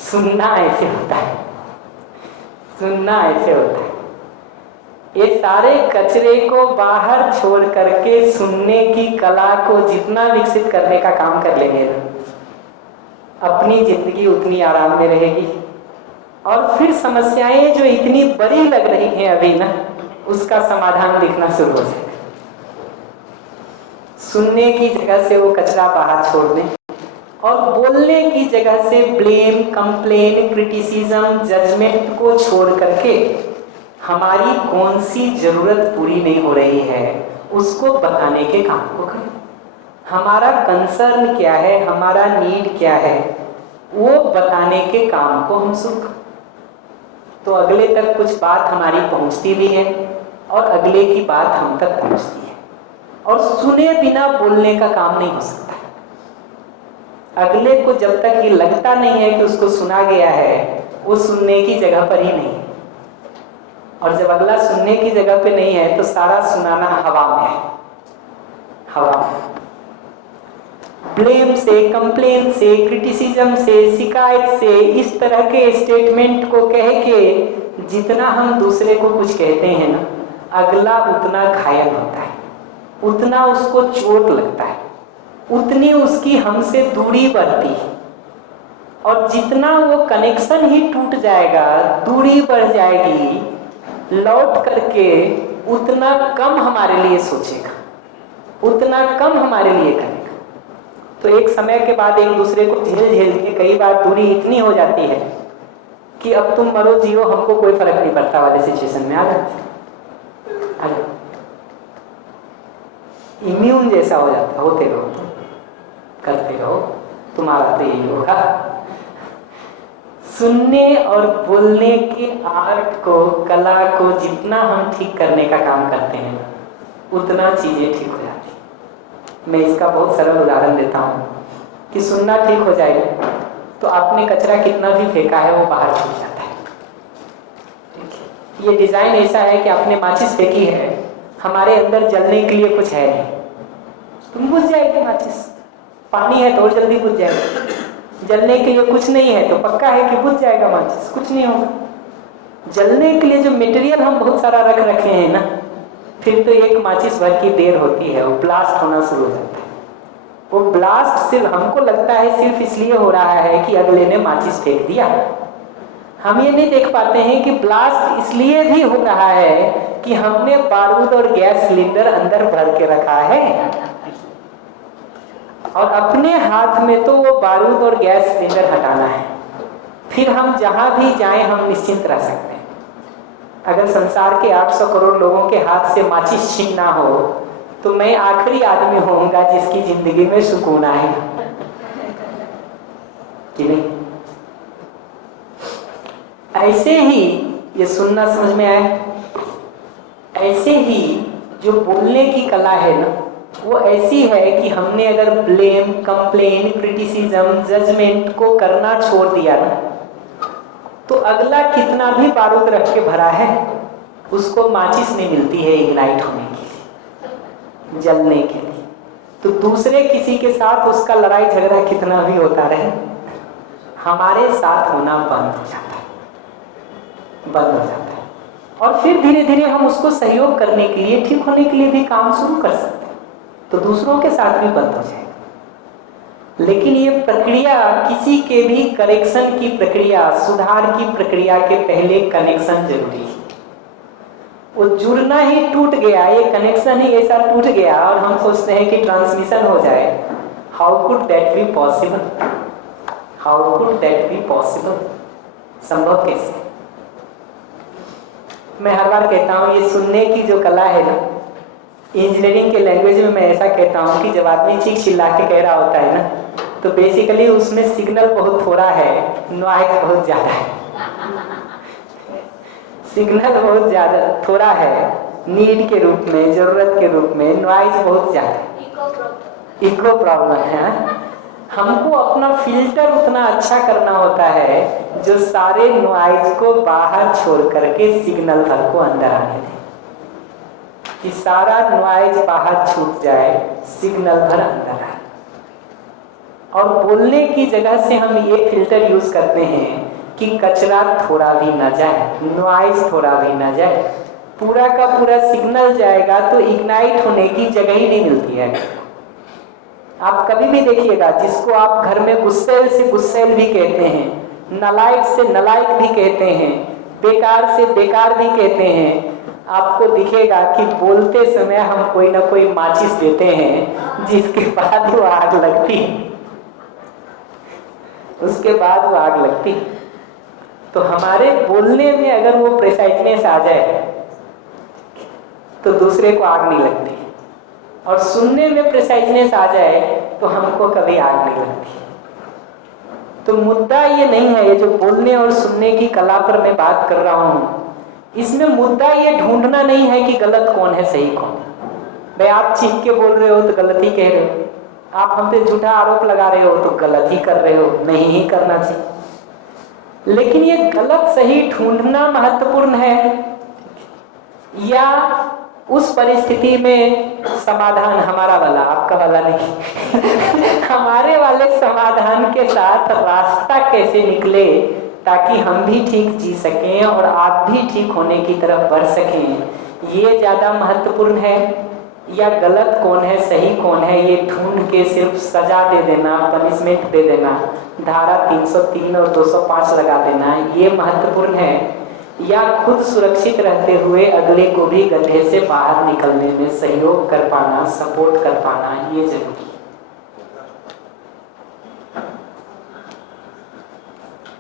सुनना ऐसे होता है, सुनना ऐसे होता है। ये सारे कचरे को बाहर छोड़ करके सुनने की कला को जितना विकसित करने का काम कर लेंगे ना, अपनी जिंदगी उतनी आराम में रहेगी। और फिर समस्याएं जो इतनी बड़ी लग रही हैं अभी ना, उसका समाधान दिखना शुरू हो जाएगा। सुनने की जगह से वो कचरा बाहर छोड़ दें, और बोलने की जगह से ब्लेम, कंप्लेन, क्रिटिसिज्म, जजमेंट को छोड़ करके हमारी कौन सी जरूरत पूरी नहीं हो रही है उसको बताने के काम को करें। हमारा कंसर्न क्या है, हमारा नीड क्या है, वो बताने के काम को हम शुरू करें। तो अगले तक कुछ बात हमारी पहुंचती भी है और अगले की बात हम तक पहुंचती है। और सुने बिना बोलने का काम नहीं हो सकता। अगले को जब तक ये लगता नहीं है कि उसको सुना गया है, वो सुनने की जगह पर ही नहीं है। और जब अगला सुनने की जगह पे नहीं है तो सारा सुनाना हवा में है, हवा में। ब्लेम से, कंप्लेन से, क्रिटिसिज्म से, शिकायत से, इस तरह के स्टेटमेंट को कह के जितना हम दूसरे को कुछ कहते हैं ना, अगला उतना घायल होता है, उतना उसको चोट लगता है, उतनी उसकी हमसे दूरी बढ़ती है। और जितना वो कनेक्शन ही टूट जाएगा, दूरी बढ़ जाएगी, लौट करके उतना कम हमारे लिए सोचेगा, उतना कम हमारे लिए करेगा। तो एक समय के बाद एक दूसरे को झेल झेल के कई बार दूरी इतनी हो जाती है कि अब तुम मरो जियो हमको कोई फर्क नहीं पड़ता वाले सिचुएशन में आ जाते। इम्यून जैसा हो जाता, होते रहो, करते रहो, तुम्हारा तो यही होगा। सुनने और बोलने के आर्ट को, कला को जितना हम ठीक करने का काम करते हैं उतना चीजें ठीक हो जाती। मैं इसका बहुत सरल उदाहरण देता हूँ कि सुनना ठीक हो जाए तो आपने कचरा कितना भी फेंका है वो बाहर छूट जाता है। ये डिजाइन ऐसा है कि आपने माचिस फेंकी है, हमारे अंदर जलने के लिए कुछ है नहीं, तुम बुझ जाएगी माचिस। पानी है तो और जल्दी बुझ जाएगा, जलने के लिए कुछ नहीं है तो पक्का है कि बुझ जाएगा माचिस, कुछ नहीं होगा। जलने के लिए जो मटेरियल हम बहुत सारा रख रखे हैं ना, फिर तो एक माचिस भर की देर होती है, वो ब्लास्ट होना शुरू हो जाता है। वो ब्लास्ट सिर्फ हमको लगता है सिर्फ इसलिए हो रहा है कि अगले ने माचिस फेंक दिया। हम ये नहीं देख पाते हैं कि ब्लास्ट इसलिए भी हो रहा है कि हमने बारूद और गैस सिलेंडर अंदर भर के रखा है, और अपने हाथ में तो वो बारूद और गैस सिलेंडर हटाना है। फिर हम जहां भी जाएं हम निश्चिंत रह सकते हैं। अगर संसार के 800 करोड़ लोगों के हाथ से माचिस छीन ना हो तो मैं आखिरी आदमी होऊंगा जिसकी जिंदगी में सुकून आएगा, कि नहीं? ऐसे ही ये सुनना समझ में आए, ऐसे ही जो बोलने की कला है ना, वो ऐसी है कि हमने अगर ब्लेम, कंप्लेन, क्रिटिसिज्म, जजमेंट को करना छोड़ दिया ना, तो अगला कितना भी बारूद रख के भरा है उसको माचिस नहीं मिलती है इग्नाइट होने के लिए, जलने के लिए। तो दूसरे किसी के साथ उसका लड़ाई झगड़ा कितना भी होता रहे, हमारे साथ होना बंद हो जाता है, बंद हो जाता है। और फिर धीरे धीरे हम उसको सहयोग करने के लिए, ठीक होने के लिए भी काम शुरू कर सकते हैं, तो दूसरों के साथ भी बंद हो जाएगा। लेकिन ये प्रक्रिया, किसी के भी करेक्शन की प्रक्रिया, सुधार की प्रक्रिया के पहले कनेक्शन जरूरी है। वो जुड़ना ही टूट गया, ये कनेक्शन ही ऐसा टूट गया और हम सोचते हैं कि ट्रांसमिशन हो जाए। How could that be possible? How could that be possible? संभव कैसे? मैं हर बार कहता हूँ ये सुनने की जो कला है ना, इंजीनियरिंग के लैंग्वेज में मैं ऐसा कहता हूँ कि जब आदमी चीख चिल्ला के कह रहा होता है ना, तो बेसिकली उसमें सिग्नल बहुत थोड़ा है, नॉइज बहुत ज्यादा है। सिग्नल बहुत ज्यादा थोड़ा है नीड के रूप में, जरूरत के रूप में, नॉइज बहुत ज्यादा है, इको प्रॉब्लम है। हमको अपना फिल्टर उतना अच्छा करना होता है जो सारे नॉइज को बाहर छोड़ करके सिग्नल भर को अंदर आने दे, कि सारा नॉइज बाहर छूट जाए, सिग्नल भर अंदर आए। और बोलने की जगह से हम ये फिल्टर यूज करते हैं कि कचरा थोड़ा भी ना जाए, नॉइज थोड़ा भी ना जाए। पूरा का पूरा सिग्नल जाएगा तो इग्नाइट होने की जगह ही नहीं मिलती है। आप कभी भी देखिएगा, जिसको आप घर में गुस्सेल से गुस्सेल भी कहते हैं, नालायक से नालायक भी कहते हैं, बेकार से बेकार भी कहते हैं, आपको दिखेगा कि बोलते समय हम कोई ना कोई माचिस देते हैं जिसके बाद वो आग लगती है। उसके बाद वो आग लगती। तो हमारे बोलने में अगर वो प्रिसाइजनेस आ जाए तो दूसरे को आग नहीं लगती, और सुनने में प्रिसाइजनेस आ जाए तो हमको कभी आग नहीं लगती। तो मुद्दा ये नहीं है, ये जो बोलने और सुनने की कला पर मैं बात कर रहा हूँ, इसमें मुद्दा ये ढूंढना नहीं है कि गलत कौन है सही कौन। भाई आप चीख के बोल रहे हो तो गलत ही कह रहे हो, आप हम पे झूठा आरोप लगा रहे हो तो गलत ही कर रहे हो, नहीं ही करना चाहिए। लेकिन ये गलत सही ढूंढना महत्वपूर्ण है, या उस परिस्थिति में समाधान हमारा वाला, आपका वाला नहीं हमारे वाले समाधान के साथ रास्ता कैसे निकले ताकि हम भी ठीक जी सकें और आप भी ठीक होने की तरफ बढ़ सकें, ये ज़्यादा महत्वपूर्ण है। या गलत कौन है सही कौन है ये ढूंढ के सिर्फ सजा दे देना, पनिशमेंट दे देना, धारा 303 और 205 लगा देना, ये महत्वपूर्ण है, या खुद सुरक्षित रहते हुए अगले को भी गड्ढे से बाहर निकलने में सहयोग कर पाना, सपोर्ट कर पाना, ये जरूरी है।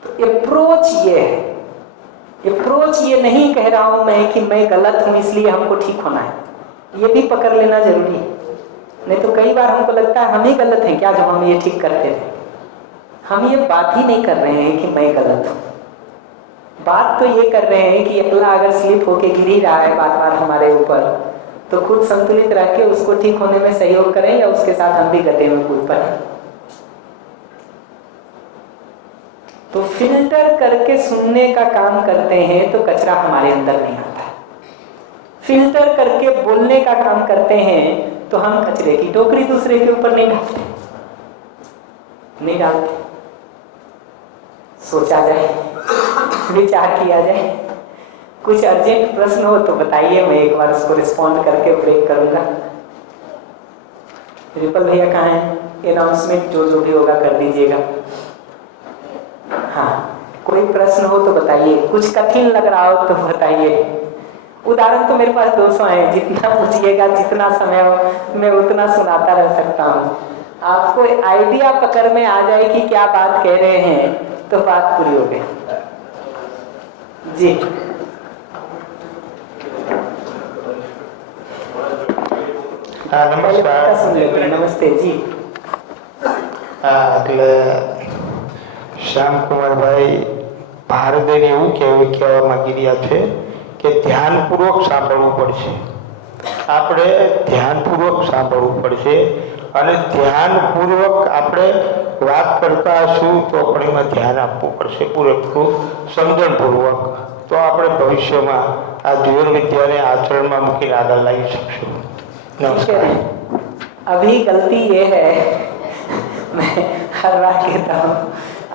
तो अप्रोच ये है, अप्रोच ये नहीं कह रहा हूं मैं कि मैं गलत हूं इसलिए हमको ठीक होना है, ये भी पकड़ लेना जरूरी है। नहीं तो कई बार हमको लगता है हम ही गलत हैं क्या जब हम ये ठीक करते हैं। हम ये बात ही नहीं कर रहे हैं कि मैं गलत हूं, बात तो ये कर रहे हैं कि अल्लाह अगर स्लिप होके गिर ही रहा है बार बार हमारे ऊपर, तो खुद संतुलित रह के उसको ठीक होने में सहयोग करें, या उसके साथ हम भी गड्ढे में कूद पड़े। तो फिल्टर करके सुनने का काम करते हैं तो कचरा हमारे अंदर नहीं आता। फिल्टर करके बोलने का काम करते हैं तो हम कचरे की टोकरी दूसरे के ऊपर नहीं डालते। सोचा जाए, विचार किया जाए। कुछ अर्जेंट प्रश्न हो तो बताइए, मैं एक बार उसको रिस्पॉन्ड करके ब्रेक करूंगा। रिपल भैया कहाँ हैं? अनाउंसमेंट जो भी होगा कर दीजिएगा। हाँ, कोई प्रश्न हो तो बताइए, कुछ कठिन लग रहा हो तो बताइए। उदाहरण तो मेरे पास 200 हैं, जितना पूछिएगा जितना समय हो मैं उतना सुनाता रह सकता हूँ। आपको आइडिया पकड़ में आ जाए कि क्या बात कह रहे हैं तो बात पूरी हो गई। जी नमस्कार। सुन लेते हैं। नमस्ते जी। એટલે શ્યામકુમારભાઈ ભારદેને એવું કહેવા માંગી રહ્યા છે કે ધ્યાનપૂર્વક સાંભળવું પડશે, આપણે ધ્યાનપૂર્વક સાંભળવું પડશે, અને ધ્યાનપૂર્વક આપણે વાત કરતા હશું તો આપણે એમાં ધ્યાન આપવું પડશે પૂરેપૂરું સમજણપૂર્વક, તો આપણે ભવિષ્યમાં આ જીવન વિદ્યાને આચરણમાં મૂકીને આગળ લાવી શકશું। નમસ્કાર। अभी गलती ये है, मैं हर बार कहता हूँ,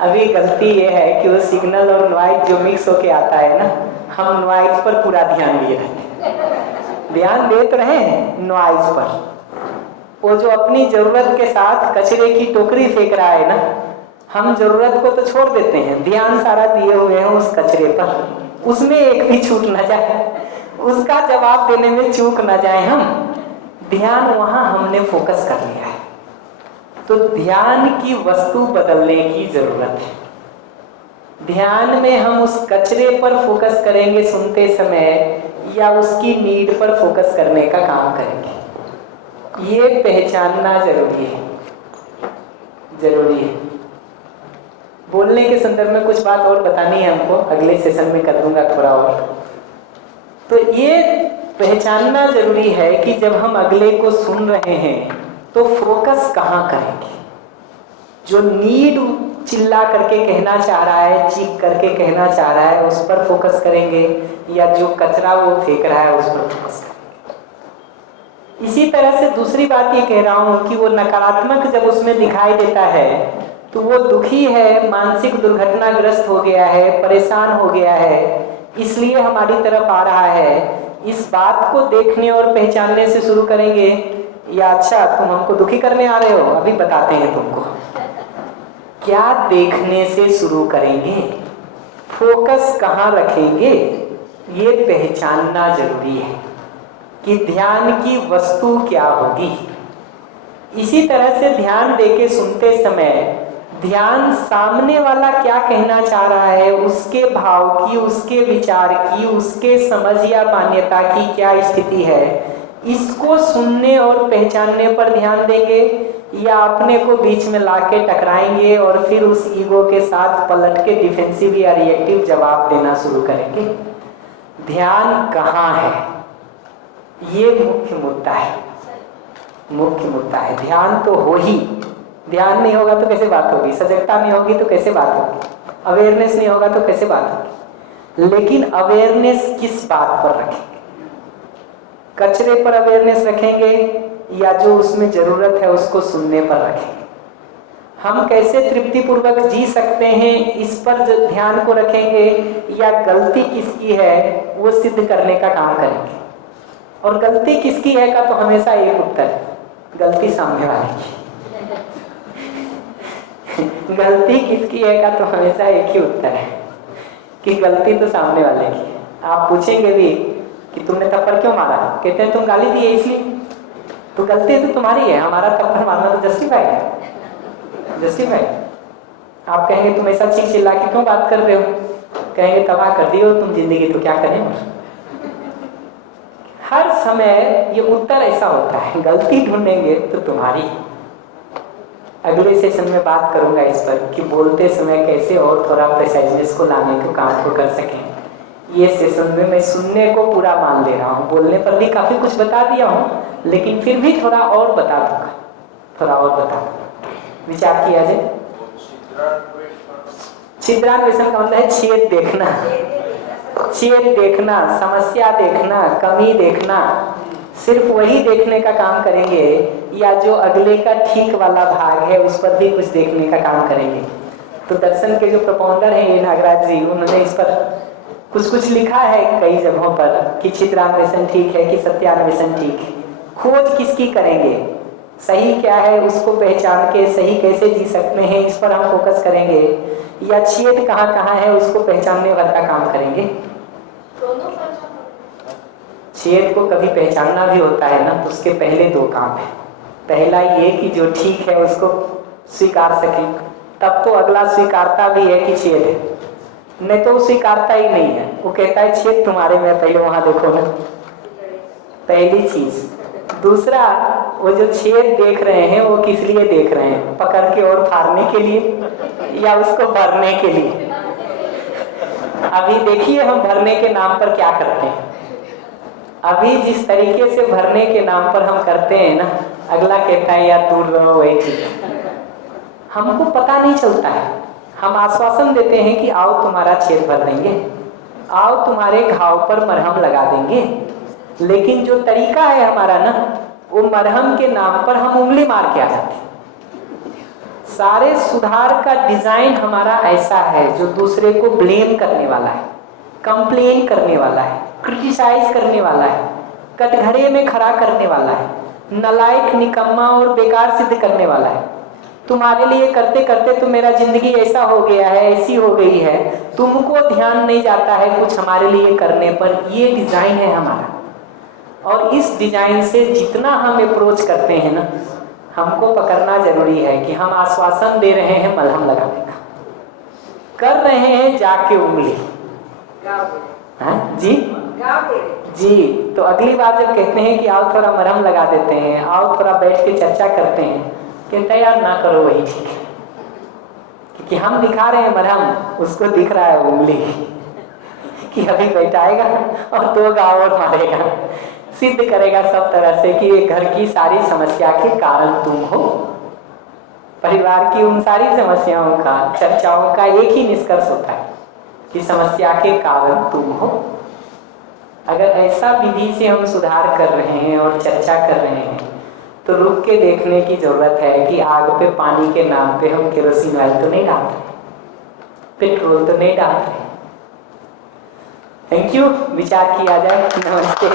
अभी गलती ये है कि वो सिग्नल और नॉइज जो मिक्स होके आता है ना, हम नॉइज पर पूरा ध्यान दिए रहते हैं। ध्यान दे तो रहे हैं नॉइज पर, वो जो अपनी जरूरत के साथ कचरे की टोकरी फेंक रहा है ना, हम जरूरत को तो छोड़ देते हैं, ध्यान सारा दिए हुए हैं उस कचरे पर, उसमें एक भी छूट ना जाए, उसका जवाब देने में चूक ना जाए। हम ध्यान वहां हमने फोकस कर लिया है, तो ध्यान की वस्तु बदलने की जरूरत है। ध्यान में हम उस कचरे पर फोकस करेंगे सुनते समय, या उसकी नीड पर फोकस करने का काम करेंगे, ये पहचानना जरूरी है। बोलने के संदर्भ में कुछ बात और बतानी है हमको, अगले सेशन में कर दूंगा थोड़ा और। तो ये पहचानना जरूरी है कि जब हम अगले को सुन रहे हैं तो फोकस कहाँ करेंगे। जो नीड चिल्ला करके कहना चाह रहा है, चीख करके कहना चाह रहा है, उस पर फोकस करेंगे, या जो कचरा वो फेंक रहा है उस पर फोकस करेंगे। इसी तरह से दूसरी बात ये कह रहा हूँ कि वो नकारात्मक जब उसमें दिखाई देता है तो वो दुखी है, मानसिक दुर्घटनाग्रस्त हो गया है, परेशान हो गया है, इसलिए हमारी तरफ आ रहा है। इस बात को देखने और पहचानने से शुरू करेंगे, या अच्छा तुम हमको दुखी करने आ रहे हो, अभी बताते हैं तुमको। क्या देखने से शुरू करेंगे, फोकस कहाँ रखेंगे, ये पहचानना जरूरी है कि ध्यान की वस्तु क्या होगी। इसी तरह से ध्यान देके सुनते समय ध्यान सामने वाला क्या कहना चाह रहा है, उसके भाव की, उसके विचार की, उसके समझ या मान्यता की क्या स्थिति है, इसको सुनने और पहचानने पर ध्यान देंगे, या अपने को बीच में लाके टकराएंगे और फिर उस ईगो के साथ पलट के डिफेंसिव या रिएक्टिव जवाब देना शुरू करेंगे। ध्यान कहाँ है, ये मुख्य मुद्दा है। मुख्य मुद्दा है ध्यान तो हो ही, ध्यान नहीं होगा तो कैसे बात होगी, सजगता नहीं होगी तो कैसे बात होगी, अवेयरनेस नहीं होगा तो कैसे बात होगी। लेकिन अवेयरनेस किस बात पर रखेंगे, कचरे पर अवेयरनेस रखेंगे या जो उसमें जरूरत है उसको सुनने पर रखेंगे। हम कैसे तृप्ति पूर्वक जी सकते हैं इस पर जो ध्यान को रखेंगे, या गलती किसकी है वो सिद्ध करने का काम करेंगे। और गलती किसकी है का तो हमेशा एक उत्तर है, गलती सामने वाले की। गलती किसकी है का तो हमेशा एक ही उत्तर है कि गलती तो सामने वाले की है। आप पूछेंगे भी कि तुमने थप्पड़ क्यों मारा, कहते हैं तुम गाली दिए इसलिए, तो गलती तो तुम्हारी है, हमारा थप्पड़ मारना तो जस्टिफाइड है, जस्टिफाइड। आप कहेंगे तुम ऐसा चीख चिल्ला के क्यों बात कर रहे हो, कहेंगे तबाह कर दी हो तुम जिंदगी, तो क्या करें। हर समय ये उत्तर ऐसा होता है, गलती ढूंढेंगे तो तुम्हारी। अगले सेशन में बात करूंगा इस पर कि बोलते समय कैसे और थोड़ा प्रिसाइजनेस को लाने को काम को कर सकें। ये सेशन में मैं सुनने को पूरा मान ले रहा हूँ, बोलने पर भी काफी कुछ बता दिया हूँ, लेकिन फिर भी थोड़ा और बता दूंगा, थोड़ा और बता दूंगा। विचार किया जाए। छिद्रान्वेषण का मतलब है छेद देखना, छेद देखना, समस्या देखना, कमी देखना। सिर्फ वही देखने का काम करेंगे या जो अगले का ठीक वाला भाग है उस पर भी कुछ देखने का काम करेंगे। तो दर्शन के जो प्रपोंडर हैं ये नागराज जी, उन्होंने इस पर कुछ कुछ लिखा है कई जगहों पर कि छिद्रान्वेषण ठीक है कि सत्यान्वेषण ठीक है। खोज किसकी करेंगे, सही क्या है उसको पहचान के सही कैसे जी सकते हैं इस पर हम फोकस करेंगे, या छेद कहाँ कहाँ है उसको पहचानने भर का काम करेंगे। छेद को कभी पहचानना भी होता है ना, तो उसके पहले दो काम है। पहला ये कि जो ठीक है उसको स्वीकार सकें, तब तो अगला स्वीकारता भी है कि छेद है, नहीं तो स्वीकारता ही नहीं है, वो कहता है छेद तुम्हारे में, पहले वहां देखो ना, पहली चीज। दूसरा, वो जो छेद देख रहे हैं वो किस लिए देख रहे हैं, पकड़ के और फाड़ने के लिए या उसको भरने के लिए। अभी देखिए हम भरने के नाम पर क्या करते हैं। अभी जिस तरीके से भरने के नाम पर हम करते हैं ना, अगला कहता है यार दूर रहो वही ठीक है। हमको पता नहीं चलता है, हम आश्वासन देते हैं कि आओ तुम्हारा छेद भर देंगे, आओ तुम्हारे घाव पर मरहम लगा देंगे, लेकिन जो तरीका है हमारा ना, वो मरहम के नाम पर हम उंगली मार के आ जाते हैं। सारे सुधार का डिजाइन हमारा ऐसा है जो दूसरे को ब्लेम करने वाला है, कंप्लेन करने वाला है, क्रिटिसाइज करने वाला है, कटघरे में खड़ा करने वाला है, नालायक, निकम्मा और बेकार सिद्ध करने वाला है। तुम्हारे लिए करते करते तो मेरा जिंदगी ऐसा हो गया है, ऐसी हो गई है, तुमको ध्यान नहीं जाता है कुछ हमारे लिए करने पर। ये डिजाइन है हमारा, और इस डिजाइन से जितना हम अप्रोच करते हैं ना, हमको पकड़ना जरूरी है कि हम आश्वासन दे रहे हैं मलहम लगाने का, कर रहे हैं जाके उंगली। हाँ जी जी, तो अगली बार जब कहते हैं कि आओ थोड़ा मरहम लगा देते हैं, आओ थोड़ा बैठ के चर्चा करते हैं, कहते हैं यार ना करो वही ठीक है, क्योंकि हम दिखा रहे हैं मरहम, उसको दिख रहा है उंगली कि अभी बैठाएगा और 2 गाँव और मारेगा, सिद्ध करेगा सब तरह से कि घर की सारी समस्या के कारण तुम हो। परिवार की उन सारी समस्याओं का, चर्चाओं का एक ही निष्कर्ष होता है कि समस्या के कारण तुम हो। अगर ऐसा विधि से हम सुधार कर रहे हैं और चर्चा कर रहे हैं, तो रुक के देखने की जरूरत है कि आग पे पानी के नाम पे हम केरोसिन ऑयल तो नहीं डाल रहे, पेट्रोल तो नहीं डाल रहे। थैंक यू, विचार किया जाए। नमस्ते।